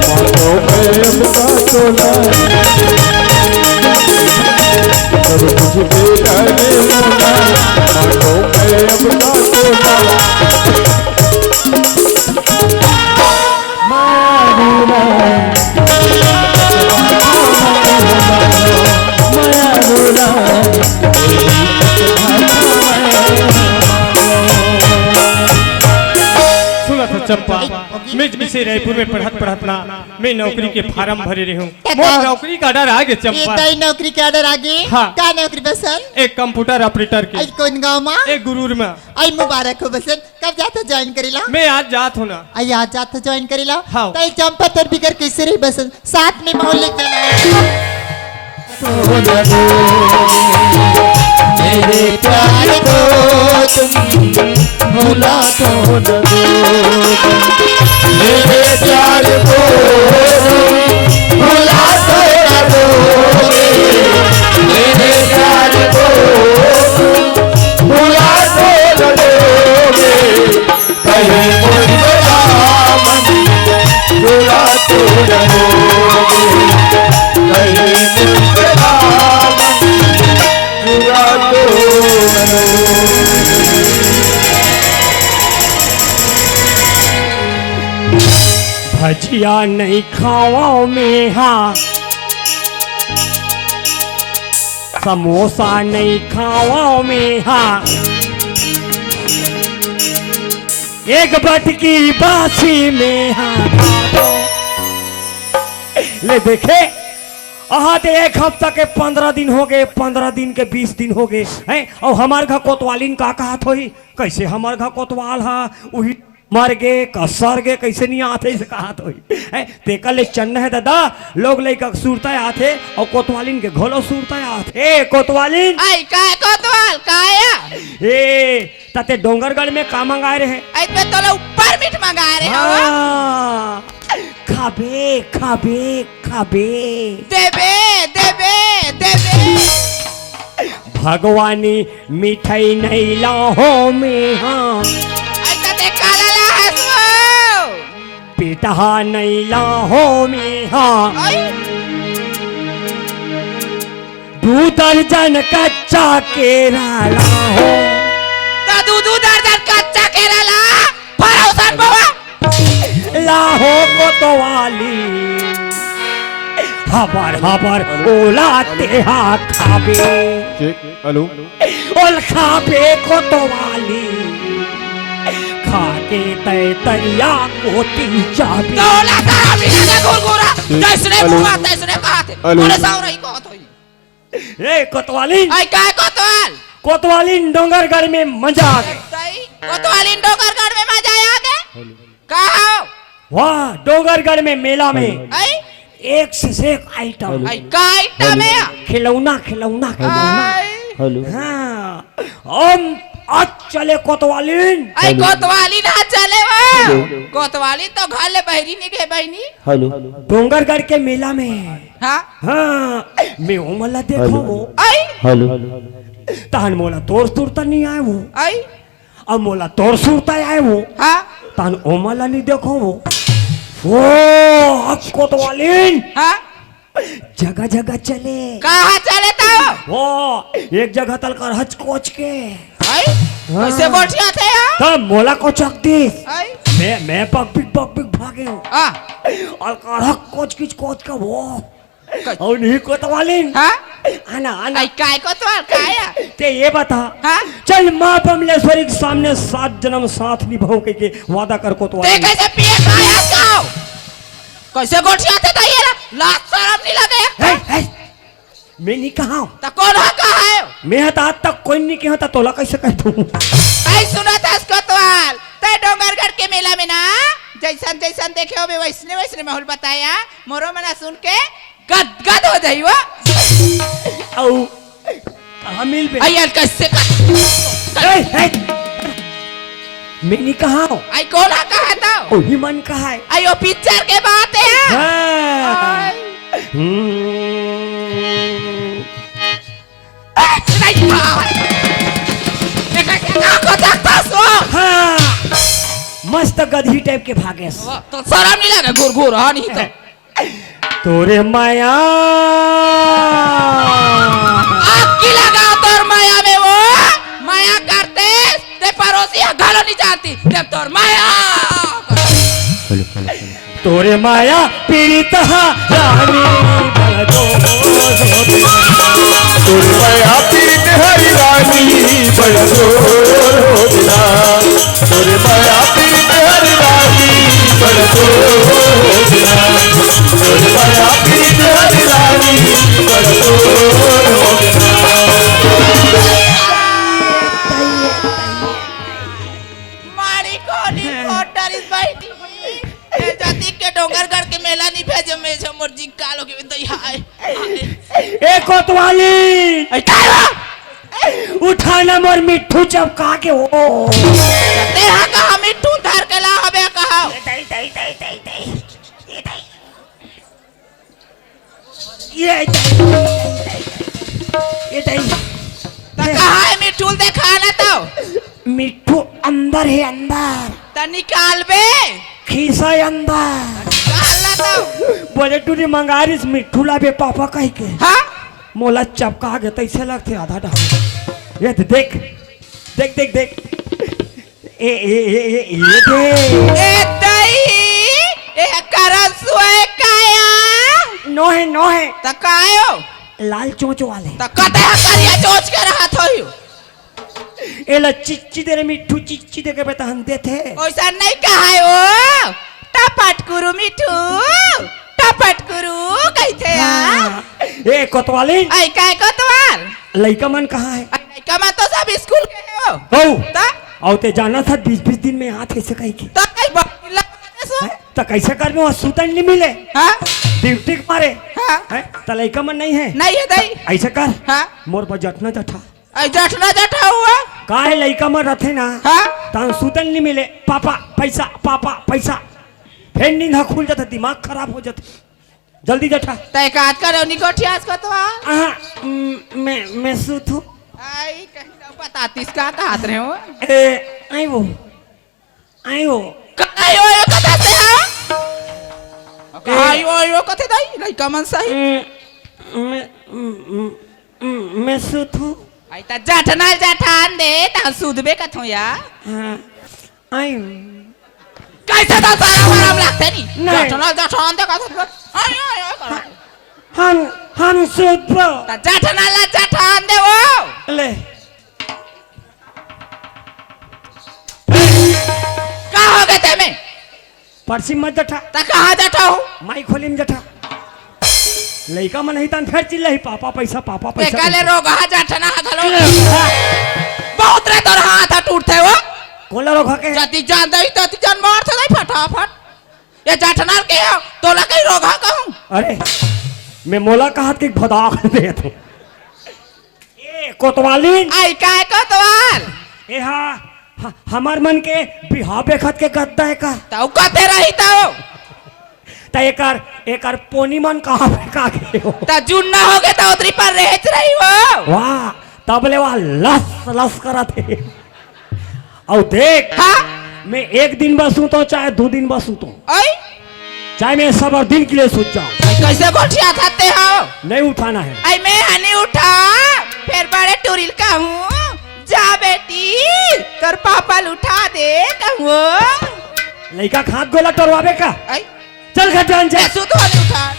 मानो मैं अपना तोला सब कुछ देगा रे मोला मानो मैं अपना तोला सुना था चंपा मैं जिसे रायपुर में पढ़त ना मैं नौकरी के फार्म भरे रही हूँ मोर नौकरी का डर आगे ये चंपा तई नौकरी के आर्डर आगे हाँ। का नौकरी बसन एक कंप्यूटर ऑपरेटर आई के कौन गाँव में एक गुरूर में आई मुबारक हो बसन कब जाता ज्वाइन करेला मैं आज जात हूँ ना आई आज जाता ज्वाइन करेला हाँ। तई चंपा तर बिगर कैसे रही बसन साथ में मोहल्ले चला मेरे प्यार को तुम भूला तो न दो मेरे प्यार को भूला तो न दो मेरे प्यार को भूला तो न दोगे भजिया नहीं खाओ में हाँ, समोसा नहीं खाओ में हाँ, एक बटकी बासी में हाँ खा दो। ले देखे अहा ते एक हफ्ता के 15 दिन हो गए, 15 दिन के 20 दिन हो गए हैं, और हमार घर कोतवालिन का कहा थोई कैसे हमार घर कोतवाल हा वही मर गे कसर गे कैसे नहीं आते से कहा थोई हैं। ते कल चन्न है दादा लोग ले का सूरता आते और कोतवालिन के घोलो सूरता आते। कोतवालिन आई काय कोतवाल काया ए ताते डोंगरगढ़ में का मंगाए रहे आई पे तोले ऊपर मीठ मंगा रहे हो हाँ, खाबे खाबे खाबे देबे देबे देबे भगवानी मिठाई नहीं लाहो में हाँ, ऐसा ते काला ला हसो पिता नहीं लाहो में हाँ, आई 2 दर्जन कच्चा केरा लाहो। ता दूधू दर्जन कच्चा केरला भरोसन बाबा लाहो कोतवाली हबर हबर ओलाते हा खाबे चेक हेलो ओल खाबे कोतवाली खाके तय तरिया कोती जाबे। तोला तारा बिना का गुरगुरा जैसने बुआ तैसने कहते हेलो। बोले साव रही कहत होई ए कोतवाली आई काय कोतवाल कोतवाली डोंगरगढ़ में मजा आ गए। तई कोतवाली डोंगरगढ़ में मजा आ गए कहा वाह डोंगरगढ़ में मेला में आई एक से एक आइटम आई काय टमे खिलौना खिलौना खिलौना आई हाँ हम आज चले कोतवालिन आई कोतवाली ना चले वो कोतवाली तो घर ले बहरी नहीं गए बहनी हेलो डोंगरगढ़ के मेला में हाँ हाँ मैं उमला देखो वो आई हेलो तान मोला तोर सुरता नहीं आए वो आई अब मोला तोर सुरता आए वो हाँ तान उमला नहीं देखो वो अब कोतवालिन हाँ जगह जगह चले कहाँ चले तो वो एक जगह तल कर हच कोच के आई कैसे बैठिया थे यार तब मोला को चक दिस आई मैं पग पिक भागे हूँ हाँ और करहक कोच का वो और नहीं कोतवालिन हाँ आना आना आई काय कोतवाल काया ते ये बता हाँ चल माँ बमलेश्वरी के सामने 7 जन्म साथ निभाओ के वादा कर ते कोतवालिन। कैसे पिए खाया खाओ कैसे बैठिया थे तो ये लात शर्म नहीं लगे मैं नहीं कहा तो कौन है कहा है मैं तो आज तक कोई नहीं कहा था तोला कैसे कह दूँ आई सुना था कोतवाल ते डोंगरगढ़ के मेला में ना जैसन जैसन देखे हो वैसने वैसने माहौल बताया मोरो मना सुन के गद गद हो जाई वो औ कहाँ मिल बे आई यार कैसे मैं नहीं कहा आई कौन है कहा था वही मन कहा है आई वो पिक्चर के बात है हाँ। हाँ मस्त गधी टाइप के भागे तो शर्म नहीं लगे गुरगुर हाँ नहीं तो तोरे माया आग लगा तोर माया में वो माया करते ते पड़ोसी घरों नहीं जाती जब तोर माया तोरे माया पीड़ित रानी बदो तोरे माया पीड़ित हरि रानी बड़ो बिना तोरे माया पीड़ित हरि रानी बड़ो बिना तोरे माया पीड़ित हरि रानी बड़ो मारी कोनी कोटर इस बैठी ए जाति के डोंगरगढ़ के मेला नहीं भेजे में जो मर्जी कालो के दई हाय ए कोतवाली आई तारा उठाना मोर मिठू चपका के हो ते हा का मिठू धर के ला हबे कहा ये ता कहा है मिठू देखा ना तो मिठू अंदर है अंदर ता निकाल बे खीसा अंदर निकाल ना तो बोले तूने मंगारिस मिठू ला बे पापा कह के हाँ मोला चपका के तैसे लगते आधा डाल ये तो देख देख देख देख ये देख ए दई ए करा नो है नो है तो काहे हो लाल चोंच वाले तो कते करिया चोच के रहा थो ए ला चिच्ची दे रे मिठू चिच्ची दे के बेटा हम देते ऐसा नहीं कहा है वो टपट कुरु मिठू टपट कुरु कहते यार ए कोतवाली आई काय कोतवाल लइका मन कहाँ है आई कमा तो सब स्कूल के हो ओ तो और ते जाना था 20-20 दिन में हाथ कैसे कहीं की तो कई बकला सो तो कैसे कर में वहाँ सूतन नहीं मिले हां ड्यूटी मारे हां हैं तो लइका मन नहीं है नहीं है दई ऐसे कर हां मोर पर जटना जठा आई जठना जठा हुआ का है लइका मन रथे ना हां तान सूतन नहीं मिले पापा पैसा फिर नींद हाँ खुल जाता दिमाग खराब हो जाता जल्दी जठा तय काट कर निकोठियास कोतवाल मैं सूतू आई कहीं तो बतातीस का हाथ रहे हो ए आई वो कहीं यो कथा से हां यो कथे दई लइका मन सही मैं सूतू आई ता जठना जठान दे ता सुधबे कथो या आई कैसे तो सारा आराम लगते नहीं नहीं। जठना जठान दे कथो आई हम सूतो ता जठना ला जठान दे वो ले का हो गए ते में परसी मत जठा ता कहां जठा हो माई खोली में जठा लइका मन नहीं तान फिर चिल्ला ही पापा पैसा काले रोग हा जठना घलो बहुत रे तोर हाथ टूटते हो कोला रोग के जति जान दई तति जान मार थे फटाफट ये जठना के हो तोला कई रोग हा कहूं अरे मैं मोला कहा कि भदाक दे तू ए कोतवाली आई काय कोतवाल ए हमार मन के बिहाव बेखत के गद्दा है का तो कते रही तो त एकर पोनी मन कहाँ फेंका गए हो तो जुन्ना हो गए तो उतरी पर रहच रही हो वाह तबले वाह लस करा थे और देख हाँ मैं एक दिन बसूं तो चाहे 2 दिन बसूं तो आई चाहे मैं सब दिन के लिए सोच जाऊं कैसे गोठिया खाते हो नहीं उठाना है आई मैं हनी उठा फिर बड़े टूरिल का हूँ जा बेटी कर पापा उठा दे कहूँ लड़का खाद गोला टरवाबे का आई चल घर जान जा ऐसू तो हनी उठा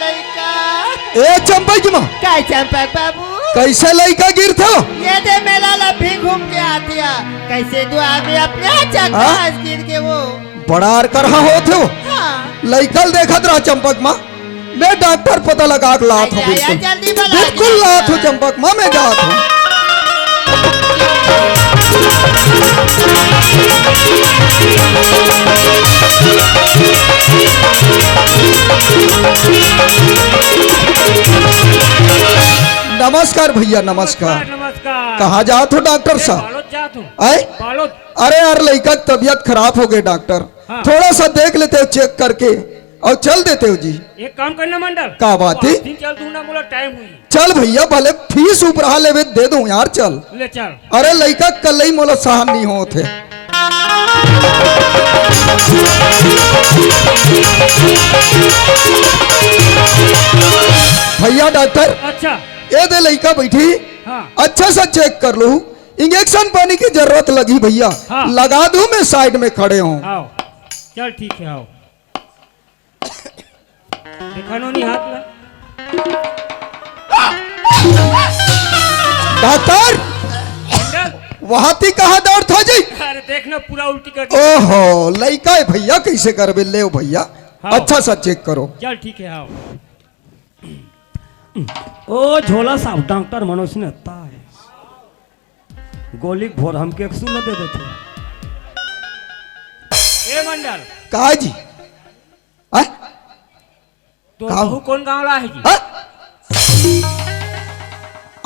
ए चंपक माँ काय चंपक बाबू कैसे लड़का गिर था ये दे मेला लफी घूम के आतिया कैसे दो आदमी अपने चक्का गिर के वो बड़ा करहा हो थे हाँ लड़कल देखत रहा चंपक माँ मैं डॉक्टर पता लगा के लात हूँ आया, बिल्कुल जल्दी बुला बिल्कुल दीजिए। लात हूँ चंपक माँ मैं जात हूँ नमस्कार भैया नमस्कार नमस्कार कहाँ जात हो डॉक्टर साहब बालोद जा तू आए बालोद अरे यार लड़का की तबीयत खराब हो गई डॉक्टर हाँ। थोड़ा सा देख लेते हो चेक करके और चल देते हो जी एक काम करना मंडल का बात है? दिन चल तू ना बोला टाइम हुई चल भैया भले फीस ऊपर लेवे दे दूं यार चल ले चल अरे लड़का कल ही मोला सहन नहीं हो थे भैया डॉक्टर अच्छा ये दे लड़का बैठी हाँ अच्छा सा चेक कर लूं इंजेक्शन पानी की जरूरत लगी भैया हाँ। लगा दूं मैं साइड में खड़े हूँ आओ चल ठीक है आओ देखा नो नहीं हाथ में डॉक्टर मंडल वहां थी कहा दर्द था जी अरे देखना पूरा उल्टी कर ओहो लड़का है भैया कैसे करबे ले भैया हाँ। अच्छा सा चेक करो। चल ठीक है आओ। ओ झोला साहब डॉक्टर मनोज ने अत्ता है गोली भोर हमके एक सुन दे देते। ए मंडल का जी आ? तो का? बहू कौन गाँव ला है जी? आ?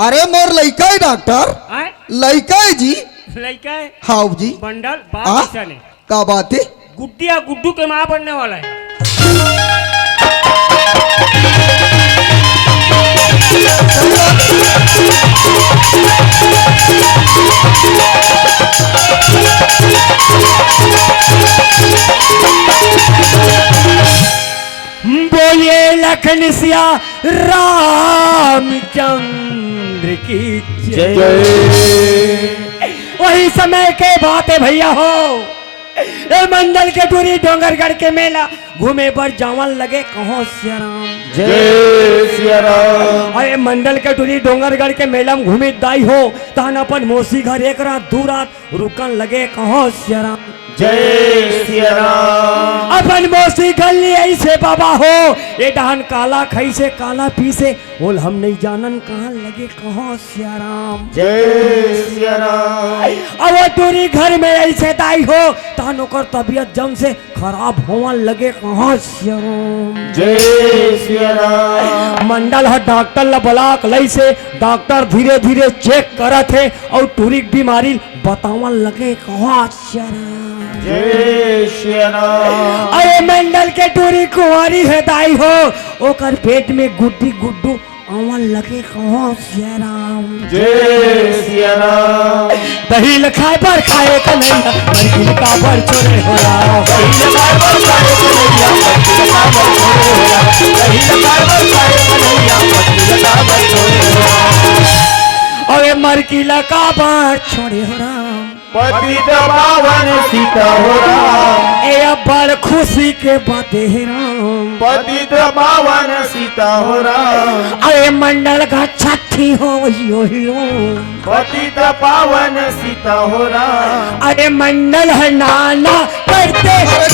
अरे मोर लड़का है डॉक्टर, आए लड़का है जी। लड़का है हाँ जी। मंडल आ? बात ऐसा नहीं का बात है? गुड्डिया गुड्डू के माँ बनने वाला है। बोलिए लखन सिया रामचंद्र की जय। वही समय के बात है भैया हो। ए मंडल के टूरी डोंगरगढ़ के मेला घूमे पर जावन लगे कहो सिया राम जय सिया राम। अरे मंडल के टूरी डोंगरगढ़ के मेला में घूमे दाई हो तान अपन मोसी घर एक रात दू रात रुकन लगे कहो सिया राम जय सिया राम। अपन मोसी गल ऐसे बाबा हो ये डहान काला खाई से काला पी से बोल हम नहीं जानन कहाँ लगे कहो सिया राम जय सिया राम। अब वो टूरी घर में ऐसे दाई हो तान ओकर तबियत जम से खराब होवन लगे कहाँ सिया राम जय सिया राम। मंडल है डॉक्टर ला बुलाक लई से डॉक्टर धीरे धीरे चेक करत है और टूरी बीमारी बतावन लगे कहाँ सिया राम जय सिया राम। अरे मंडल के टूरी कुंवारी है दाई हो ओकर पेट में गुड्डी गुड्डू आवन लगे कहो सिया राम जय सिया राम। दही लखाए पर खाए कन्हैया बरगिल का बर छोड़े हो राम दही लखाए पर खाए कन्हैया बरगिल का बर छोड़े हो राम दही लखाए पर खाए कन्हैया बरगिल का बर छोड़े हो राम। अरे मरकिला का बर छोड़े हो राम पति पावन सीता हो राम। ए बड़ खुशी के बातें है राम पति पावन सीता हो राम। अरे मंडल का छठी हो यो पति पावन सीता हो राम। अरे मंडल है नाना करते अरे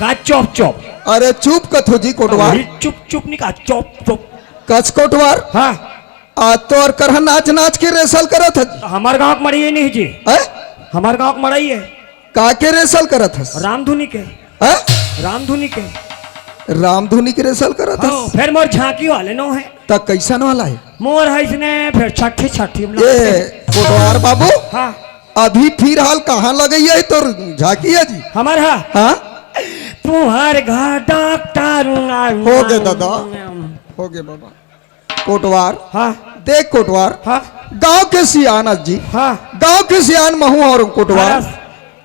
का चौप चौप अरे चुप कथो जी कोटवार। चुप चुप नहीं का चौप चौप कच कोटवार हाँ आ तो और करह नाच नाच के रेसल करत है। हमार गांव के मड़ाई नहीं जी हैं? हमार गांव के मड़ाई है का के रेसल करत है? रामधुनी के हैं? रामधुनी के रामधुनी के रेसल करत है। हाँ, फिर मोर झांकी वाले नो है त कैसन वाला है? मोर है इसने फिर छठी छठी में ए कोटवार बाबू हाँ अभी फिर हाल कहाँ लगई है तो झाकी है जी? हमार हाँ हाँ तुम्हार घर डॉक्टर हो गए दादा हो गए बाबा। कोटवार हाँ देख कोटवार हाँ गांव के सियान जी हाँ गांव के सियान महू और कोटवार हाँ।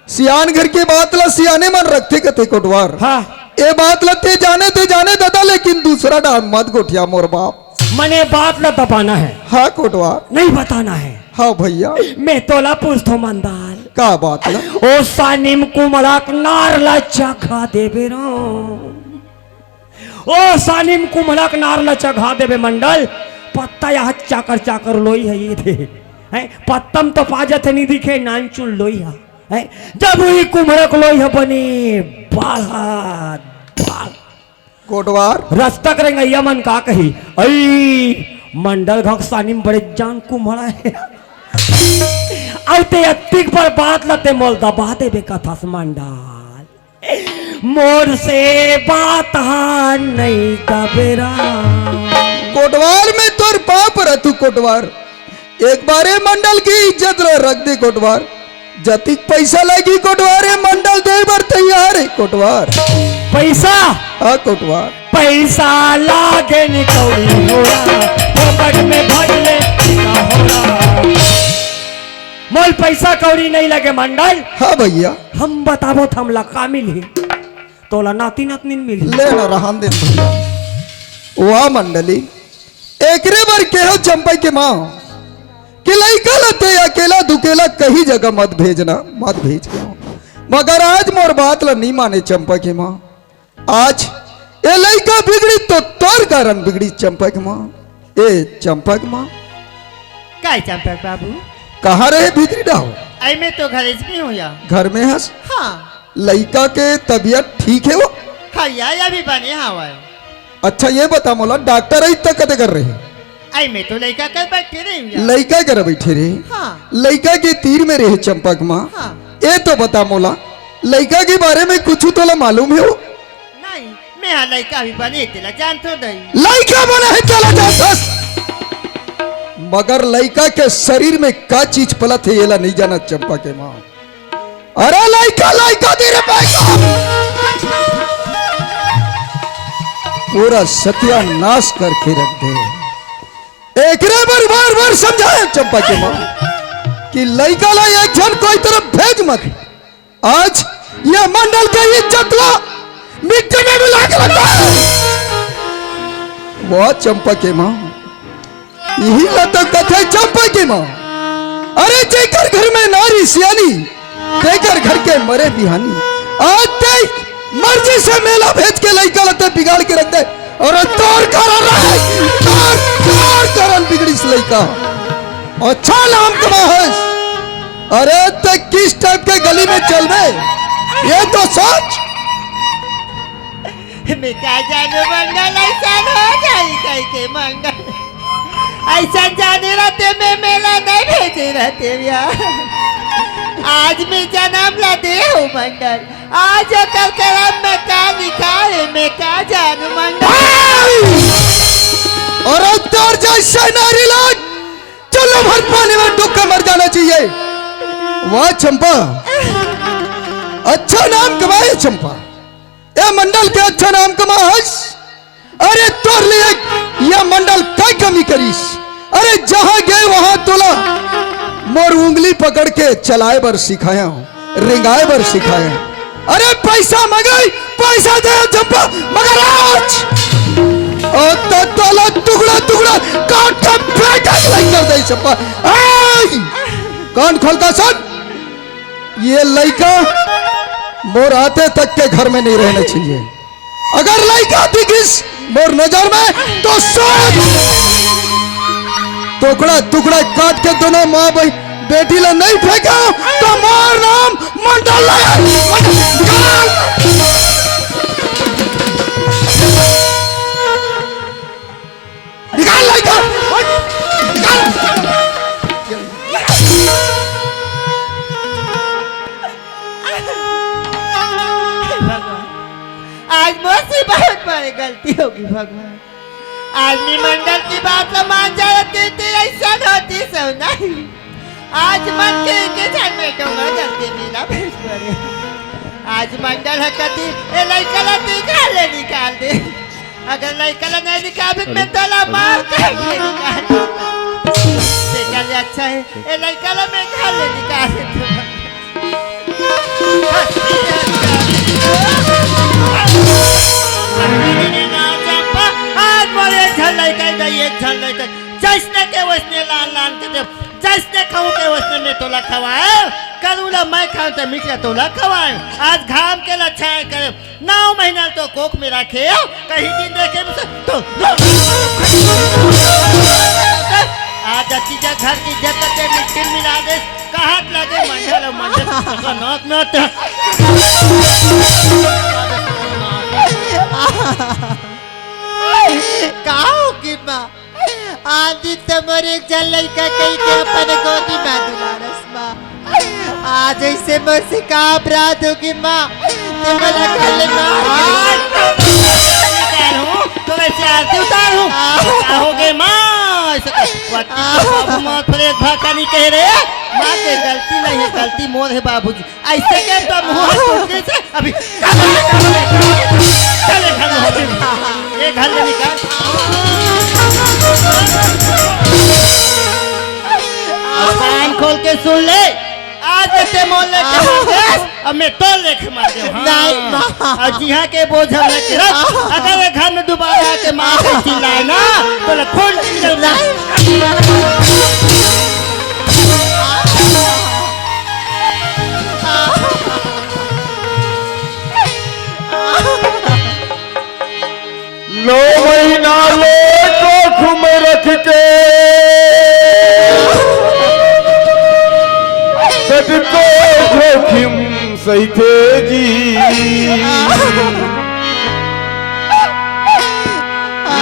सियान घर की बात ला सियाने मन रखते कथे कोटवार हाँ ये बात लते जाने दादा लेकिन दूसरा डांड मत गोठिया मोर बाप। मने बात न दबाना है हाँ कोटवार नहीं बताना है हाँ भैया मैं तोला पूछतो मंदाल का बात ला? ओ सानिम कुमलाक नारला चखा देबे रो ओ सानिम कुमलाक नारला चखा देबे मंडल पत्ता यहाँ चाकर चाकर लोई है ये थे हैं पत्तम तो पाजत नहीं दिखे नानचुन लोई है जब वही कुमरक लोई है बने बाढ़ा बाढ़ कोटवार रस्तक रंगैया मन का कही आई मंडल घक सानिम बड़े जान कुमड़ा है आते अतिक पर बात लते मोल दबा देबे कथा मंडल मोर से बात नहीं दबेरा कोटवार में तोर पाप रहतु कोटवार एक बारे मंडल की इज्जत रख दे कोटवार जतिक पैसा लगी कोटवार मंडल दे बर तैयार है कोटवार। पैसा हाँ कोटवार पैसा लागे निकौड़ी होरा पोकट में भरले का होरा मोल पैसा कौड़ी नहीं लगे मंडल हाँ भैया हम बताबो हम लका मिली तोला नाती नतनी मिली ले न रहन दे भैया। वाह मंडली एकरे बार केहो चंपई के माँ कि लइका लते अकेला दुकेला कहीं जगह मत भेजना मत भेज के मगर आज मोर बात ला नहीं माने चंपा की माँ। आज ए लइका बिगड़ी तो तोर कारण बिगड़ी चंपा की माँ। ए चंपा की माँ काय चंपक बाबू कहाँ रहे भीतरी डाहो? आई मैं तो घर में हूँ या। घर में हंस? हाँ लड़का के तबीयत ठीक है वो? हाँ यार अभी बने हवा है। अच्छा ये बता मोला डॉक्टर आई तक कते कर रहे? आई मैं तो लड़का कर बैठे रही हूँ या। लड़का कर बैठे रहे? हाँ लड़का के तीर में रहे चंपक माँ। हाँ ये तो बता मोला लड़का के बारे में कुछ तो मालूम है वो? नहीं मैं हाँ लड़का अभी बने तेला जान तो नहीं। लड़का बना है चला जा मगर लड़का के शरीर में का चीज पलत है ये ला नहीं जाना चंपा के माँ। अरे लड़का लड़का तेरे पूरा सत्यानाश करके रख दे। एक बार बार समझाए चंपा के माँ कि लड़का ला एक जन कोई तरफ भेज मत। आज यह मंडल का इज्जत ला मिट्टी में मिला के रखा है। वाह चंपा के माँ यही तो कथा चंपा की माँ। अरे जेकर घर में नारी सियानी देकर घर के मरे बिहानी। आज ते मर्जी से मेला भेज के लड़का लते बिगाड़ के रख दे और तोर कारण बिगड़ी से लड़का अच्छा नाम कमा है। अरे ते किस टाइप के गली में चल रहे ये तो सोच। मैं क्या जानू मंगल ऐसा हो जाए कहीं के मंगल ऐसा जाने रहते मैं मेला नहीं भेजे रहते यार। आज मैं जन्म ला दे हूँ मंगल आज कल करम में क्या लिखा है मैं क्या जानू मंगल। और तोर जैसे नारी लोग चलो भर पानी में डूब के मर जाना चाहिए। वाह चंपा अच्छा नाम कमाए चंपा ये मंडल के अच्छा नाम कमा। अरे तोर लिए यह मंडल क्या कमी करीस? अरे जहां गए वहां तोला मोर उंगली पकड़ के चलाए बर सिखाया हूं रिंगाए बर सिखाया। अरे पैसा मगाई पैसा दे चंपा मगर आज तो तोला टुकड़ा टुकड़ा काट के फेंक कर दे चंपा। कान खोल का सुन ये लड़का मोर आते तक के घर में नहीं रहना चाहिए। अगर लड़का दिखिस मोर नजर में तो सोच टुकड़ा टुकड़ा काट के दोनों माँ भाई बेटी ला नहीं फेंका तो मोर नाम मंडल निकाल लड़का आज मुझसे बहुत बड़ी गलती होगी भगवान। आज मैं मंडल की बात तो मान जाती थी ऐसा होती सब नहीं। आज मन के जन में डोंगा जल्दी मिला भेज करे। आज मंडल है कभी ये लड़का निकाल दे। अगर लड़का नहीं निकाल मैं तला मार के निकाल अच्छा है ये लड़का मैं निकाल दे। आज बोले जैसने के वैसने लान लान के दे जैसने खाऊं के वैसने मैं तोला खवाए करूला मैं खाऊं तो मीठा तोला खवाए। आज घाम के लच्छाए करे 9 महीना तो कोक में रखे कहीं दिन देखे तो आज चीजा घर की जगत में मिट्टी मिला दे कहाँ लगे मंडल मंडल नाक में काहो की माँ आदि तमर एक जल लड़का कहीं के अपन गोदी में दुलारस माँ। आज ऐसे मुझसे का अपराध होगी माँ तुम्हारा गले तो वैसे आरती उतारूं कहोगे माँ माँ थोड़े भाका नहीं कह रहे माँ के गलती नहीं है गलती मोर है बाबूजी ऐसे के तो मुँह से अभी चले ये घर में निकाल कान खोल के सुन ले आज ते मोल लेके अब मैं तो लेके मार दे नहीं और जी हां के बोझ हम लेके रख अगर ये घर में दोबारा आके मार के चिल्लाए ना तो खून लो महीना ले कोख में रख के सही थे जी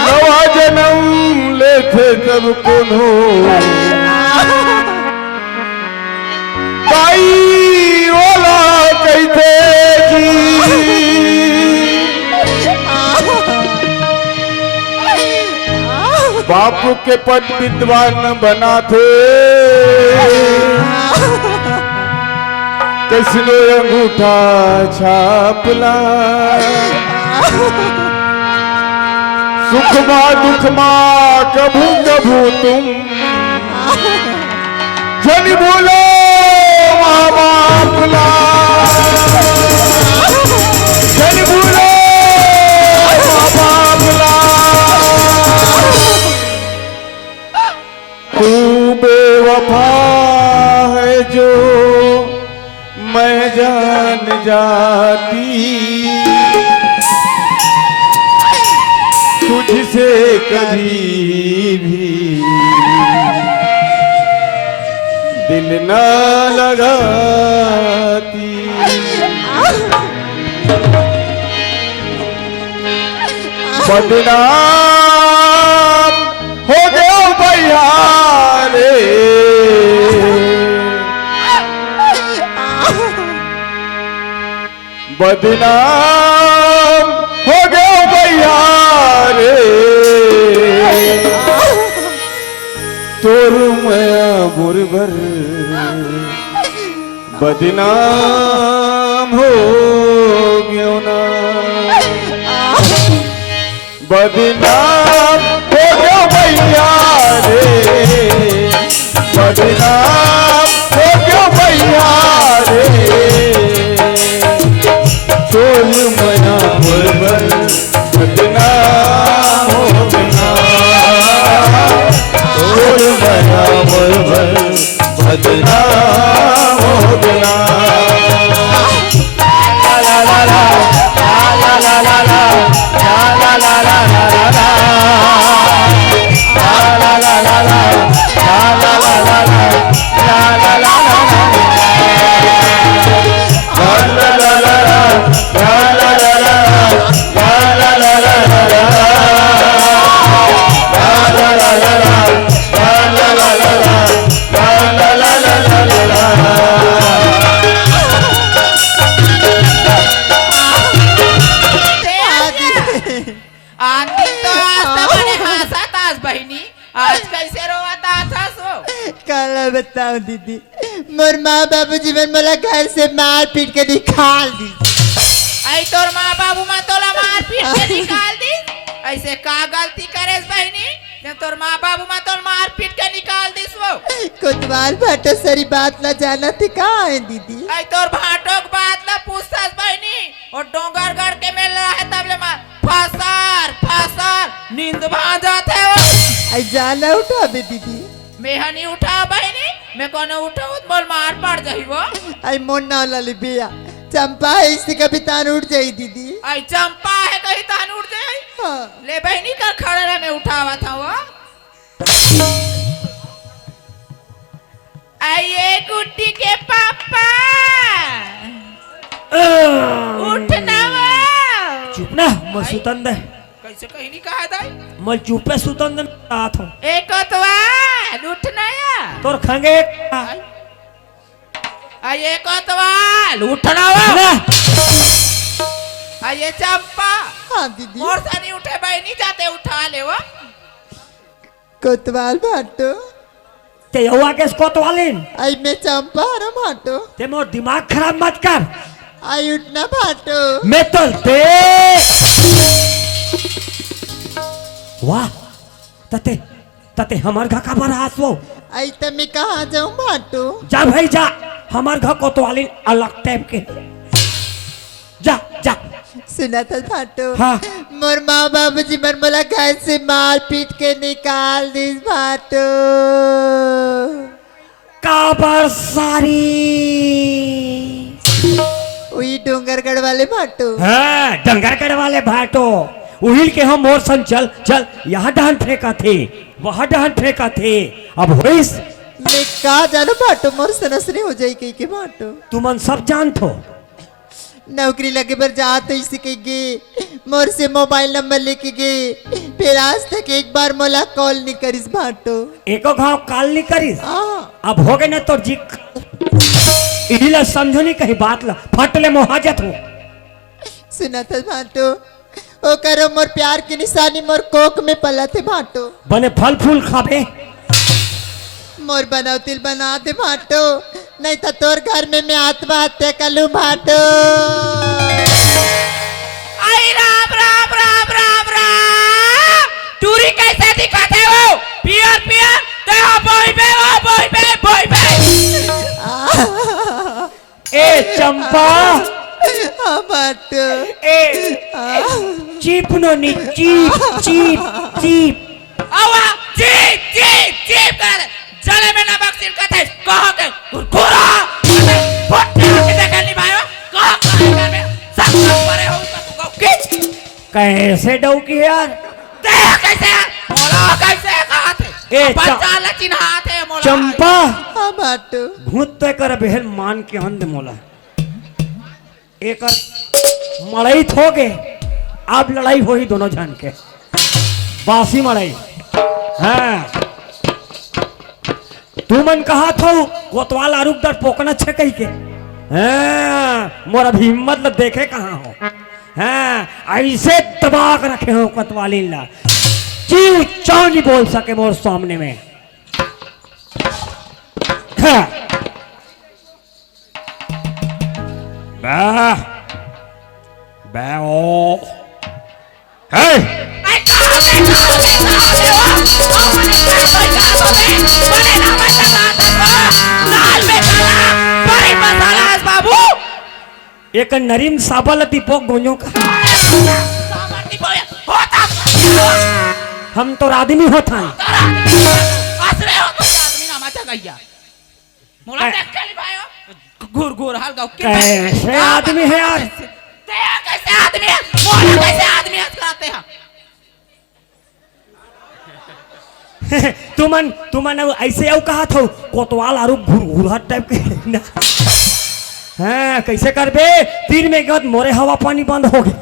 नवा जन्म लेते तब कोनो भाई वाला कहते जी बाप के पद विद्वान बना थे किसने अंगूठा छापला सुख माँ दुख माँ कभू कभू तुम जन बोलो माँ बापला जन बोलो माँ बापला तू बेवफा है जो मैं जान जाती तुझसे कभी भी दिल न लगाती बदनाम हो गया भैया रे बदनाम हो गया भैया रे तोर माया बुरबर बदनाम हो गयो ना बदनाम हो गया भैया रे बदनाम हो गया भैया रे तोर माया बुरबर बदनाम हो गया तोर माया बुरबर बदनाम हो गया ला ला ला ला ला ला ला ला ला ला ला आंधी तो आज तो बने हंसत आज बहनी आज कैसे रोता था सो कल बताओ दीदी मोर माँ बाबू जीवन मला घर से मार पीट के निकाल दी आई तोर माँ बाबू माँ तोला मार पीट के निकाल दी ऐसे का गलती करेस बहनी जब तोर माँ बाबू माँ तोर मार पीट के निकाल दिस वो कोतवाल भाटो सारी बात ना जाना थी कहाँ है दीदी आई तोर भाटोक बात ला पूछतास बहनी और डोंगरगढ़ के मेल रहा है तब ले मार फसार फसार नींद भांजत है वो आई जाना उठा बे दीदी मैं नहीं उठा बहनी मैं कोनो उठाऊं तो बोल मार पड़ जाही वो आई मोन ना लाली बिया चंपा है इससे कभी तान उठ जाई दीदी आई चंपा है कहीं तान उठ जाए हाँ। ले बहनी का खड़े रहे मैं उठावा था वो आइए गुड्डी के पापा उठना वो चुप ना मैं सुतन दे कैसे कहीं नहीं कहा था मैं चुपे सुतन दे रात हूँ एक कोतवाल उठना या तोर खंगे आइए कोतवाल उठना वो आइए चंपा हाँ दीदी मोर से नहीं उठे भाई नहीं जाते उठा ले वो कोतवाल भाटो ते हुआ के कोतवालिन आई मैं चंपा रो भाटो ते मोर दिमाग खराब मत कर आई उठना भाटो मैं तो ते वाह तते तते हमार घर का बड़ा आसो आई तो मैं कहाँ जाऊँ भाटो जा भाई जा हमार घर कोतवालिन अलग टाइप के जा जा सुना था भाटो हाँ। मोर माँ बाबू जी मन बोला घर से मार पीट के निकाल दिस भाटो काबर सारी वही डोंगरगढ़ वाले भाटो हाँ डंगरगढ़ वाले भाटो उहिल के हम मोर सन चल चल यहाँ डांड फेंका थे वहाँ डांड फेंका थे अब होइस मैं कहा जानो भाटो मोर सनसनी हो जाई कहीं के भाटो तुमन सब जानत हो नौकरी लगे पर जात ही सीखेंगे मोर से मोबाइल नंबर लेके गए फिर आज तक एक बार मोला कॉल नहीं करिस भाटो एको घाव काल नहीं करिस हाँ अब हो गए ना तो जी इला समझो नहीं कहीं बात ला फटले मोहाजत हो सुना था भाटो ओ करो मोर प्यार की निशानी मोर कोक में पला थे भाटो बने फल फूल खाबे मोर बनौतिल बना दे भाटो नहीं तो तोर घर में मैं आत्महत्या कर लूं भाटो आई राम राम राम राम राम टूरी कैसे दिखाते हो पियर पियर ते हो बोई बे ए चंपा हाँ भाटो ए चीप नो नी चीप चीप चीप आवा चीप चीप चीप कर जले में नमक सिरका थे कहो के गुरगुरा फट के देखली भाई कहो घर में सब परे हो तू के कैसे डौ की यार ते कैसे मोला कैसे कहा थे ए, बच्चा ला चिन्हा थे मोला चंपा हाँ भाटो भूत तय कर बहन मान के अंध मोला एक मड़ई थोगे आप लड़ाई हो ही दोनों जान के बासी मड़ई हाँ तू मन कहा था कोतवाल आरूप दर पोकना छे कही के हाँ मोर अभी हिम्मत ल देखे कहाँ हो हाँ ऐसे दबाक रखे हो कोतवाली ला चीव चाव नहीं बोल सके मोर सामने में हाँ। बा बा ओ हे आई कहो के हो ओ मने बने ना मसाला लाल में काला बड़ी मसाला बाबू एक नरीम साबलती पोक गोंजो का सामर्थी बोया होता हम तो आदमी होता है आसरे हो तो आदमी ना मचा गया मोला देख के ली भाई गुर गुर हाल गाओ कैसे आदमी है यार ते कैसे आदमी है मोला कैसे आदमी है कहते हैं तुमन ऐसे आओ कहा था कोतवाल आरू घुरघुरा टाइप के ना हाँ कैसे करबे तीर में गद मोरे हवा पानी बंद हो गए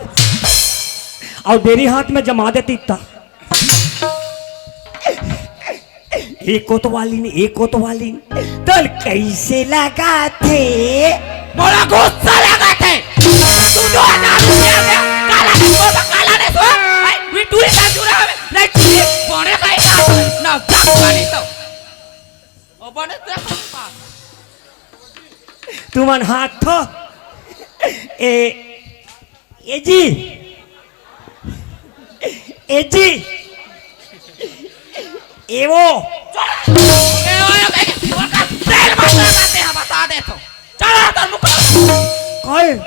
और देरी हाथ में जमा देती इतना एक कोतवाली तल कैसे लगा थे मोला गुस्सा लगा थे तू 2000 रुपया दे काला ने सो वी टू सा जुरा नहीं चीज बने का ना जाक पानी तो ओ बने देख तुमन हाथ थो ए जी ए वो ए ओए का तेल मत लगाते हैं बता दे तो चलो तो मुक कौन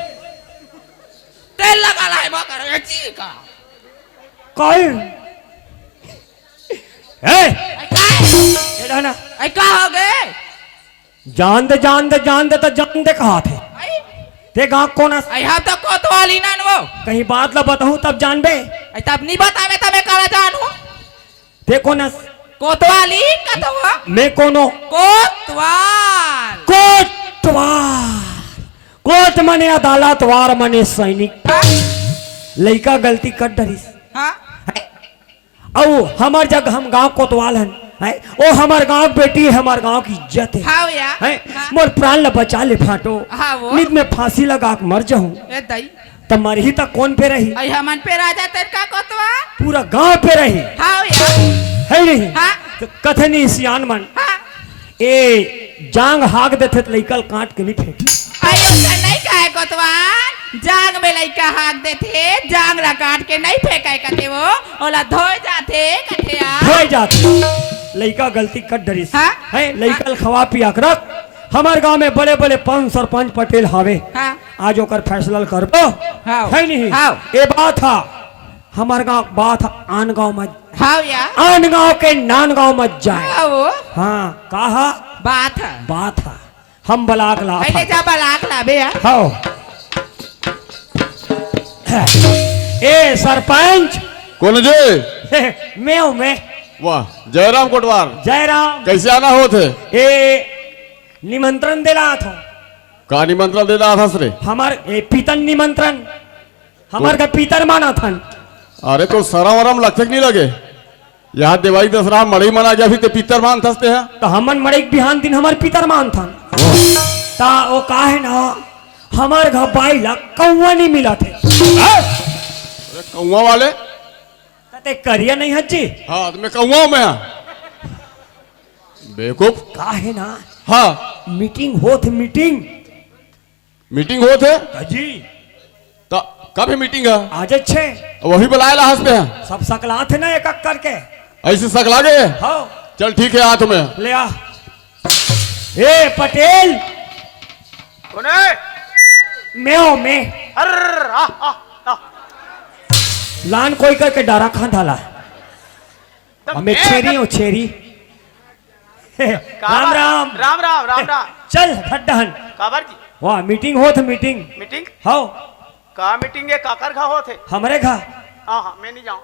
तेल लगा ला है मगर ये चीज का कौन ए काय ये ना आई का हो गए जान दे तो जान दे कहा थे ते गाँव कौन आई हम तो कोतवाली ना वो कहीं बात ला बताऊं तब जानबे आई तब नहीं बतावे तब मैं करा जानू ते कौन कोतवाली का तो वो मैं कोनो कोतवाल कोट मने अदालत वार मने सैनिक लड़का गलती कर डरिस हाँ औ हमार जग हम गांव कोतवाल हन है ओ हमार गांव बेटी है हमार गांव की इज्जत है हाँ या है हाँ। मोर प्राण ला बचा ले फाटो हाँ वो नित में फांसी लगा के मर जाऊं ए दई तब मर ही तक कौन पे रही आई हमन पे राजा तेर का कोतवाल पूरा गांव पे रही हाँ या है नहीं हाँ तो कथनी सियान मन हाँ ए जांग हाक देते तो लइकल काट के नहीं फेंक आई उसका नहीं कहे कोतवाल जांग में लइका हाक देते जांग ला काट के नहीं फेंकाए कते वो ओला धोए जाते कठिया धोए जाते लइका गलती कर डरिस हाँ? है लइकल खवा पिया के रख हमार गांव में बड़े बड़े पंच सरपंच पटेल हावे हाँ आज ओकर फैसला करबो हाँ। है नहीं हाँ। ए बात था हमार गांव बात आन गांव मत हाँ या आन गांव के नान गांव मत जाए हाँ वो हाँ कहा बात है बात है हम बलाक ला पहले जा बलाक लाबे यार हाँ ए सरपंच कौन जे मैं हूं मैं वाह जयराम कोटवार जयराम कैसे आना हो थे ए निमंत्रण दिला था का निमंत्रण दे रहा था रे? हमार पीतन निमंत्रण हमार का पीतर माना थन। अरे तो सरम वरम लक्षक नहीं लगे? यहाँ दिवाली दसरा मड़ई मना गया फिर ते पितर मान थसते हैं। तो हमन मड़े बिहान दिन हमार पीतर मान थन ता वो का है ना हमार घर बाई ला कौवा नहीं मिला थे। अरे कौआ वाले? ते करिया नहीं हज्जी। हाँ तो मैं कौआ में बेवकूफ। का है ना हाँ मीटिंग होत मीटिंग मीटिंग हो थे जी तो कब है मीटिंग है? आज अच्छे वही बुलाए ला हंसते हैं सब सकला थे ना एक एक करके। ऐसे सकला गए? हाँ चल ठीक है आ तुम्हें ले आ। ए पटेल कौन है? मैं हूं मैं अर्र आ आ आ लान कोई करके डारा खां डाला तब हमें मैं- छेरी हो छेरी। राम राम राम राम राम राम। चल खड्डहन काबर जी वाह मीटिंग हो थ मीटिंग मीटिंग हो का मीटिंग है काकर खा हो थे? हमरे घा हाँ हाँ मैं नहीं जाऊँ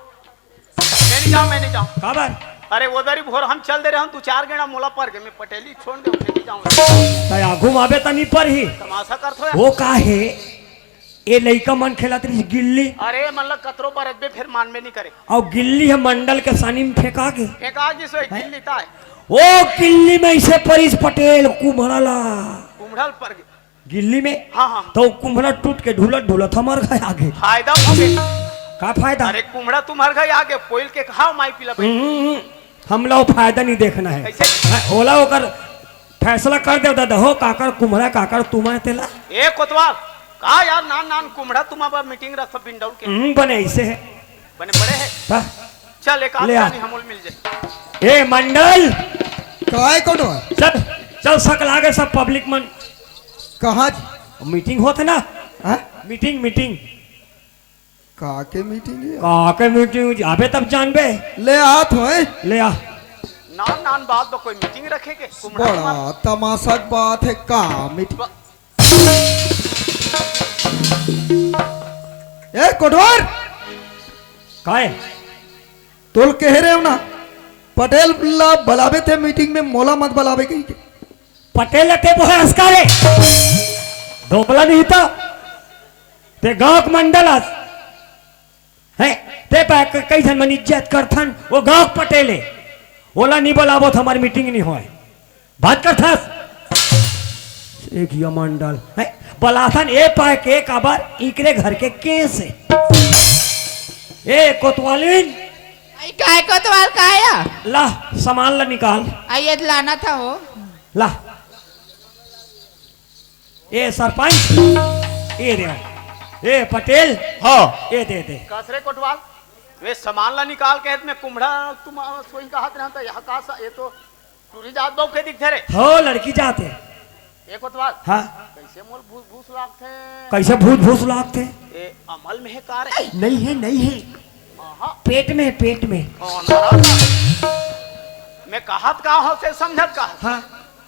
मैं नहीं जाऊँ। काबर अरे उधर ही भोर हम चल दे रहे हम तू 4 गेड़ा मोला पर गए मैं पटेली छोड़ दे मैं नहीं जाऊँ। तया घुमाबे तनी पर ही तमाशा करत हो। वो का है ए लइका मन खेलत रही गिल्ली अरे मतलब कतरो पर अजबे फिर मान में नहीं करे और गिल्ली है मंडल के सानी में फेंका के एक आज जिसो गिल्ली ताए ओ गिल्ली में इसे परिस पटेल कुम्हड़ला कुम्हड़ल पर गए। गिल्ली में हाँ हाँ तो कुम्हड़ा टूट के ढुलत ढुलत हमार घर आगे फायदा हो गए। का फायदा? अरे कुम्हड़ा तुम्हारे घर आगे पोइल के खाओ माई पिला हम लोग फायदा नहीं देखना है। कैसे? ओला होकर फैसला कर दे दादा हो काकर कुम्हड़ा काकर तुम्हारे तेला ए कोतवाल का यार नान नान कुम्हड़ा तुम अब मीटिंग रख सब बिंडौर के बने ऐसे है बने बड़े है। हाँ? चल एक ले आ। आदमी हमूल मिल जाए। ए मंडल काय कौन चल चल सकला आगे सब पब्लिक मन कहाँ मीटिंग होत ना हाँ? मीटिंग मीटिंग का के मीटिंग है? काके मीटिंग आबे तब जानबे ले आत हो ले आ नान नान बात बा कोई मीटिंग रखेगे कुम्हड़ा बड़ा तमाशा की बात है का मीटिंग। ए कोटवार काहे तोल कह रहे हो ना पटेल ला बुलावे थे मीटिंग में मोला मत बुलावे कहीं के। पटेल ते बोहे हस्कारे धोकला नहीं था ते गांव के मंडल है ते पा कई जन मन इज्जत करथन वो गांव के पटेले ओला नहीं बोलावो हमारी मीटिंग नहीं होए बात करथस एक ये मंडल है बलाथन ए पाए के काबर इकरे घर के केस है ए कोतवालिन आई काय कोतवाल काया ला सामान ला निकाल आइए लाना था वो ला ए सरपंच ए रे ए पटेल हाँ ए दे दे कसरे कोटवाल वे सामान ला निकाल के में कुम्हड़ा तुम सोई का हाथ रहता यहाँ का ये तो टूरी जात दो के दिखते रे हो लड़की जाते ए कोतवाल हाँ कैसे मोल भूस भूस लागते कैसे भूत भूस लागते ए अमल में है कार है नहीं है नहीं है हाँ पेट में पेट में मैं कहत का हो से समझत का हाँ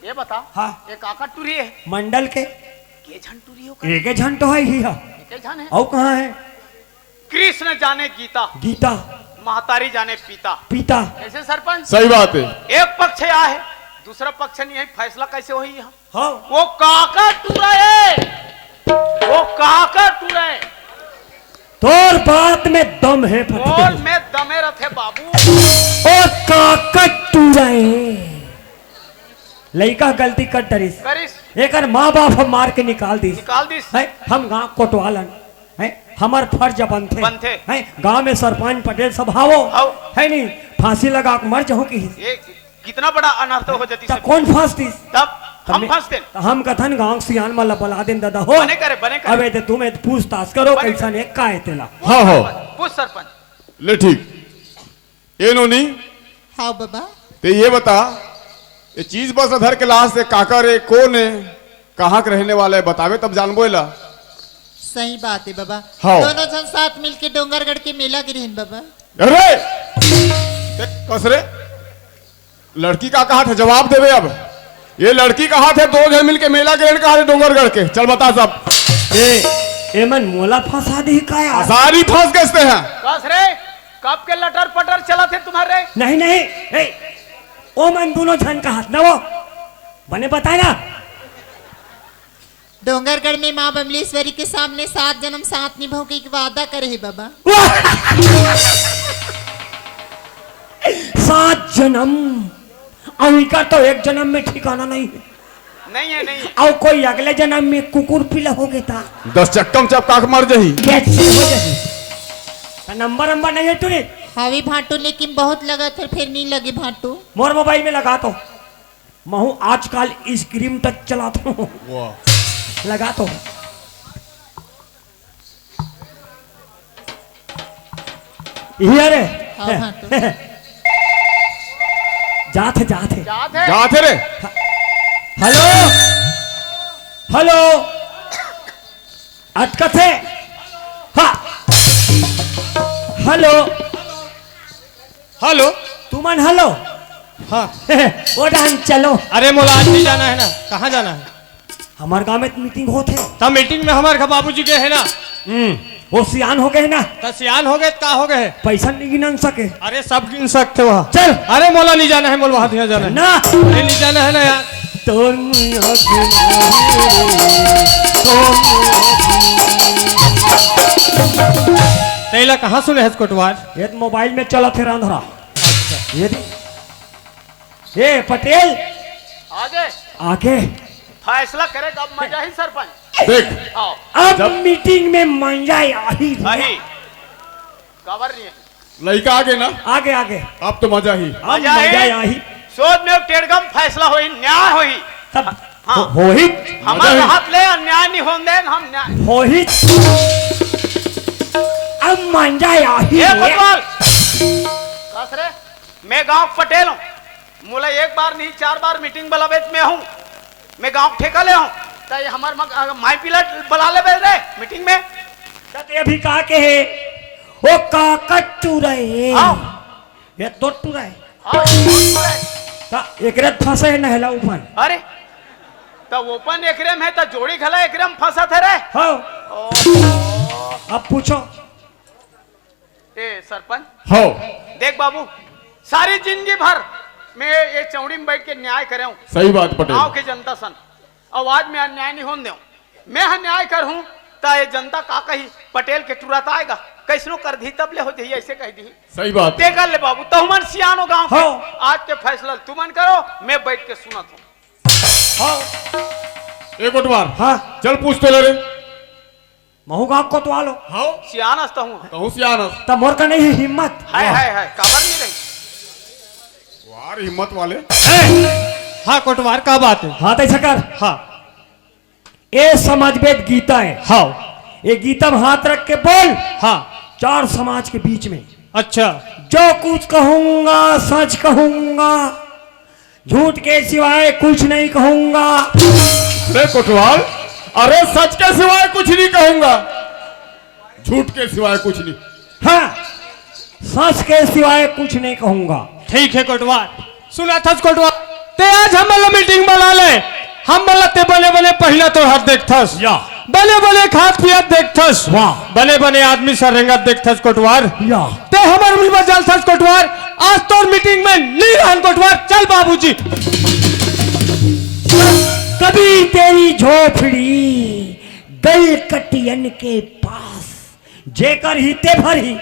ये बता हाँ ये काका टूरी है मंडल के के झन टूरी हो एक झन तो है ही है के झन है और कहाँ है कृष्ण जाने गीता गीता महतारी जाने पिता पिता कैसे सरपंच सही बात है। एक पक्ष या है दूसरा पक्ष नहीं है फैसला कैसे हो यहाँ हाँ वो काका टूरा है वो काका टूरा है तोर बात में दम है बोल पटेल में दमे रथे बाबू और काकट तू रहे लड़का गलती कर डरिस करिस एक माँ बाप हम मार के निकाल दी निकाल दिस है हम गांव कोटवालन है हमार फर्ज बनते बनथे। है गांव में सरपंच पटेल सब हावो हाओ। है नहीं फांसी लगा के मर जाओ की ये कितना बड़ा अनर्थ हो जाती तो से कौन फांसती तब हम फंसते हम कथन गांव सियान वाला बला दिन दादा हो बने करे अबे ते तुम्हें पूछताछ करो बने कैसा ने काय तेला हाँ हाँ पूछ सरपंच ले ठीक ये नोनी हाँ बाबा ते ये बता ये चीज बस अधर के लाश से काका रे कौन है कहाँ के रहने वाला है बतावे तब जानबो ला। सही बात है बाबा हाँ। दोनों जन साथ मिलके डोंगरगढ़ के मेला गिरहन बाबा। अरे कसरे लड़की का कहा था जवाब देवे अब ये लड़की कहा थे दो जन मिल के मेला ग्रहण कहा थे डोंगरगढ़ के चल बता सब ए मन मोला फंसा दी काया सारी फंस कैसे हैं बस रे कब के लटर पटर चला थे तुम्हारे नहीं नहीं ए ओ मन दोनों जन का हाथ ना वो बने बताए ना डोंगरगढ़ में माँ बमलेश्वरी के सामने 7 जन्म 7 निभाव के वादा करे है बाबा। 7 जन्म अविका तो एक जन्म में ठिकाना नहीं है। नहीं है, नहीं है। और कोई अगले जन्म में कुकुर पिला हो गया था 10 चक्कम चपकाक मर जही। कैसे हो जाए? तो नंबर नहीं है तुझे? हावी भाटू लेकिन बहुत लगा था, फिर नहीं लगे भाटू। मोर मोबाइल में लगा तो महू आजकल स्क्रीन टच चलाता हूँ, लगा तो ये रे हाँ भाटू। जाते जाते रे। हेलो हेलो अटकत है। हाँ हेलो हेलो। तुमन हेलो। हाँ। वो डांस चलो। अरे मोला आज नहीं जाना है ना? कहाँ जाना है? हमारे गांव में मीटिंग होते। तब मीटिंग में हमारे बाबूजी गए है ना? वो सियान हो गए ना। तो सियान हो गए का हो गए? पैसा नहीं गिन सके। अरे सब गिन सकते वहाँ। चल। अरे मोला नहीं जाना है, मोल वहाँ नहीं जाना है ना। अरे नहीं जाना है ना यार। तेला कहाँ सुने है कोटवार? ये तो मोबाइल में चला थे रांधरा। अच्छा। ये पटेल आगे आगे फैसला करे कब मजा ही सरपंच। देख आओ अब मीटिंग में मंजा आही वही खबर नहीं है। लड़का आगे ना, आगे आगे अब तो मजा ही। अब मजा मंजा है। आही सोच में टेढ़गम फैसला होई, न्याय होई। तब हाँ। हो ही हमारे हाथ ले अन्याय नहीं होने देंगे हम न्याय। हो ही अब मंजा आही ये फुटबॉल कस रे, मैं गांव पटेल हूँ। मुला एक बार नहीं 4 बार मीटिंग बलावेत में हूँ। मैं गांव ठेका ले हूँ तो ये हमार माई पिलट बुला ले बेल रे मीटिंग में। तते अभी का के है वो काकट्टू रहे हाँ। ये तोट्टू रहे हाँ, ता एकरे फंसे है नहला ऊपर। अरे तो ओपन एकरे में है तो जोड़ी खला एकरे में फंसा थे रे। हाँ अब पूछो। ए सरपंच हो देख बाबू, सारी जिंदगी भर मैं ये चौड़ी में बैठ के न्याय करे हूँ सही बात पटेल। गाँव के जनता सन। अब आज मैं अन्याय नहीं होने दूं। मैं अन्याय कर हूँ तो ये जनता का कही पटेल के तुरंत आएगा कैसनो कर दी तब ले होती ऐसे कह दी। सही बात। ते कर ले बाबू, तो मन सियानो गाँव के। हाँ। आज के फैसला तुमन करो, मैं बैठ के सुनत हूँ। हाँ एक बार हाँ चल पूछ तो ले रे। महू गाँव को तो आलो हाँ सियान हंसता हूँ। कहूँ सियानस। तब मोर का नहीं है हिम्मत। है खबर नहीं रही। वार हिम्मत वाले। हाँ कोटवार का बात है? हाँ ऐसा कर। हाँ ये समाजवेद गीता है। हाँ ये गीता में हाथ रख के बोल। हाँ 4 समाज के बीच में अच्छा। जो कुछ कहूंगा सच कहूंगा, झूठ के सिवाय कुछ नहीं कहूंगा। अरे कोटवाल, अरे सच के सिवाय कुछ नहीं कहूंगा, झूठ के सिवाय कुछ नहीं। हाँ सच के सिवाय कुछ नहीं कहूंगा। ठीक है कोटवार। सुना था कोटवार ते आज हम वाला मीटिंग बुला ले। हम वाला ते बने बने पहला तो हाथ देखथस या बने बने खात पियत देखथस। वाह। बने बने आदमी सरेंगत देखथस कोटवार। या ते हमर मिल बजाल थस कोटवार। आज तो मीटिंग में नहीं रहन कोटवार। चल बाबूजी। कभी तेरी झोपड़ी गल कटियन के पास जेकर ही ते भरी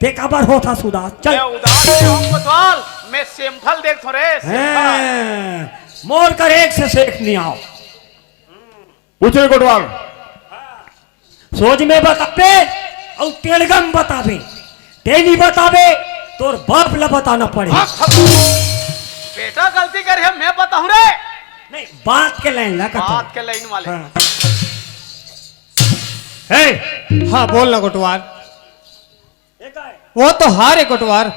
ते कबर होता सुदास। चल मैं उदास नहीं हूँ कोतवाल, मैं सेमफल देख थो रे। हैं, मोर कर एक से सेख नहीं आओ। पूछ रे कोटवाल। सोच में बताबे और टेलगम बताबे, तेनी बताबे तोर बाप ला बताना पड़े। बेटा गलती करे मैं बताऊं रे। नहीं बात के लाइन ला बात के लाइन वाले। हाँ। हाँ बोल ना कोटवार। एक आए वो तो हारे कोटवार।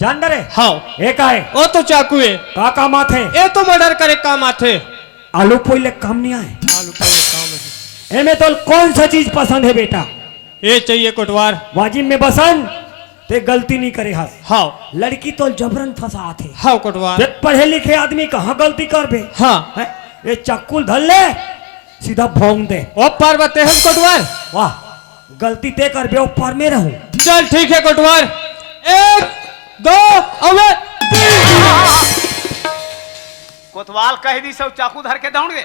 जान डरे। हाँ एक आए वो तो चाकू है। का काम आथे ये तो मर्डर करे काम आथे। आलू पोइले काम नहीं आए। आलू पहले काम है। एमे तो कौन सा चीज पसंद है बेटा? ये चाहिए कोटवार। वाजिब में बसन ते गलती नहीं करे हस। हाँ लड़की तो जबरन फंसा आथे। हाँ कोटवार। ते पढ़े लिखे आदमी कहाँ गलती कर बे? हाँ हैं? ये चक्कू धर ले सीधा भोंग दे। ओ पार बते हम कोटवार। वाह गलती ते कर बे ऊपर में रहूं। चल ठीक है कोटवार। 1 2 अवे कोतवाल कह दी सब चाकू धर के दौड़ गए।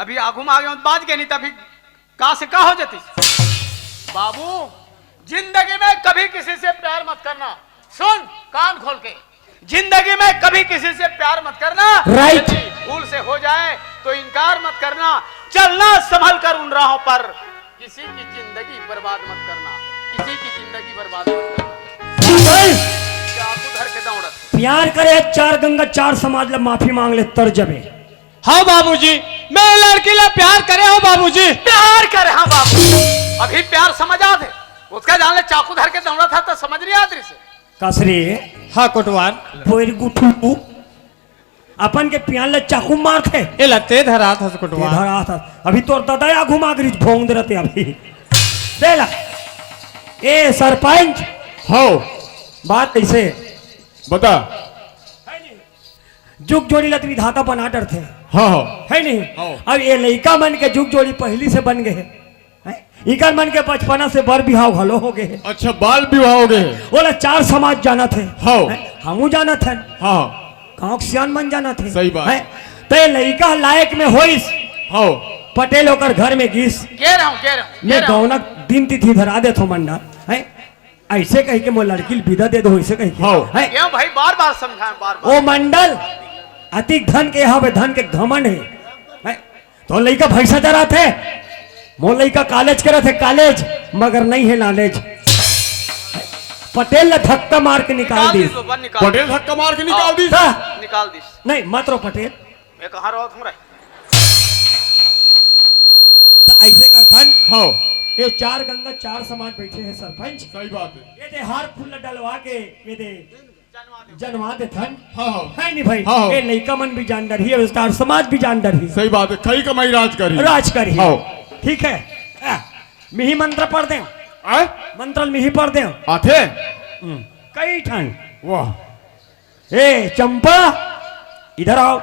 अभी आगू में आ गए बाज गए नहीं तभी कहा से कहा हो जाती। बाबू जिंदगी में कभी किसी से प्यार मत करना। सुन कान खोल के, जिंदगी में कभी किसी से प्यार मत करना। Right. यदि भूल से हो जाए तो इनकार मत करना। चलना संभल कर उन राहों पर, किसी की जिंदगी बर्बाद मत करना, किसी की जिंदगी बर्बाद मत करना। चाकू धर के दौड़त। प्यार करे चार गंगा चार समाज ला माफी मांग ले तर जबे। हाँ बाबूजी, मैं लड़की ला प्यार करे हो बाबूजी। प्यार करे हाँ बाबू, अभी प्यार समझ आ थे उसका जान ले चाकू धर के दौड़ा था तो समझ नहीं आदरी से। कसरे हाँ कोटवार, पोर गुठू अपन के प्यान ले चाकू मार थे ये लते धरा था कोटवार। धरा था अभी तोर ददाया घुमा कर भोंग दे रहते अभी देला। ए सरपंच हाँ बात ऐसे बता। जुग जोड़ी लत विधाता बना डर थे हाँ हाँ है नहीं। अब ये लड़का मन के जुग जोड़ी पहली से बन गए हैं। इकर मन के बचपना से बर बिहाव घलो हो गए हैं। अच्छा बाल विवाह हो गए। बोला चार समाज जाना थे हाँ। हमू जाना थे हाँ गाँव के सियान बन जाना थे। सही बात। है तो ये लड़का लायक में होइस हाँ पटेल होकर घर में घिस कह रहा हूँ मैं गौना दिन तिथि धरा दे थो मंडा है ऐसे कह के मो लड़की विदा दे दो ऐसे कह के हाँ। है क्यों भाई बार बार समझाएं बार बार। ओ मंडल अतिक धन के यहाँ धन के घमंड है तो लड़का भैंसा चरा थे मो लड़का कॉलेज करे थे कॉलेज मगर नहीं है नॉलेज। पटेल ने धक्का मार के निकाल दी। पटेल धक्का मार के निकाल दी। निकाल दी नहीं मत रो पटेल मैं कहाँ रहा हूँ तो ऐसे करथन हाँ ये चार गंगा चार समाज बैठे हैं सरपंच। सही बात है। ये दे हार फूल डलवा के ये दे जनवा दे थन हाँ हाँ है नहीं भाई। हाँ। ये लड़का मन भी जान डर ही है चार समाज भी जान डर ही सही बात है। कई कमाई राज करी राज कर ही हाँ। ठीक है। मिही मंत्र पढ़ दे आए मंत्र मिही पढ़ दे आथे कई ठन। वाह ए चंपा इधर आओ।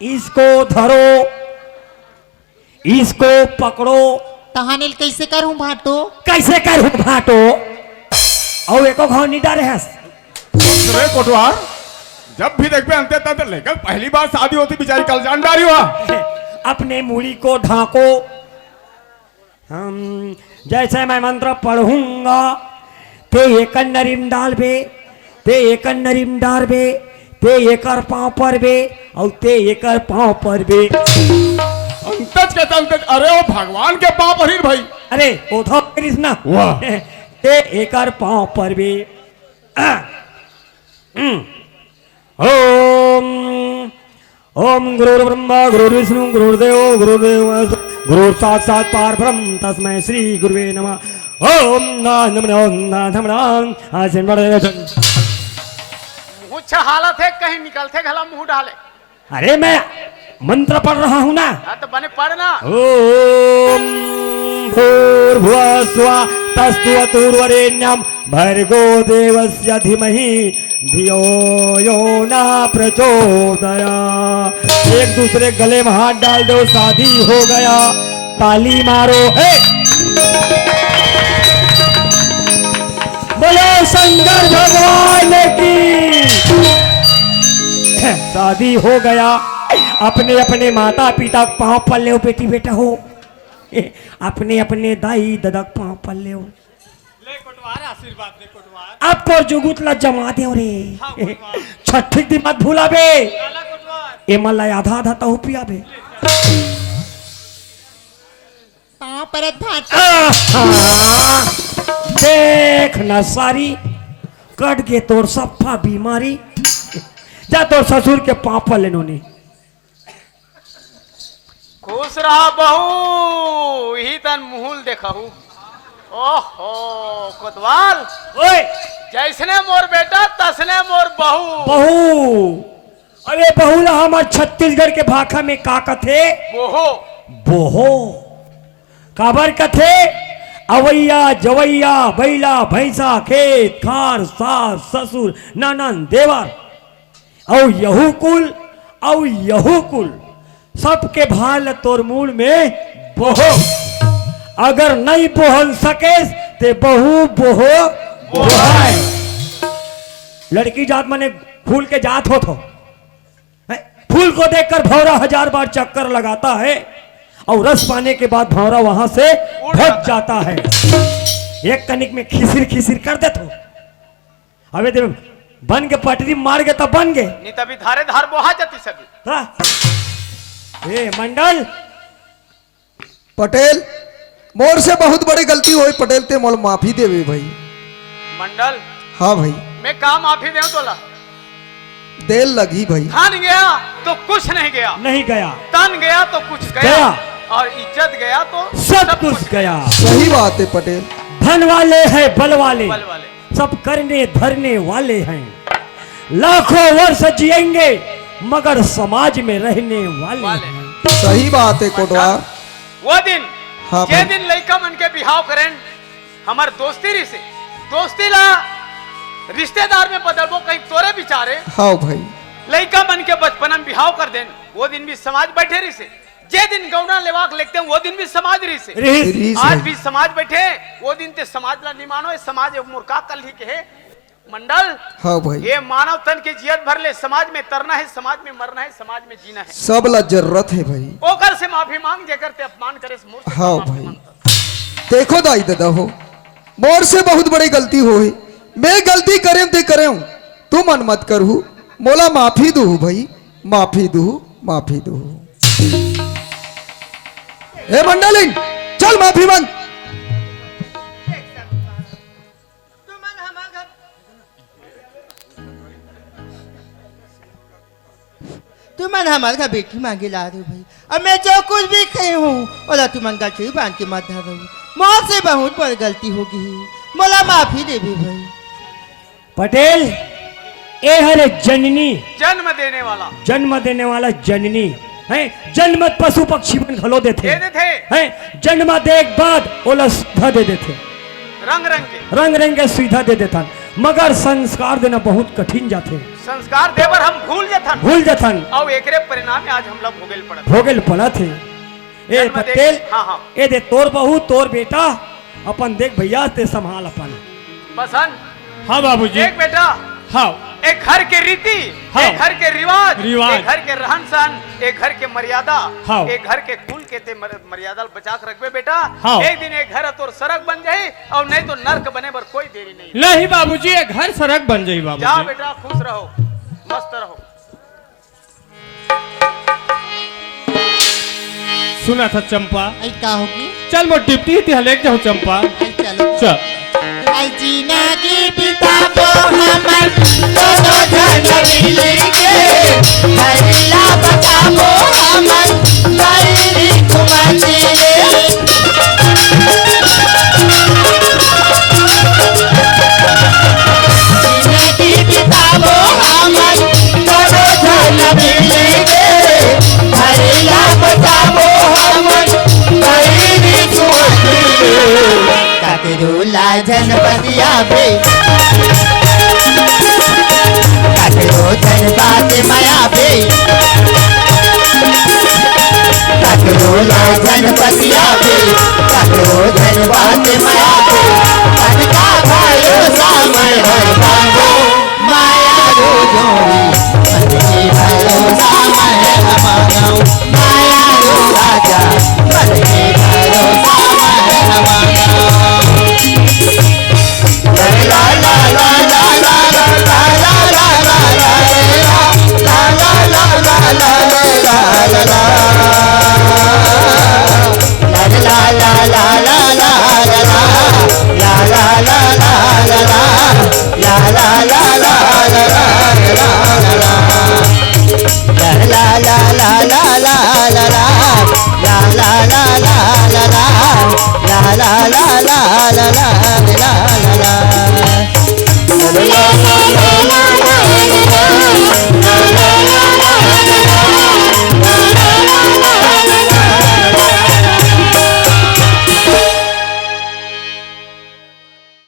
इसको धरो इसको पकड़ो। तहानिल कैसे करूं भाटो? कैसे करूं भाटो और एको घाव नहीं डारे हस। रे कोटवार जब भी देखबे अंते तक लेकर पहली बार शादी होती बेचारी कल जानदारी हुआ। अपने मूड़ी को ढांको। हम जैसे मैं मंत्र पढ़ूंगा ते एक नरीम डाल बे ते एक नरीम डाल बे ते एकर पांव पर बे और ते एकर पांव पर बे। अंतज के चलते अरे वो भगवान के पाप हरीर भाई। अरे ओधो कृष्णा वाह। ते एकर पांव पर बे। ओम ओम गुरु ब्रह्मा गुरु विष्णु गुरुदेव गुरु साक्षात परब्रह्म तस्मै श्री गुरुवे नमः। ओम मुँह हालत है कहीं निकलते घला मुंह डाले। अरे मैं मंत्र पढ़ रहा हूँ ना। हाँ तो बने पढ़ना। ओम भूर्भुवः स्वः तस्तुवतुर्वरेण्यं भर्गो देवस्य धीमहि धियो यो न प्रचोदयात्। एक दूसरे गले में हाथ डाल दो शादी हो गया। ताली मारो हे बोलो शंकर भगवान की। शादी हो गया। अपने अपने माता पिता पांव पल्ले हो बेटी बेटा हो। अपने अपने दाई ददक पांव पल्ले हो। ले कोटवार आशीर्वाद दे कोटवार। अब को जुगुतला जमा दे रे छठी दी मत भूला बे। काला कोटवार ए मला आधा आधा तो पिया बे। पाँव परत भाटो। देख न सारी कट के तोर सफा बीमारी जा तोर ससुर के पांव पल्ले नोनी। खुश रहा बहू ही तन मुहुल देखहू। ओहो कोतवाल ओए जैसने मोर बेटा तसने मोर बहू। बहू अरे बहुला हमार छत्तीसगढ़ के भाषा में का कथे बोहो बोहो काबर कथे अवैया जवैया बैला भैंसा खेत खार सास ससुर ननन देवर औ यहू कुल सबके भाल तोर मूल में बोहो। अगर नहीं बोहन सकेस ते बहू बोहो बोहाय। लड़की जात मने फूल के जात हो फूल को देखकर भौरा 1000 बार चक्कर लगाता है और रस पाने के बाद भौरा वहां से भग जाता है। एक कनिक में खिसिर खिसिर कर दे तो अबे दे बन के पटरी मार गए तो बन गए नहीं तभी धारे धार बोहा जाती सभी। ए मंडल पटेल मोर से बहुत बड़ी गलती हुई पटेल ते मोल माफी देवे भाई। मंडल हाँ भाई मैं काम माफी दे तोला देर लगी भाई। धन गया तो कुछ नहीं गया, नहीं गया, तन गया तो कुछ गया, और इज्जत गया तो सब कुछ गया। सही बात है पटेल। धन वाले हैं बल वाले, बल वाले सब करने धरने वाले हैं। लाखों वर्ष जिएंगे मगर समाज में रहने वाले हैं। सही बात है कोटवार। वो दिन हाँ जे भाई। दिन लड़का मन के बिहाव करें हमार दोस्ती री से दोस्ती ला रिश्तेदार में बदलबो कहीं तोरे बिचारे। हाँ भाई। लड़का मन के बचपन में बिहाव कर देन वो दिन भी समाज बैठे रही से। जे दिन गौना लेवाक लेते हैं वो दिन भी समाज रही से। रीस आज है। भी समाज बैठे वो दिन ते समाज ला नहीं मानो समाज एक मूर्खा कल ही के है मंडल। हाँ भाई। ये मानव तन के जियत भर ले समाज में तरना है, समाज में मरना है, समाज में जीना है। सब ला जरूरत है भाई। ओकर से माफी मांग जे करते अपमान करे से मूर्ख से हाँ माफी भाई। मांगता। देखो दाई दादा हो मोर से बहुत बड़ी गलती हो है। मैं गलती करें ते करें तू मन मत करू मोला माफी दू भाई माफी दू माफी दू। ए मंडलिन चल माफी मांग। तुमन हमारे का बेटी मांगे ला दो भाई। अब मैं जो कुछ भी कही हूँ बोला तुमन गलती बांध के मत धरो। मोर से बहुत बड़ी गलती होगी मोला माफी दे भी भाई। पटेल ए हरे जननी जन्म देने वाला जन्म देने वाला जननी है। जन्म पशु पक्षी बन घलो देते दे देते है। जन्म देख बाद ओला सुधा दे देते रंग रंग के रंग रंग के सुविधा दे देता मगर संस्कार देना बहुत कठिन जाते। संस्कार देवर हम भूल जथन और एकरे परिणाम में आज हम लोग भोगल पड़ा थे। ए जन्म दे- पटेल हाँ, हाँ। ए दे तोर बहू तोर बेटा अपन देख भैया ते संभाल अपन। बसन हाँ बाबूजी। एक बेटा हाँ एक घर के रीति हाँ। एक घर के रिवाज रिवाज। एक घर के रहन सहन एक घर के मर्यादा हाँ। एक घर के कुल के ते मर्यादा बचा के रखबे बेटा। हाँ। एक दिन एक घर तोर सड़क बन जाए और नहीं तो नर्क बने पर कोई देरी नहीं। नहीं बाबूजी ये घर सड़क बन जाई जा बाबूजी। बेटा खुश रहो मस्त रहो। सुना था चंपा आई का होगी चल मो डिप्टी थी हलेक जाऊं चंपा आई चलो चल। आई जीना की बिताबो हमर दोनों जन मिलके हरिला बताबो हमर गरी कुमारी रे। जीना की बिताबो हमर दोनों जन मिलके हरिला बताबो हमर गरी कुमारी रे। काकरूला जनपदिया पे काकरो जनपद माया पे काकरूला जनपदिया पे काकरो जनपद माया